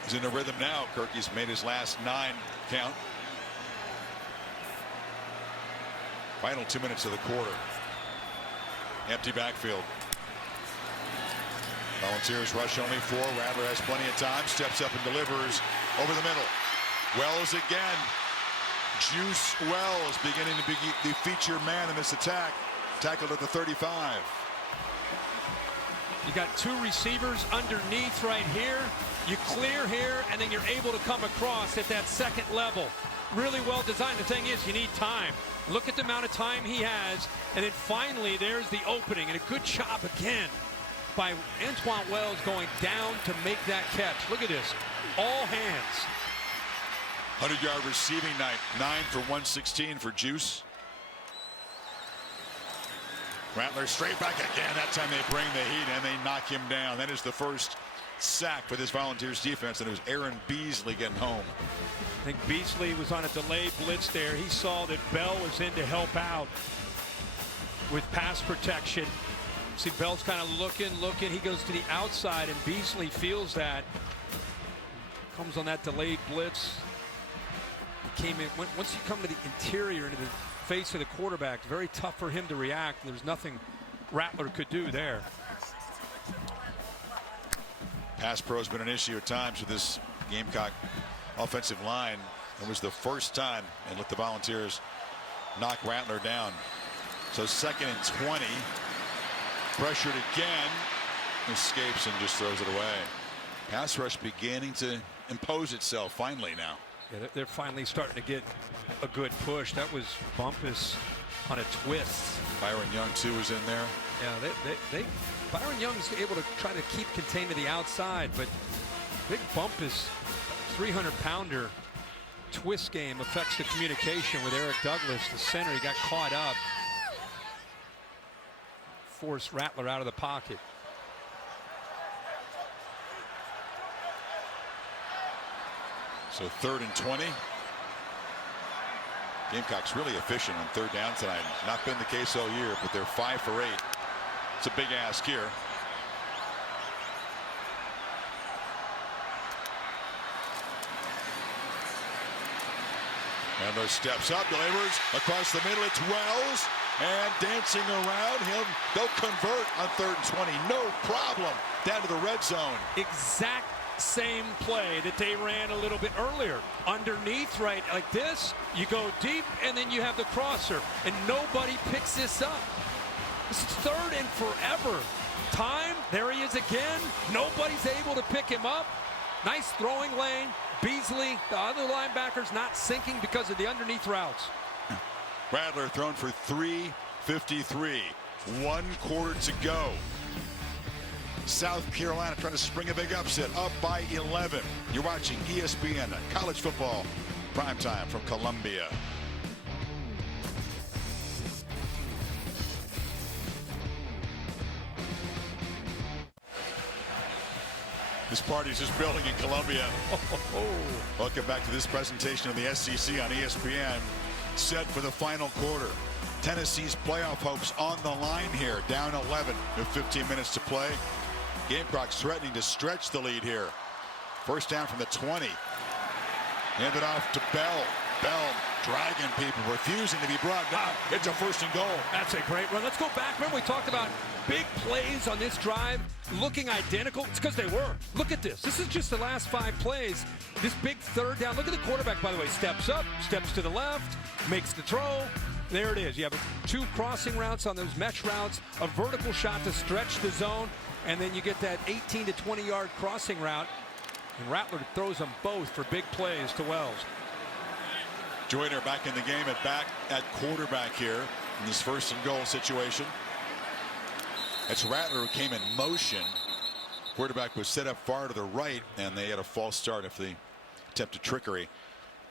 He's in a rhythm now. Kirky's made his last 9 count. Final 2 minutes of the quarter. Empty backfield. Volunteers rush only 4. Rattler has plenty of time. Steps up and delivers over the middle. Wells again. Juice Wells beginning to be the feature man in this attack. Tackled at the 35. You got 2 receivers underneath right here. You clear here, and then you're able to come across at that second level. Really well designed. The thing is, you need time. Look at the amount of time he has, and then finally there's the opening, and a good job again by Antoine Wells going down to make that catch. Look at this, all hands. 100-yard receiving night, 9 for 116 for Juice. Rattler straight back again. That time they bring the heat and they knock him down. That is the first sack for this Volunteers defense, and it was Aaron Beasley getting home. I think Beasley was on a delayed blitz there. He saw that Bell was in to help out with pass protection. See, Bell's kind of looking. He goes to the outside, and Beasley feels that. Comes on that delayed blitz. He came in. Once you come to the interior into the face of the quarterback, very tough for him to react. There's nothing Rattler could do there. Pass pro has been an issue at times with this Gamecock offensive line. It was the first time and let the Volunteers knock Rattler down. So 2nd and 20. Pressured again. Escapes and just throws it away. Pass rush beginning to impose itself finally now. Yeah, they're finally starting to get a good push. That was Bumpus on a twist. Byron Young, too, was in there. Yeah, Byron Young's able to try to keep contained to the outside, but big Bumpus, 300-pounder twist game affects the communication with Eric Douglas, the center. He got caught up. Forced Rattler out of the pocket. So 3rd and 20. Gamecocks really efficient on 3rd down tonight. Not been the case all year, but they're 5 for 8. It's a big ask here. Rattler steps up, delivers across the middle. It's Wells, and dancing around him. They'll convert on 3rd and 20. No problem. Down to the red zone. Exact same play that they ran a little bit earlier. Underneath, right like this, you go deep, and then you have the crosser, and nobody picks this up. This is 3rd and forever. Time, there he is again. Nobody's able to pick him up. Nice throwing lane. Beasley, the other linebacker's not sinking because of the underneath routes. Rattler thrown for 353. 1 quarter to go. South Carolina trying to spring a big upset, up by 11. You're watching ESPN College Football Primetime from Columbia. This party's just building in Columbia. Welcome back to this presentation of the SEC on ESPN. Set for the final quarter. Tennessee's playoff hopes on the line here. Down 11 with 15 minutes to play. Gamecocks threatening to stretch the lead here. First down from the 20. Handed off to Bell. Bell dragging people, refusing to be brought down. It's a 1st and goal. That's a great run. Let's go back. Remember we talked about big plays on this drive looking identical? It's because they were. Look at this. This is just the last 5 plays. This big 3rd down. Look at the quarterback, by the way. Steps up, steps to the left, makes the throw. There it is. You have 2 crossing routes on those mesh routes, a vertical shot to stretch the zone, and then you get that 18 to 20-yard crossing route. And Rattler throws them both for big plays to Wells. Joyner back in the game at quarterback here in this 1st and goal situation. That's Rattler who came in motion. Quarterback was set up far to the right, and they had a false start after the attempted trickery.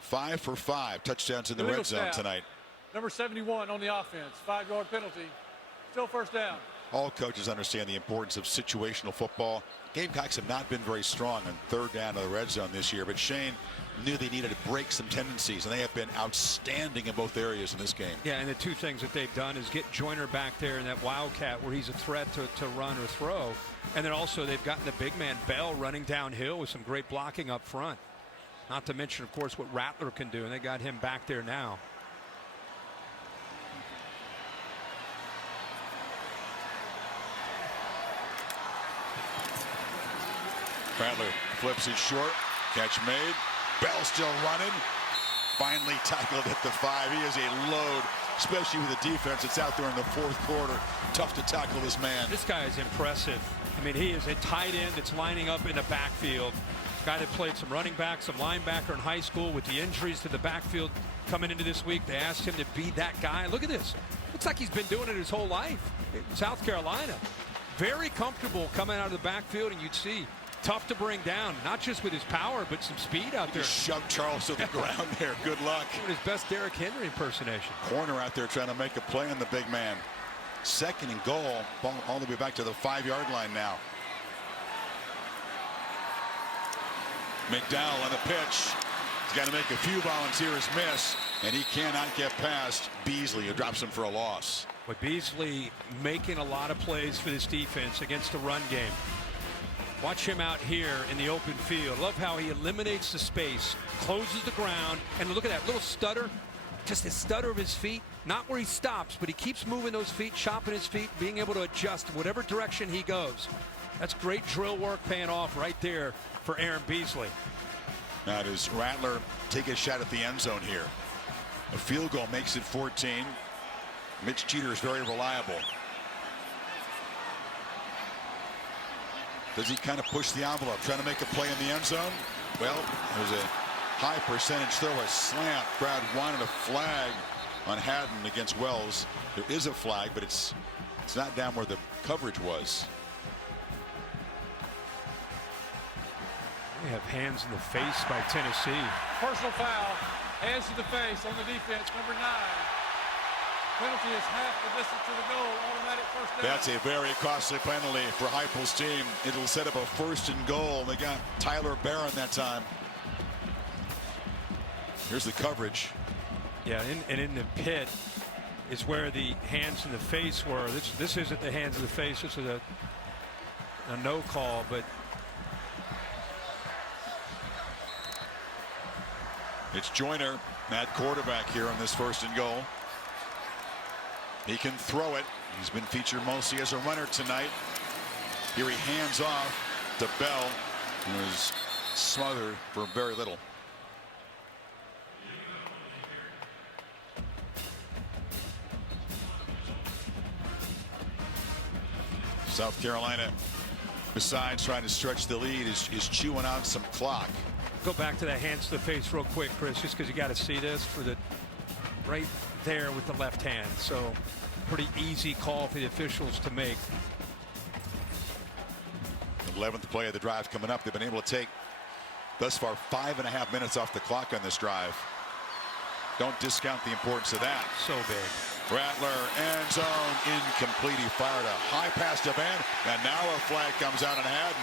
5 for 5 touchdowns in the red zone tonight. Number 71 on the offense. 5-yard penalty. Still 1st down. All coaches understand the importance of situational football. Gamecocks have not been very strong on 3rd down to the red zone this year, but Shane knew they needed to break some tendencies, and they have been outstanding in both areas in this game. Yeah, and the 2 things that they've done is get Joyner back there in that wildcat where he's a threat to run or throw. And then also they've gotten the big man Bell running downhill with some great blocking up front. Not to mention, of course, what Rattler can do, and they got him back there now. Rattler flips it short. Catch made. Bell still running. Finally tackled at the 5. He is a load, especially with the defense that's out there in the 4th quarter. Tough to tackle this man. This guy is impressive. I mean, he is a tight end that's lining up in the backfield. Guy that played some running back, some linebacker in high school. With the injuries to the backfield coming into this week, they asked him to be that guy. Look at this. Looks like he's been doing it his whole life in South Carolina. Very comfortable coming out of the backfield, and you'd see tough to bring down, not just with his power, but some speed out there. Just shoved Charles to the ground there. Good luck. His best Derrick Henry impersonation. Corner out there trying to make a play on the big man. 2nd and goal. Ball all the way back to the 5-yard line now. McDowell on the pitch. He's got to make a few volunteers miss, and he cannot get past Beasley, who drops him for a loss. But Beasley making a lot of plays for this defense against the run game. Watch him out here in the open field. Love how he eliminates the space, closes the ground, and look at that little stutter. Just the stutter of his feet, not where he stops, but he keeps moving those feet, chopping his feet, being able to adjust whatever direction he goes. That's great drill work paying off right there for Aaron Beasley. Now does Rattler take a shot at the end zone here? A field goal makes it 14. Mitch Jeter is very reliable. Does he kind of push the envelope, trying to make a play in the end zone? Well, there's a high percentage throw, a slant. Brad wanted a flag on Haddon against Wells. There is a flag, but it's not down where the coverage was. They have hands in the face by Tennessee. Personal foul, hands to the face on the defense, number 9. Penalty is half the distance to the goal, automatic first down. That's a very costly penalty for Heupel's team. It'll set up a 1st and goal. They got Tyler Barron that time. Here's the coverage. Yeah, and in the pit is where the hands in the face were. This isn't the hands in the face. This is a no call, but it's Joyner, at quarterback here on this 1st and goal. He can throw it. He's been featured mostly as a runner tonight. Here he hands off to Bell, who was smothered for very little. South Carolina, besides trying to stretch the lead, is chewing on some clock. Go back to that hands to the face real quick, Chris, just because you got to see this for the right there with the left hand. So pretty easy call for the officials to make. 11th play of the drive coming up. They've been able to take thus far 5.5 minutes off the clock on this drive. Don't discount the importance of that. So big. Rattler, end zone, incomplete. He fired a high pass to Van, and now a flag comes out on Haddon.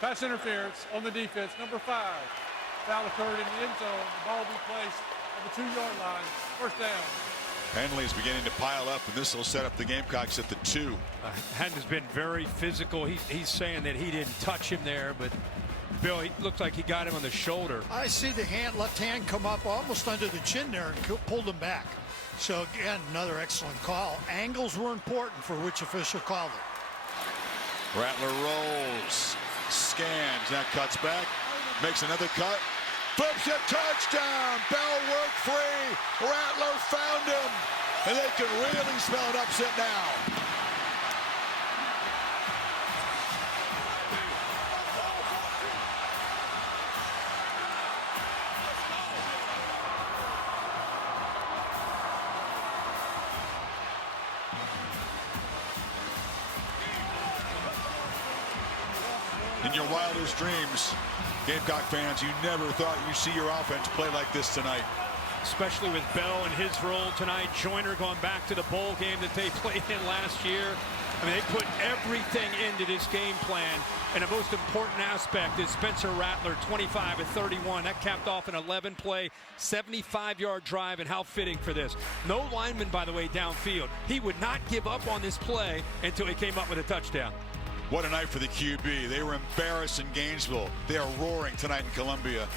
Pass interference on the defense, number 5. Foul occurred in the end zone. The ball will be placed on the 2-yard line. First down. Henley is beginning to pile up, and this will set up the Gamecocks at the 2. Haddon's been very physical. He's saying that he didn't touch him there, but Bill, he looked like he got him on the shoulder. I see the left hand come up almost under the chin there and pulled him back. So again, another excellent call. Angles were important for which official called it. Rattler rolls, scans, that cuts back, makes another cut, flips a touchdown. Bell worked free. Rattler found him, and they can really spell an upset now. In your wildest dreams, Gamecock fans, you never thought you'd see your offense play like this tonight. Especially with Bell and his role tonight. Joyner going back to the bowl game that they played in last year. I mean, they put everything into this game plan. And the most important aspect is Spencer Rattler, 25 of 31. That capped off an 11-play, 75-yard drive, and how fitting for this. No lineman, by the way, downfield. He would not give up on this play until he came up with a touchdown. What a night for the QB. They were embarrassed in Gainesville. They are roaring tonight in Columbia.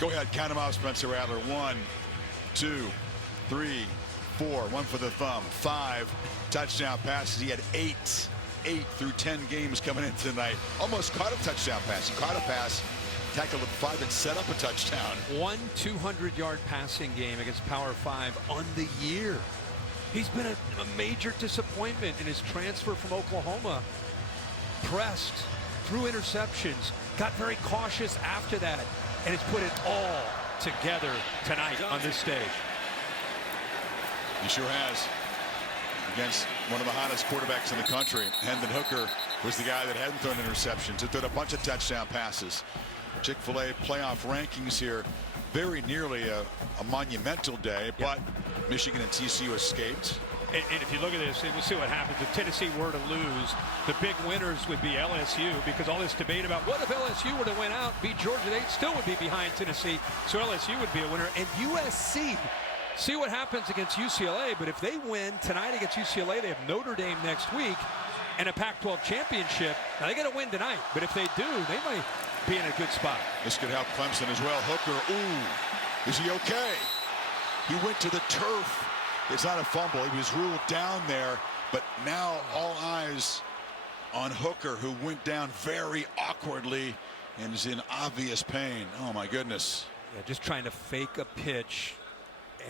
Go ahead, count them out, Spencer Rattler. 1, 2, 3, 4. 1 for the thumb. 5 touchdown passes. He had 8 through 10 games coming in tonight. Almost caught a touchdown pass. He caught a pass, tackled at 5, and set up a touchdown. 1 200-yard passing game against Power 5 on the year. He's been a major disappointment in his transfer from Oklahoma. Pressed, threw interceptions, got very cautious after that, and has put it all together tonight on this stage. He sure has. Against one of the hottest quarterbacks in the country. Hendon Hooker was the guy that hadn't thrown interceptions. He threw a bunch of touchdown passes. Chick-fil-A playoff rankings here, very nearly a monumental day, but Michigan and TCU escaped. And if you look at this, we'll see what happens. If Tennessee were to lose, the big winners would be LSU, because all this debate about what if LSU were to win out, beat Georgia, they still would be behind Tennessee, so LSU would be a winner. And USC, see what happens against UCLA, but if they win tonight against UCLA, they have Notre Dame next week and a Pac-12 championship. Now, they got to win tonight, but if they do, they might be in a good spot. This could help Clemson as well. Hooker, ooh, is he okay? He went to the turf. It's not a fumble. He was ruled down there, but now all eyes on Hooker, who went down very awkwardly and is in obvious pain. Oh my goodness. Yeah, just trying to fake a pitch,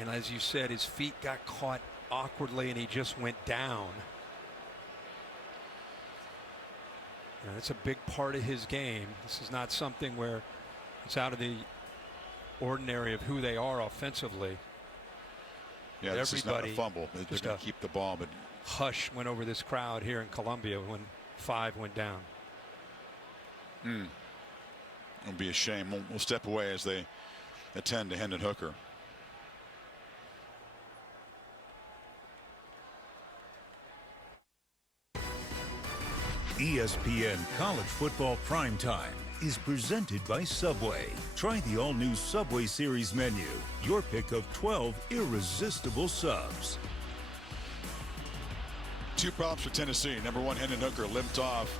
and as you said, his feet got caught awkwardly and he just went down. That's a big part of his game. This is not something where it's out of the ordinary of who they are offensively. Yeah, this is not a fumble. They're going to keep the ball, but hush went over this crowd here in Columbia when 5 went down. It'll be a shame. We'll step away as they attend to Hendon Hooker. ESPN College Football Primetime is presented by Subway. Try the all-new Subway Series menu. Your pick of 12 irresistible subs. 2 problems for Tennessee. Number 1, Hendon Hooker limped off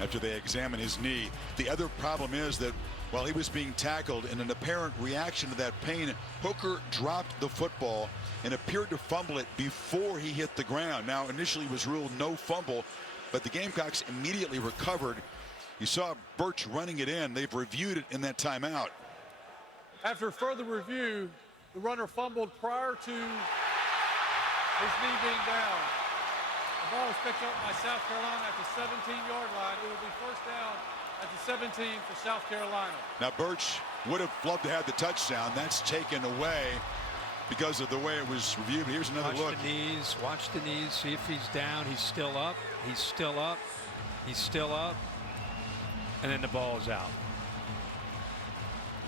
after they examined his knee. The other problem is that while he was being tackled, in an apparent reaction to that pain, Hooker dropped the football and appeared to fumble it before he hit the ground. Now, initially was ruled no fumble, but the Gamecocks immediately recovered. You saw Birch running it in. They've reviewed it in that timeout. After further review, the runner fumbled prior to his knee being down. The ball was picked up by South Carolina at the 17-yard line. It will be first down at the 17 for South Carolina. Now, Birch would have loved to have the touchdown. That's taken away because of the way it was reviewed. Here's another look. Watch the knees, see if he's down. He's still up. He's still up. He's still up. And then the ball is out.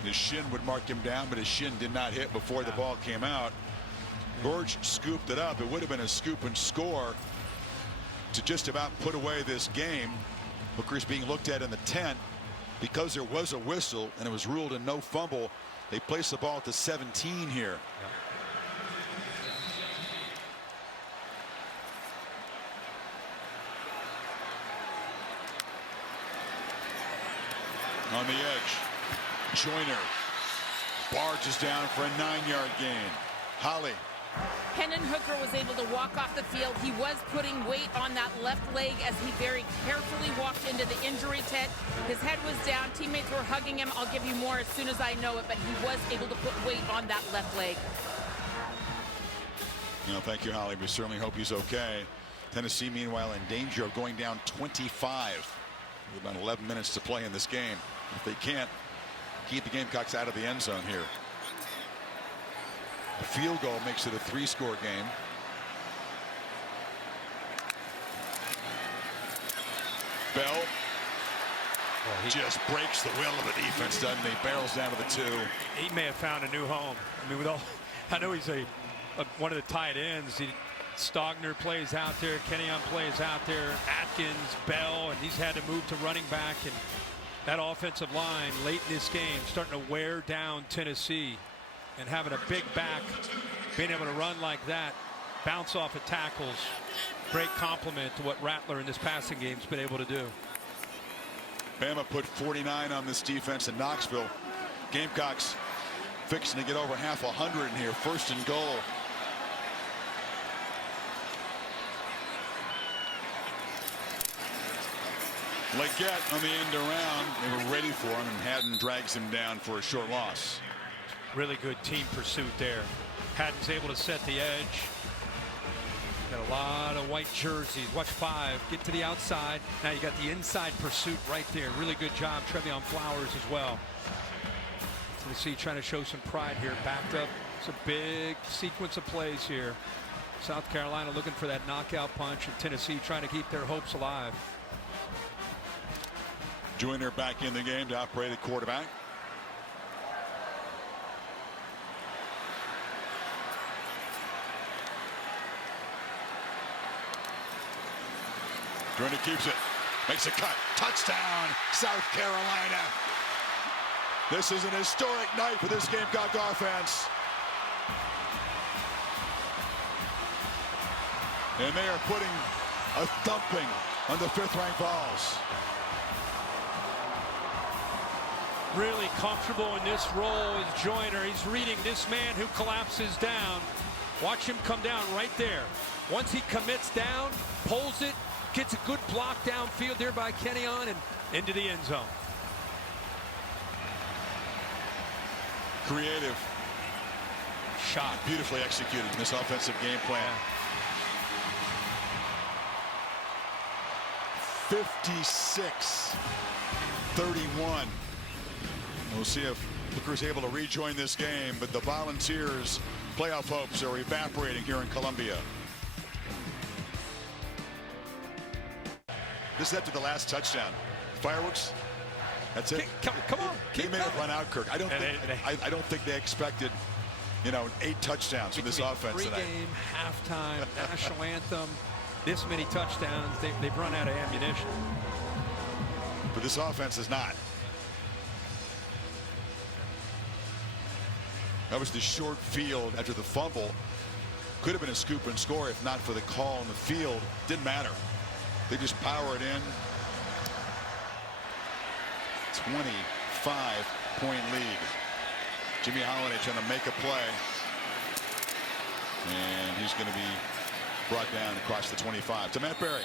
His shin would mark him down, but his shin did not hit before the ball came out. Birch scooped it up. It would have been a scoop and score to just about put away this game. Hooker's being looked at in the tent because there was a whistle and it was ruled a no fumble. They place the ball at the 17 here. On the edge, Joyner barges down for a 9-yard gain. Holly. Hendon Hooker was able to walk off the field. He was putting weight on that left leg as he very carefully walked into the injury tent. His head was down. Teammates were hugging him. I'll give you more as soon as I know it, but he was able to put weight on that left leg. Thank you, Holly. We certainly hope he's okay. Tennessee, meanwhile, in danger of going down 25 with about 11 minutes to play in this game. If they can't keep the Gamecocks out of the end zone here. A field goal makes it a 3-score game. Bell just breaks the will of the defense, doesn't he? Barrels down to the 2. He may have found a new home. I mean, with all, I know he's one of the tight ends. Stogner plays out there. Kenyon plays out there. Atkins, Bell, and he's had to move to running back. And that offensive line late in this game starting to wear down Tennessee, and having a big back, being able to run like that, bounce off of tackles, great compliment to what Rattler in this passing game's been able to do. Bama put 49 on this defense in Knoxville. Gamecocks fixing to get over half 100 in here. 1st and goal. Leggett on the end around. They were ready for him, and Haddon drags him down for a short loss. Really good team pursuit there. Haddon's able to set the edge. Got a lot of white jerseys. Watch 5. Get to the outside. Now you got the inside pursuit right there. Really good job. Trevion Flowers as well. Tennessee trying to show some pride here. Backed up. It's a big sequence of plays here. South Carolina looking for that knockout punch, and Tennessee trying to keep their hopes alive. Joyner back in the game to operate at quarterback. Joyner keeps it, makes a cut, touchdown, South Carolina. This is an historic night for this Gamecock offense. And they are putting a thumping on the 5th-ranked Vols. Really comfortable in this role is Joyner. He's reading this man who collapses down. Watch him come down right there. Once he commits down, pulls it, gets a good block downfield there by Kenyon and into the end zone. Creative shot, beautifully executed in this offensive game plan. 56-31. We'll see if Hooker's able to rejoin this game, but the Volunteers' playoff hopes are evaporating here in Columbia. This is after the last touchdown. Fireworks. That's it. Come on. They made it run out, Kirk. I don't think they expected, 8 touchdowns from this offense tonight. Pre-game, halftime, national anthem, this many touchdowns. They've run out of ammunition. But this offense is not. That was the short field after the fumble. Could have been a scoop and score if not for the call on the field. Didn't matter. They just power it in. 25-point lead. Jimmy Holiday trying to make a play. And he's going to be brought down across the 25 to Matt Berry.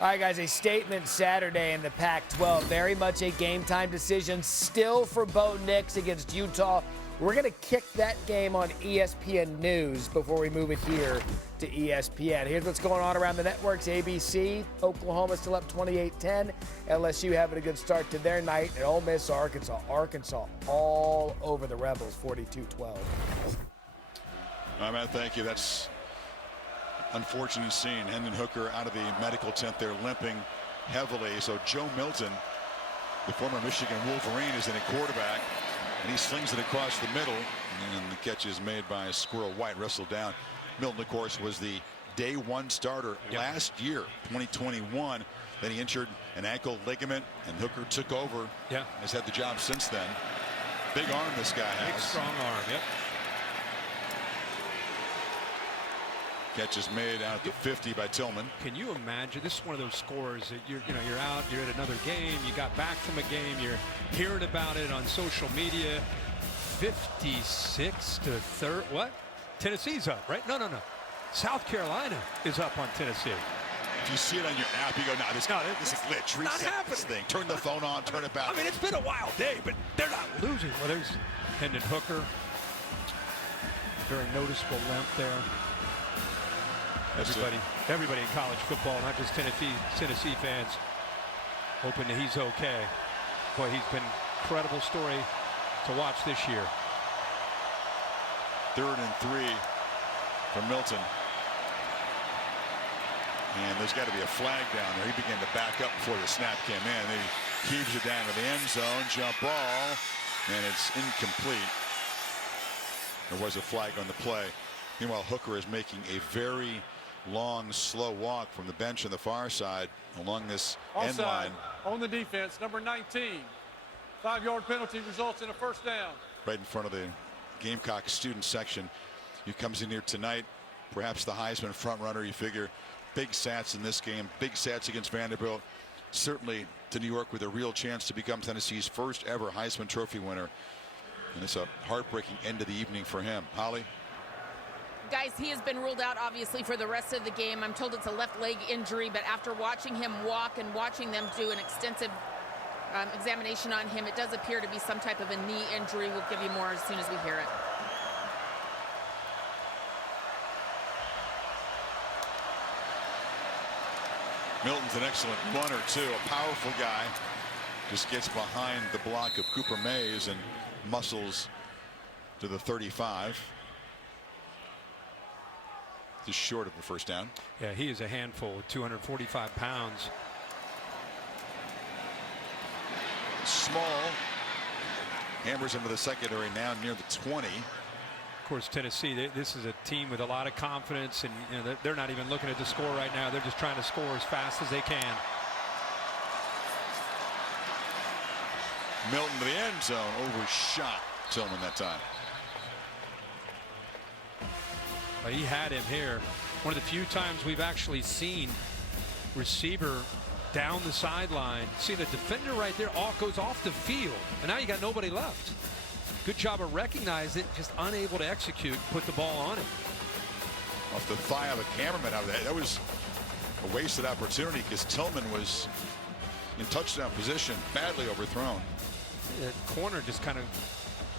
All right, guys, a statement Saturday in the Pac-12. Very much a game-time decision still for Bo Nix against Utah. We're going to kick that game on ESPN News before we move it here to ESPN. Here's what's going on around the networks. ABC, Oklahoma still up 28-10. LSU having a good start to their night. And Ole Miss, Arkansas. Arkansas all over the Rebels, 42-12. All right, Matt, thank you. That's unfortunate scene. Hendon Hooker out of the medical tent there limping heavily. So Joe Milton, the former Michigan Wolverine, is in a quarterback. And he slings it across the middle. And the catch is made by Squirrel White, wrestled down. Milton, of course, was the day one starter last year, 2021. Then he injured an ankle ligament, and Hooker took over. Yeah. Has had the job since then. Big arm this guy has. Big, strong arm, yep. Catch is made out at the 50 by Tillman. Can you imagine? This is one of those scores that you're out, you're at another game, you got back from a game, you're hearing about it on social media. 56-30. What? Tennessee's up, right? No. South Carolina is up on Tennessee. If you see it on your app, you go, no, this is a glitch. Reset this thing. Turn the phone on, turn it back. I mean, it's been a wild day, but they're not losing. Well, there's Hendon Hooker. Very noticeable limp there. Everybody in college football, not just Tennessee fans, hoping that he's okay. Boy, he's been an incredible story to watch this year. 3rd and 3 for Milton. And there's got to be a flag down there. He began to back up before the snap came in. He heaves it down to the end zone. Jump ball. And it's incomplete. There was a flag on the play. Meanwhile, Hooker is making a very long, slow walk from the bench on the far side along this end line. On the defense, number 19. 5-yard penalty results in a first down. Right in front of the Gamecock student section. He comes in here tonight, perhaps the Heisman front runner. You figure big sats in this game, big sats against Vanderbilt. Certainly to New York with a real chance to become Tennessee's first ever Heisman Trophy winner. And it's a heartbreaking end of the evening for him. Holly? Guys, he has been ruled out, obviously, for the rest of the game. I'm told it's a left leg injury, but after watching him walk and watching them do an extensive examination on him, it does appear to be some type of a knee injury. We'll give you more as soon as we hear it. Milton's an excellent runner, too. A powerful guy. Just gets behind the block of Cooper Mays and muscles to the 35. Just short of the first down. Yeah, he is a handful with 245 pounds. Small. Hammers into the secondary now near the 20. Of course, Tennessee, this is a team with a lot of confidence, and they're not even looking at the score right now. They're just trying to score as fast as they can. Milton to the end zone, overshot Tillman that time. But he had him here. One of the few times we've actually seen receiver down the sideline. See the defender right there goes off the field, and now you got nobody left. Good job of recognizing it, just unable to execute, put the ball on him. Off the thigh of the cameraman out there. That was a wasted opportunity because Tillman was in touchdown position, badly overthrown. The corner just kind of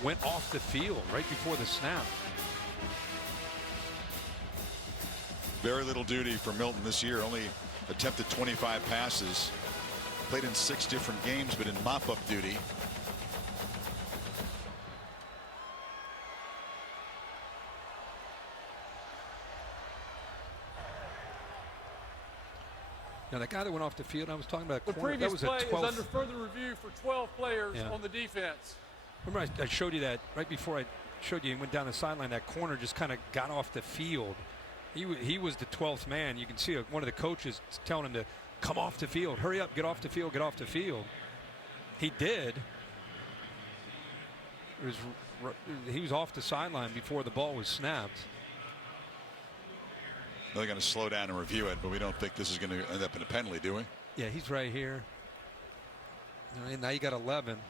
went off the field right before the snap. Very little duty for Milton this year. Only attempted 25 passes. Played in 6 different games, but in mop-up duty. Now, that guy that went off the field, I was talking about. The previous play is under further review for 12 players on the defense. Remember, I showed you that right before I showed you he went down the sideline. That corner just kind of got off the field. He was the 12th man. You can see one of the coaches telling him to come off the field. Hurry up, get off the field, get off the field. He did. He was off the sideline before the ball was snapped. They're going to slow down and review it, but we don't think this is going to end up in a penalty, do we? Yeah, he's right here. And now you got 11. And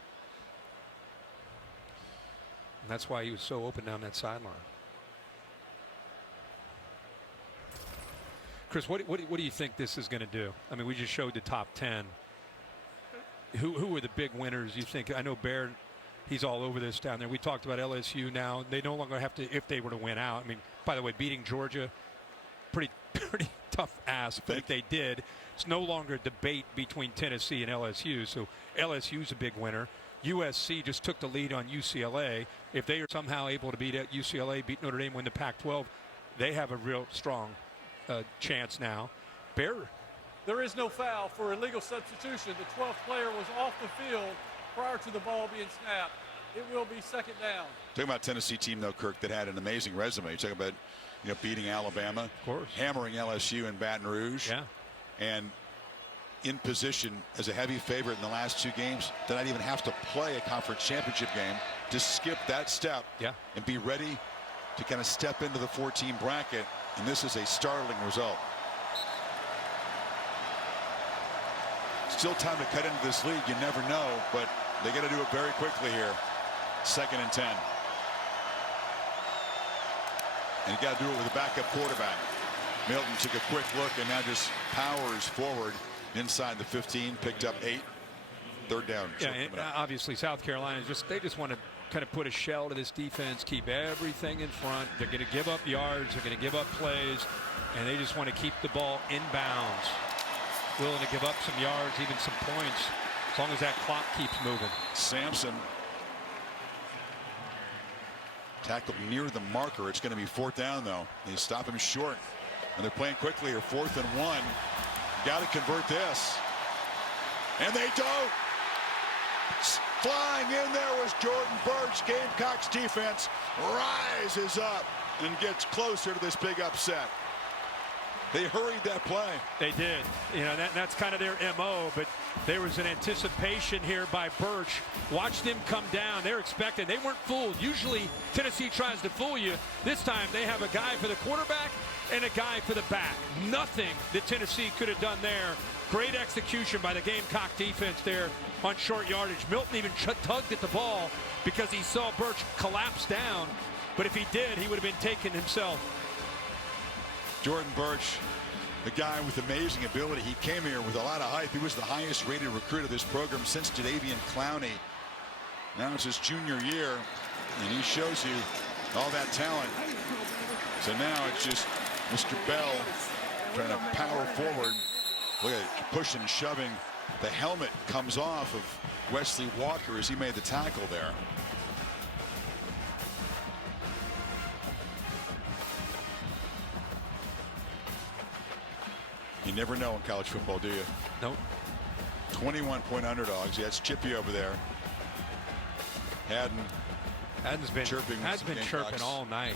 that's why he was so open down that sideline. Chris, what do you think this is going to do? I mean, we just showed the top 10. Who were the big winners, you think? I know Bear, he's all over this down there. We talked about LSU now. They no longer have to, if they were to win out. I mean, by the way, beating Georgia, pretty tough ask, but if they did, it's no longer a debate between Tennessee and LSU. So LSU's a big winner. USC just took the lead on UCLA. If they are somehow able to beat UCLA, beat Notre Dame, win the Pac-12, they have a real strong chance now. Bear. There is no foul for illegal substitution. The 12th player was off the field prior to the ball being snapped. It will be second down. Talking about Tennessee team, though, Kirk, that had an amazing resume. You're talking about, beating Alabama, of course, hammering LSU in Baton Rouge, and in position as a heavy favorite in the last 2 games to not even have to play a conference championship game, to skip that step and be ready to kind of step into the 14 bracket. And this is a startling result. Still time to cut into this league. You never know, but they got to do it very quickly here. 2nd and 10. And you got to do it with a backup quarterback. Milton took a quick look and now just powers forward inside the 15, picked up 8. 3rd down. Yeah, and obviously South Carolina they just want to kind of put a shell to this defense, keep everything in front. They're going to give up yards, they're going to give up plays, and they just want to keep the ball in bounds. Willing to give up some yards, even some points, as long as that clock keeps moving. Sampson tackled near the marker. It's going to be 4th down, though. They stop him short, and they're playing quickly here. 4th and 1. Got to convert this, and they don't. Flying in there was Jordan Birch. Gamecocks defense rises up and gets closer to this big upset. They hurried that play. They did. That's kind of their MO, but there was an anticipation here by Birch. Watched him come down. They're expecting. They weren't fooled. Usually Tennessee tries to fool you. This time they have a guy for the quarterback and a guy for the back. Nothing that Tennessee could have done there. Great execution by the Gamecock defense there on short yardage. Milton even tugged at the ball because he saw Birch collapse down, but if he did, he would have been taken himself. Jordan Birch, the guy with amazing ability. He came here with a lot of hype. He was the highest rated recruit of this program since Jadeveon Clowney. Now it's his junior year, and he shows you all that talent. So now it's just Mr. Bell trying to power forward. Look at it, pushing and shoving. The helmet comes off of Wesley Walker as he made the tackle there. You never know in college football, do you? Nope. 21-point underdogs. Yeah, it's Chippy over there. Haddon's been chirping. Haddon's been chirping all night.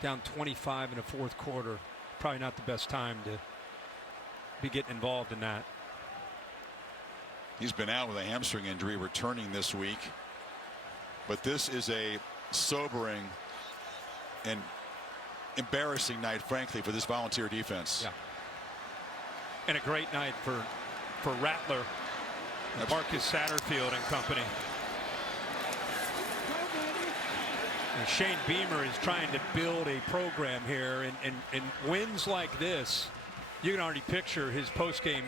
Down 25 in the 4th quarter. Probably not the best time to be getting involved in that. He's been out with a hamstring injury, returning this week. But this is a sobering and embarrassing night, frankly, for this Volunteer defense. Yeah. And a great night for Rattler, Marcus Satterfield and company. And Shane Beamer is trying to build a program here, and wins like this, you can already picture his post-game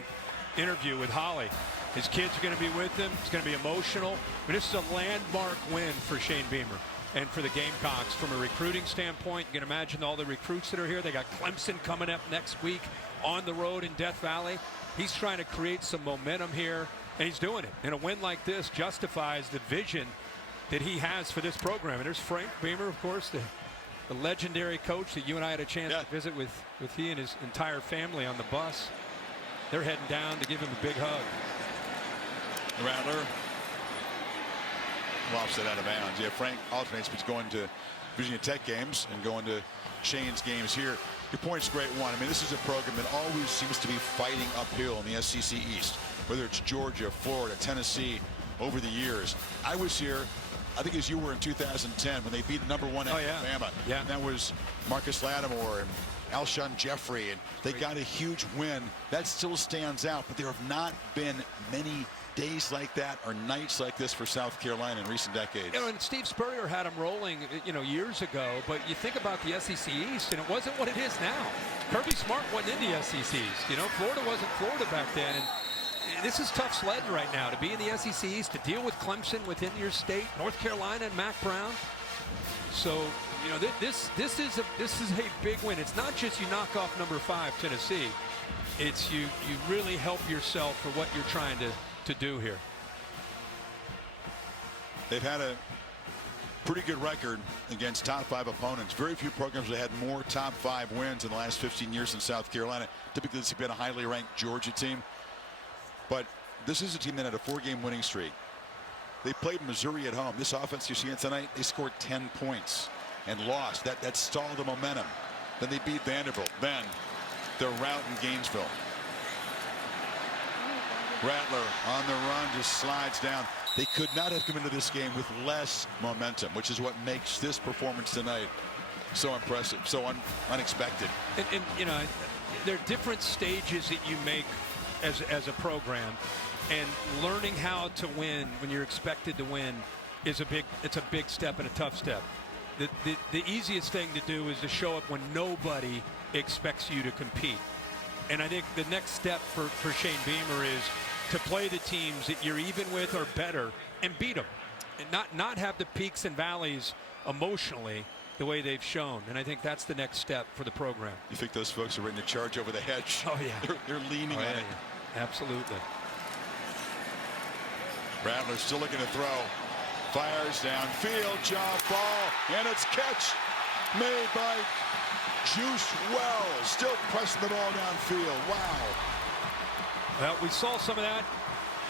interview with Holly. His kids are going to be with him. It's going to be emotional. But this is a landmark win for Shane Beamer and for the Gamecocks from a recruiting standpoint. You can imagine all the recruits that are here. They got Clemson coming up next week on the road in Death Valley. He's trying to create some momentum here, and he's doing it. And a win like this justifies the vision that he has for this program. And there's Frank Beamer, of course, the legendary coach that you and I had a chance to visit with he and his entire family on the bus. They're heading down to give him a big hug. Rattler lofts it out of bounds. Yeah, Frank alternates between going to Virginia Tech games and going to Shane's games here. Your point's a great one. I mean, this is a program that always seems to be fighting uphill in the SEC East, whether it's Georgia, Florida, Tennessee, over the years. I was here, I think as you were in 2010 when they beat number 1 Alabama. Yeah. And that was Marcus Lattimore and Alshon Jeffrey, and they got a huge win. That still stands out, but there have not been many days like that or nights like this for South Carolina in recent decades. You know, and Steve Spurrier had them rolling, you know, years ago, but you think about the SEC East, and it wasn't what it is now. Kirby Smart wasn't in the SEC East. You know, Florida wasn't Florida back then, and this is tough sledding right now to be in the SEC East, to deal with Clemson within your state, North Carolina and Mac Brown. So, you know, this is a big win. It's not just you knock off number 5 Tennessee. It's you really help yourself for what you're trying to do here. They've had a pretty good record against top 5 opponents. Very few programs that had more top 5 wins in the last 15 years in South Carolina. Typically, it's been a highly ranked Georgia team. But this is a team that had a 4-game winning streak. They played Missouri at home. This offense you see it tonight, they scored 10 points and lost. That stalled the momentum. Then they beat Vanderbilt. Then their rout in Gainesville. Rattler on the run just slides down. They could not have come into this game with less momentum, which is what makes this performance tonight so impressive, so unexpected. And you know, there are different stages that you make as a program, and learning how to win when you're expected to win is a big step and a tough step. The easiest thing to do is to show up when nobody expects you to compete. And I think the next step for Shane Beamer is to play the teams that you're even with or better and beat them, and not have the peaks and valleys emotionally the way they've shown. And I think that's the next step for the program. You think those folks are ready to charge over the hedge? Oh yeah, they're leaning on it. Absolutely. Rattler still looking to throw. Fires downfield, jump ball, and it's catch made by Juice Wells. Still pressing the ball downfield. Wow. Well, we saw some of that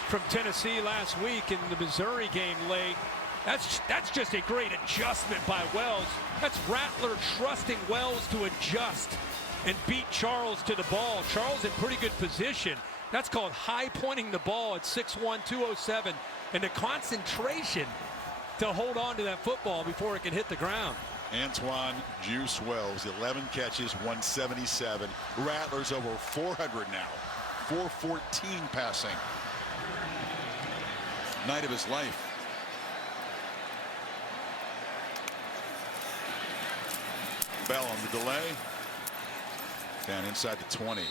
from Tennessee last week in the Missouri game late. That's just a great adjustment by Wells. That's Rattler trusting Wells to adjust and beat Charles to the ball. Charles in pretty good position. That's called high pointing the ball at 6'1", 207, and the concentration to hold on to that football before it can hit the ground. Antoine Juice Wells, 11 catches, 177. Rattler's over 400 now. 414 passing. Night of his life. Bell on the delay. Down inside the 20.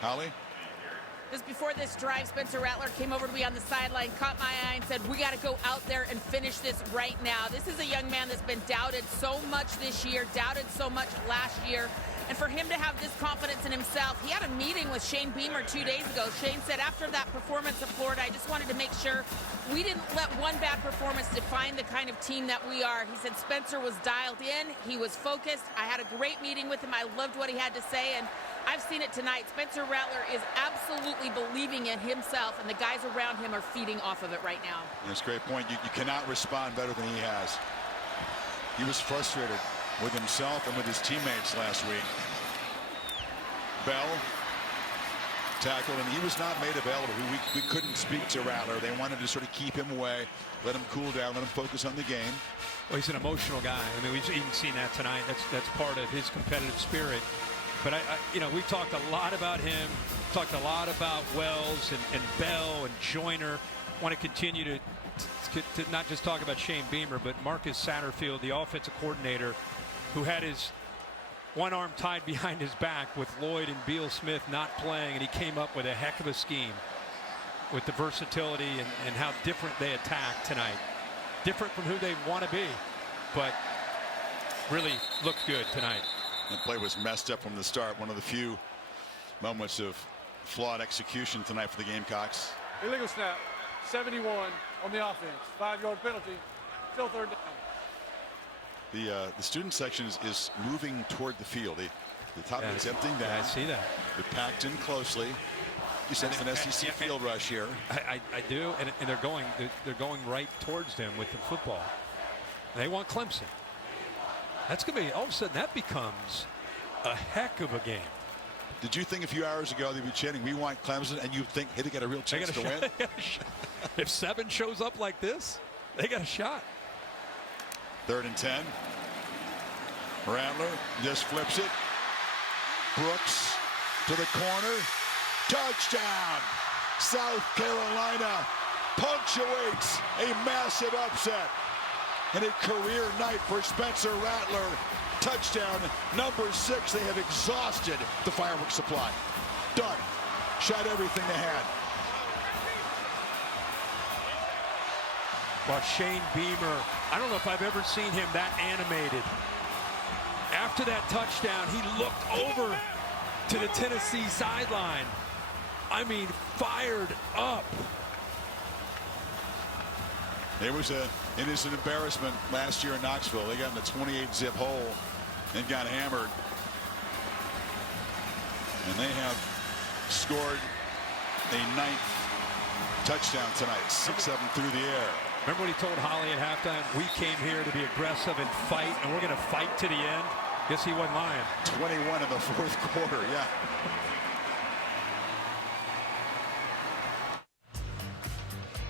Holly? Just before this drive, Spencer Rattler came over to me on the sideline, caught my eye and said, we got to go out there and finish this right now. This is a young man that's been doubted so much this year, doubted so much last year. And for him to have this confidence in himself, he had a meeting with Shane Beamer 2 days ago. Shane said, after that performance at Florida, I just wanted to make sure we didn't let one bad performance define the kind of team that we are. He said Spencer was dialed in. He was focused. I had a great meeting with him. I loved what he had to say, and I've seen it tonight. Spencer Rattler is absolutely believing in himself, and the guys around him are feeding off of it right now. That's a great point. You cannot respond better than he has. He was frustrated with himself and with his teammates last week. Bell tackled, and he was not made available. We couldn't speak to Rattler. They wanted to sort of keep him away, let him cool down, let him focus on the game. Well, he's an emotional guy. I mean, we've even seen that tonight. That's part of his competitive spirit. But you know, we've talked a lot about him, talked a lot about Wells and Bell and Joyner. Want to continue to not just talk about Shane Beamer, but Marcus Satterfield, the offensive coordinator, who had his one arm tied behind his back with Lloyd and Beal Smith not playing, and he came up with a heck of a scheme. with the versatility and how different they attack tonight. Different from who they want to be, but really looked good tonight. The play was messed up from the start. One of the few moments of flawed execution tonight for the Gamecocks. Illegal snap, 71 on the offense. 5-yard penalty, still third down. The student section is moving toward the field. The top is emptying down. Yeah, I see that. They're packed in closely. You sense an SEC field rush here. I do, and they're going right towards them with the football. They want Clemson. That's going to be, all of a sudden, that becomes a heck of a game. Did you think a few hours ago they'd be chanting, "We want Clemson," and you'd think, hey, they got a real chance to win? If 7 shows up like this, they got a shot. 3rd and 10. Rattler just flips it. Brooks to the corner. Touchdown! South Carolina punctuates a massive upset. And a career night for Spencer Rattler. Touchdown number 6. They have exhausted the fireworks supply. Done. Shot everything they had. Well, Shane Beamer, I don't know if I've ever seen him that animated. After that touchdown, he looked over to the Tennessee sideline. I mean, fired up. It was an embarrassment last year in Knoxville. They got in a 28-zip hole and got hammered. And they have scored a 9th touchdown tonight, 6 of them through the air. Remember what he told Holly at halftime? We came here to be aggressive and fight, and we're going to fight to the end. Guess he wasn't lying. 21 in the 4th quarter, yeah.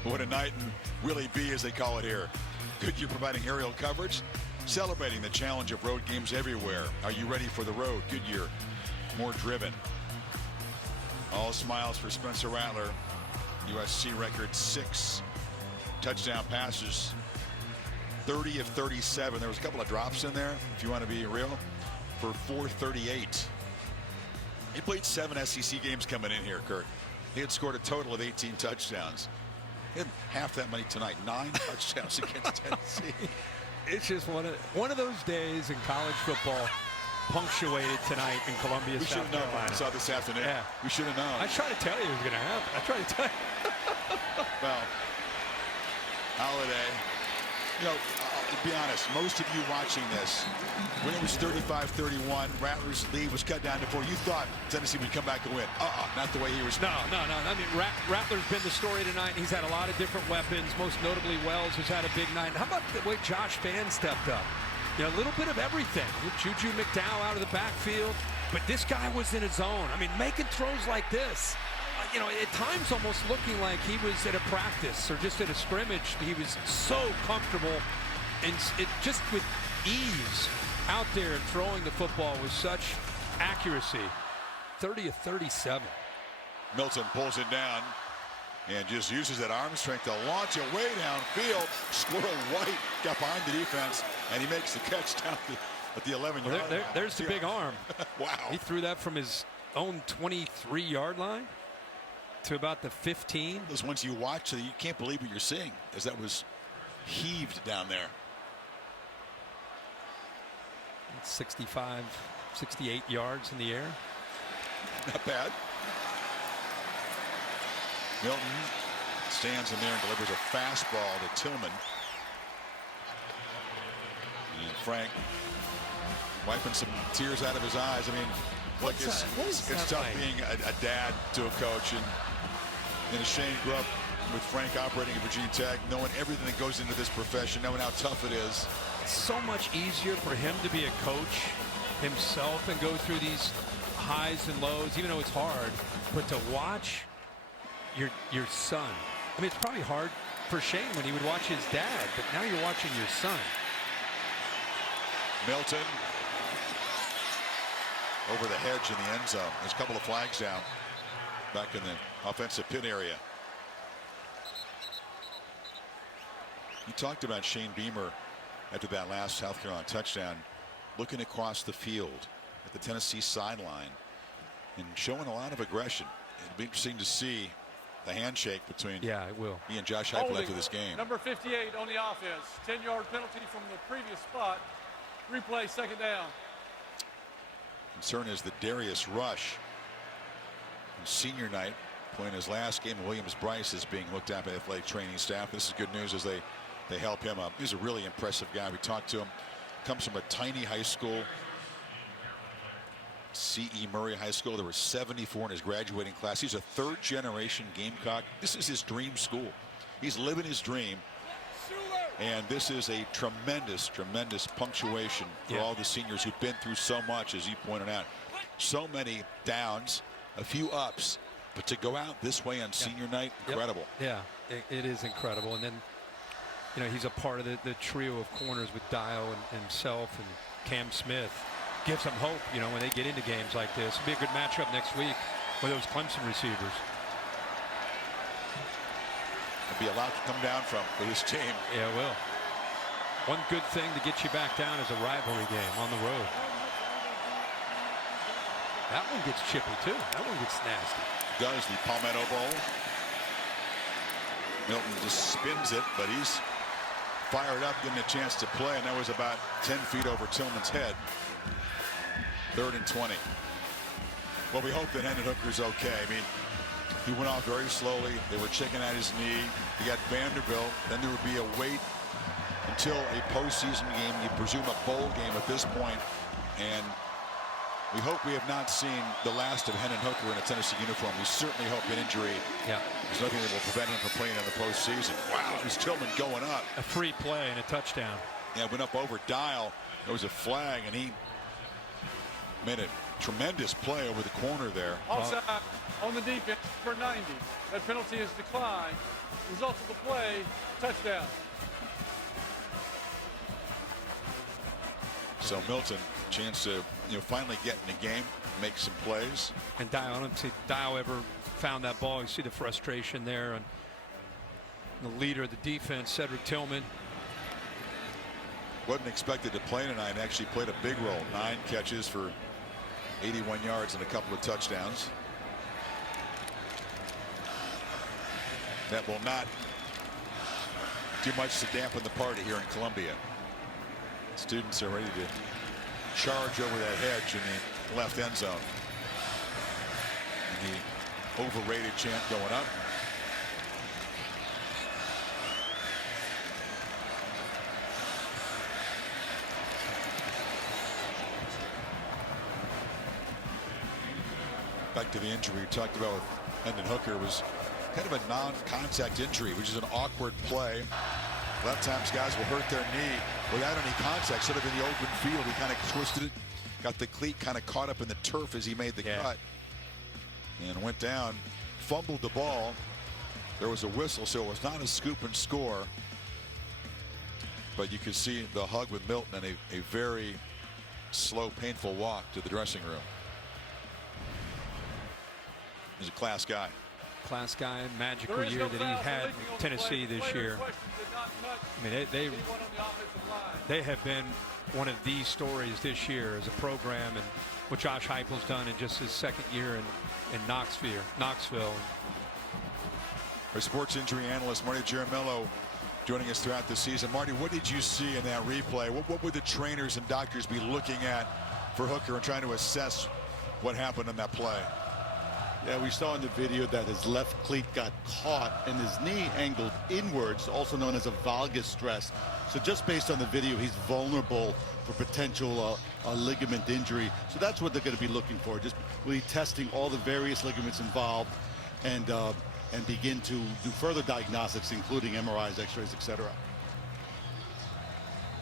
What a night and really be, as they call it here. Goodyear providing aerial coverage, celebrating the challenge of road games everywhere. Are you ready for the road? Goodyear, more driven. All smiles for Spencer Rattler. USC record 6 touchdown passes. 30 of 37. There was a couple of drops in there, if you want to be real, for 438. He played 7 SEC games coming in here, Kurt. He had scored a total of 18 touchdowns. He had half that many tonight. 9 touchdowns against Tennessee. It's just one of those days in college football, punctuated tonight in Columbia, we South should have known. Carolina. We saw this afternoon. Yeah. We should have known. I tried to tell you it was going to happen. I tried to tell you. Well, Holiday, you know, I'll be honest, most of you watching this, when it was 35-31, Rattler's lead was cut down to 4. You thought Tennessee would come back and win. Not the way he was. No. I mean, Rattler's been the story tonight. He's had a lot of different weapons. Most notably, Wells has had a big night. How about the way Josh Fan stepped up? You know, a little bit of everything. With Juju McDowell out of the backfield, but this guy was in his zone. I mean, making throws like this. You know, at times almost looking like he was at a practice or just at a scrimmage. He was so comfortable and it just with ease out there and throwing the football with such accuracy. 30 of 37. Milton pulls it down and just uses that arm strength to launch it way downfield. Squirrel White got behind the defense, and he makes the catch down at the 11-yard line. There's the big arm. Wow. He threw that from his own 23-yard line to about the 15. Those ones you watch, so you can't believe what you're seeing, as that was heaved down there. 65, 68 yards in the air. Not bad. Milton stands in there and delivers a fastball to Tillman. And Frank wiping some tears out of his eyes. I mean, look, it's tough being a dad to a coach. And Shane grew up with Frank operating at Virginia Tech, knowing everything that goes into this profession, knowing how tough it is. It's so much easier for him to be a coach himself and go through these highs and lows, even though it's hard. But to watch your son, I mean, it's probably hard for Shane when he would watch his dad, but now you're watching your son. Milton over the hedge in the end zone. There's a couple of flags down back in the offensive pit area. You talked about Shane Beamer after that last South Carolina touchdown, looking across the field at the Tennessee sideline and showing a lot of aggression. It'll be interesting to see the handshake between he and Josh Heupel after this game. Number 58 on the offense. 10-yard penalty from the previous spot. Replay, second down. Concern is that Darius Rush, senior night, playing his last game. Williams-Brice is being looked at by the athletic training staff. This is good news as they help him up. He's a really impressive guy. We talked to him. Comes from a tiny high school, C.E. Murray High School. There were 74 in his graduating class. He's a third-generation Gamecock. This is his dream school. He's living his dream. And this is a tremendous, tremendous punctuation for all the seniors who've been through so much, as you pointed out. So many downs, a few ups, but to go out this way on senior night, incredible. Yeah, it is incredible. And then, you know, he's a part of the trio of corners with Dial and himself and Cam Smith. Gives them hope, you know, when they get into games like this. It'll be a good matchup next week with those Clemson receivers. It'll be a lot to come down from for this team. Yeah, it will. One good thing to get you back down is a rivalry game on the road. That one gets chippy, too. That one gets nasty. Does the Palmetto Bowl. Milton just spins it, but he's fired up, getting a chance to play, and that was about 10 feet over Tillman's head. 3rd and 20. Well, we hope that Hendon Hooker's okay. I mean, he went off very slowly. They were checking at his knee. He got Vanderbilt. Then there would be a wait until a postseason game. You presume a bowl game at this point. And we hope we have not seen the last of Hendon Hooker in a Tennessee uniform. We certainly hope an injury. There's nothing that will prevent him from playing in the postseason. Wow, there's Tillman going up. A free play and a touchdown. Yeah, went up over Dial. There was a flag, and he made a tremendous play over the corner there. Offside on the defense for 90. That penalty is declined. Result of the play, touchdown. So Milton, chance to finally get in the game, make some plays. And Dial, I don't see Dial ever found that ball. You see the frustration there, and the leader of the defense, Cedric Tillman. Wasn't expected to play tonight. Actually played a big role. 9 catches for 81 yards and a couple of touchdowns. That will not do much to dampen the party here in Columbia. Students are ready to charge over that hedge in the left end zone. And the overrated chant going up. Back to the injury we talked about with Hendon Hooker, was kind of a non-contact injury, which is an awkward play. A lot of times guys will hurt their knee without any contact. Sort of in the open field, he kind of twisted it, got the cleat kind of caught up in the turf as he made the cut, and went down, fumbled the ball. There was a whistle, so it was not a scoop and score. But you could see the hug with Milton and a very slow, painful walk to the dressing room. He's a class guy. Class guy, magical year that he had in Tennessee this year. I mean, they have been one of these stories this year as a program, and what Josh Heupel's done in just his second year in Knoxville. Our sports injury analyst Marty Jaramillo joining us throughout the season. Marty, what did you see in that replay? What would the trainers and doctors be looking at for Hooker and trying to assess what happened in that play? Yeah, we saw in the video that his left cleat got caught and his knee angled inwards, also known as a valgus stress. So just based on the video, he's vulnerable for potential ligament injury. So that's what they're going to be looking for, just really testing all the various ligaments involved and begin to do further diagnostics, including MRIs, X-rays, etc.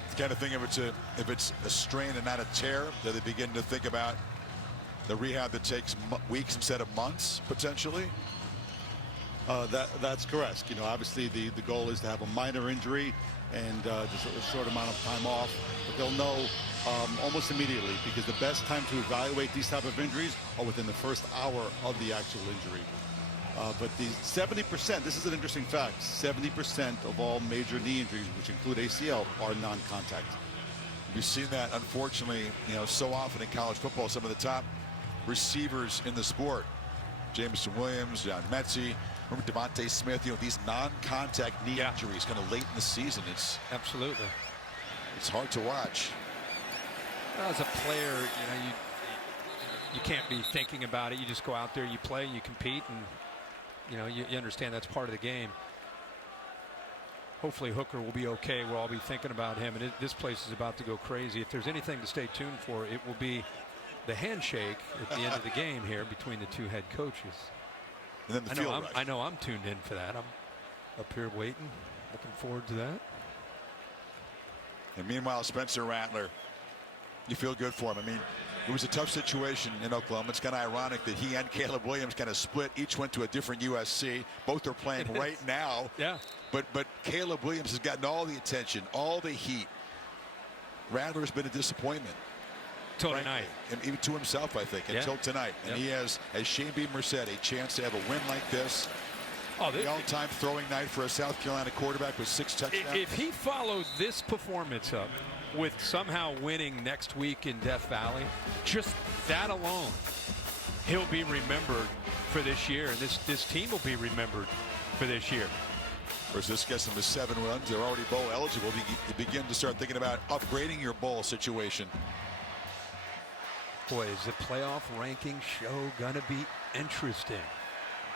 It's kind of thing if it's a strain and not a tear, do they begin to think about the rehab that takes weeks instead of months, potentially? That's correct. You know, obviously the goal is to have a minor injury and just a short amount of time off. But they'll know almost immediately, because the best time to evaluate these type of injuries are within the first hour of the actual injury. But the 70%, this is an interesting fact, 70% of all major knee injuries, which include ACL, are non-contact. We've seen that, unfortunately, so often in college football. Some of the top receivers in the sport, Jameson Williams, John Metzie, Remember Devontae Smith, these non-contact knee injuries kind of late in the season. It's absolutely. It's hard to watch. Well, as a player, you can't be thinking about it. You just go out there, you play, you compete, and you understand that's part of the game. Hopefully Hooker will be okay. We'll all be thinking about him, and this place is about to go crazy. If there's anything to stay tuned for, it will be the handshake at the end of the game here between the two head coaches. And then the field rush. I know I'm tuned in for that. I'm up here waiting, looking forward to that. And meanwhile, Spencer Rattler, you feel good for him. I mean, it was a tough situation in Oklahoma. It's kind of ironic that he and Caleb Williams kind of split. Each went to a different USC. Both are playing right now. Yeah. But Caleb Williams has gotten all the attention, all the heat. Rattler's been a disappointment. Till tonight. And even to himself, I think, until tonight. And he has, as Shane Beamer said, a chance to have a win like this. The all-time throwing night for a South Carolina quarterback with 6 touchdowns. If he followed this performance up with somehow winning next week in Death Valley, just that alone, he'll be remembered for this year, and this team will be remembered for this year. Of course, this gets them to 7 runs. They're already bowl eligible. You begin to start thinking about upgrading your bowl situation. Boy, is the playoff ranking show gonna be interesting.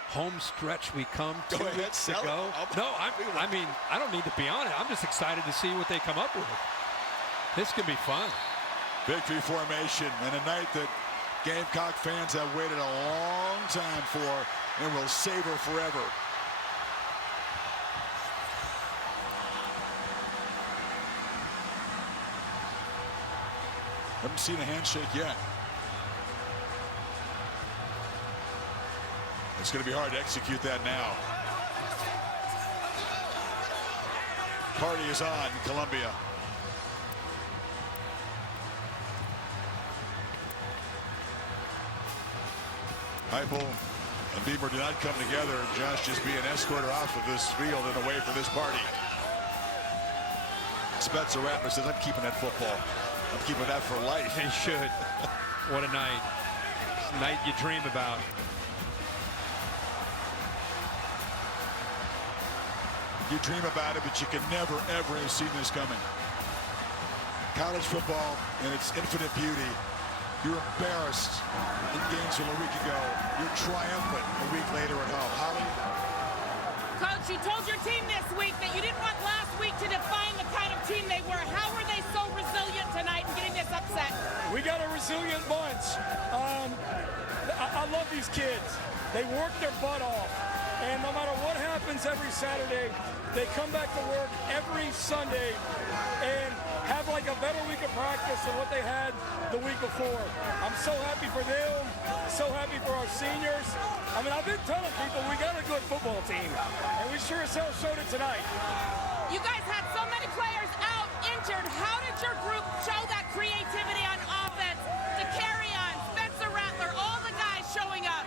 Home stretch we come 2 weeks to go. No, I mean, I don't need to be on it. I'm just excited to see what they come up with. This could be fun. Victory formation, and a night that Gamecock fans have waited a long time for and will savor forever. Haven't seen a handshake yet. It's going to be hard to execute that now. Party is on in Columbia. Heupel and Beamer do not come together. Josh just being escorted off of this field and away from this party. Spencer Rattler says, I'm keeping that football. I'm keeping that for life. He should. What a night. It's a night you dream about. You dream about it, but you can never, ever have seen this coming. College football and its infinite beauty. You're embarrassed in Gainesville a week ago. You're triumphant a week later at home. Holly? Coach, you told your team this week that you didn't want last week to define the kind of team they were. How were they so resilient tonight in getting this upset? We got a resilient bunch. I love these kids. They work their butt off. And no matter what happens every Saturday, they come back to work every Sunday and have like a better week of practice than what they had the week before. I'm so happy for them, so happy for our seniors. I mean, I've been telling people we got a good football team, and we sure as hell showed it tonight. You guys had so many players out injured. How did your group show that creativity on offense to carry on? Spencer Rattler, all the guys showing up.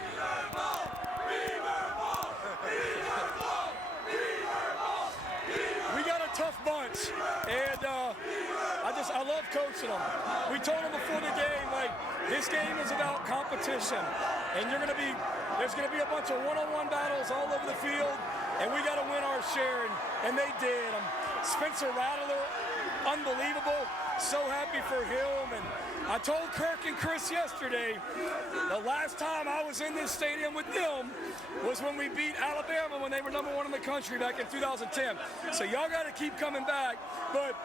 We got a tough bunch, and I love coaching them. We told them before the game, like, this game is about competition, and there's gonna be a bunch of one-on-one battles all over the field, and we got to win our share, and they did. Spencer Rattler, unbelievable. So happy for him, and I told Kirk and Chris yesterday, the last time I was in this stadium with them was when we beat Alabama when they were #1 in the country back in 2010. So y'all got to keep coming back, but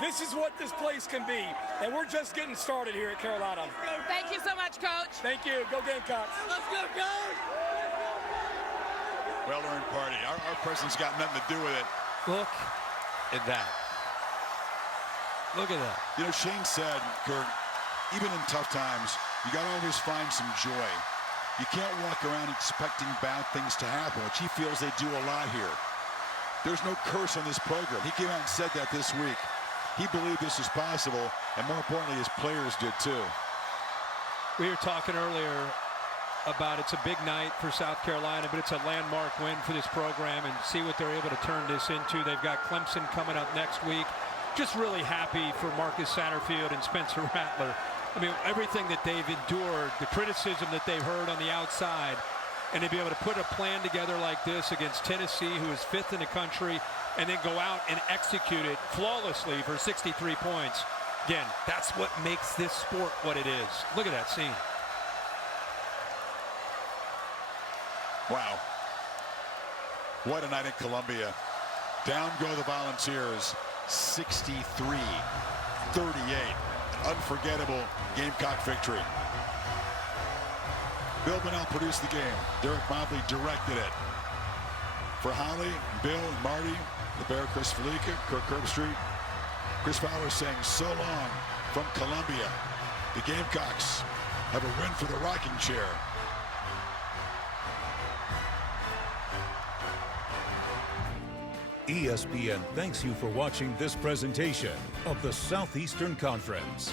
this is what this place can be, and we're just getting started here at Carolina. Thank you so much, Coach. Thank you. Go Gamecocks. Let's go, Coach. Well-earned party. Our presence got nothing to do with it. Look at that. Look at that. You know, Shane said, Kirk, even in tough times, you got to always find some joy. You can't walk around expecting bad things to happen, which he feels they do a lot here. There's no curse on this program. He came out and said that this week. He believed this is possible, and more importantly, his players did too. We were talking earlier about it's a big night for South Carolina, but it's a landmark win for this program, and see what they're able to turn this into. They've got Clemson coming up next week. Just really happy for Marcus Satterfield and Spencer Rattler. I mean, everything that they've endured, the criticism that they've heard on the outside, and to be able to put a plan together like this against Tennessee, who is 5th in the country, and then go out and execute it flawlessly for 63 points. Again, that's what makes this sport what it is. Look at that scene. Wow. What a night in Columbia. Down go the Volunteers, 63-38. Unforgettable Gamecock victory. Bill Bonnell produced the game. Derek Mobley directed it. For Holly, Bill, and Marty, the Bear, Chris Felica, Kirk Herbstreit, Chris Fowler saying so long from Columbia. The Gamecocks have a win for the rocking chair. ESPN thanks you for watching this presentation of the Southeastern Conference.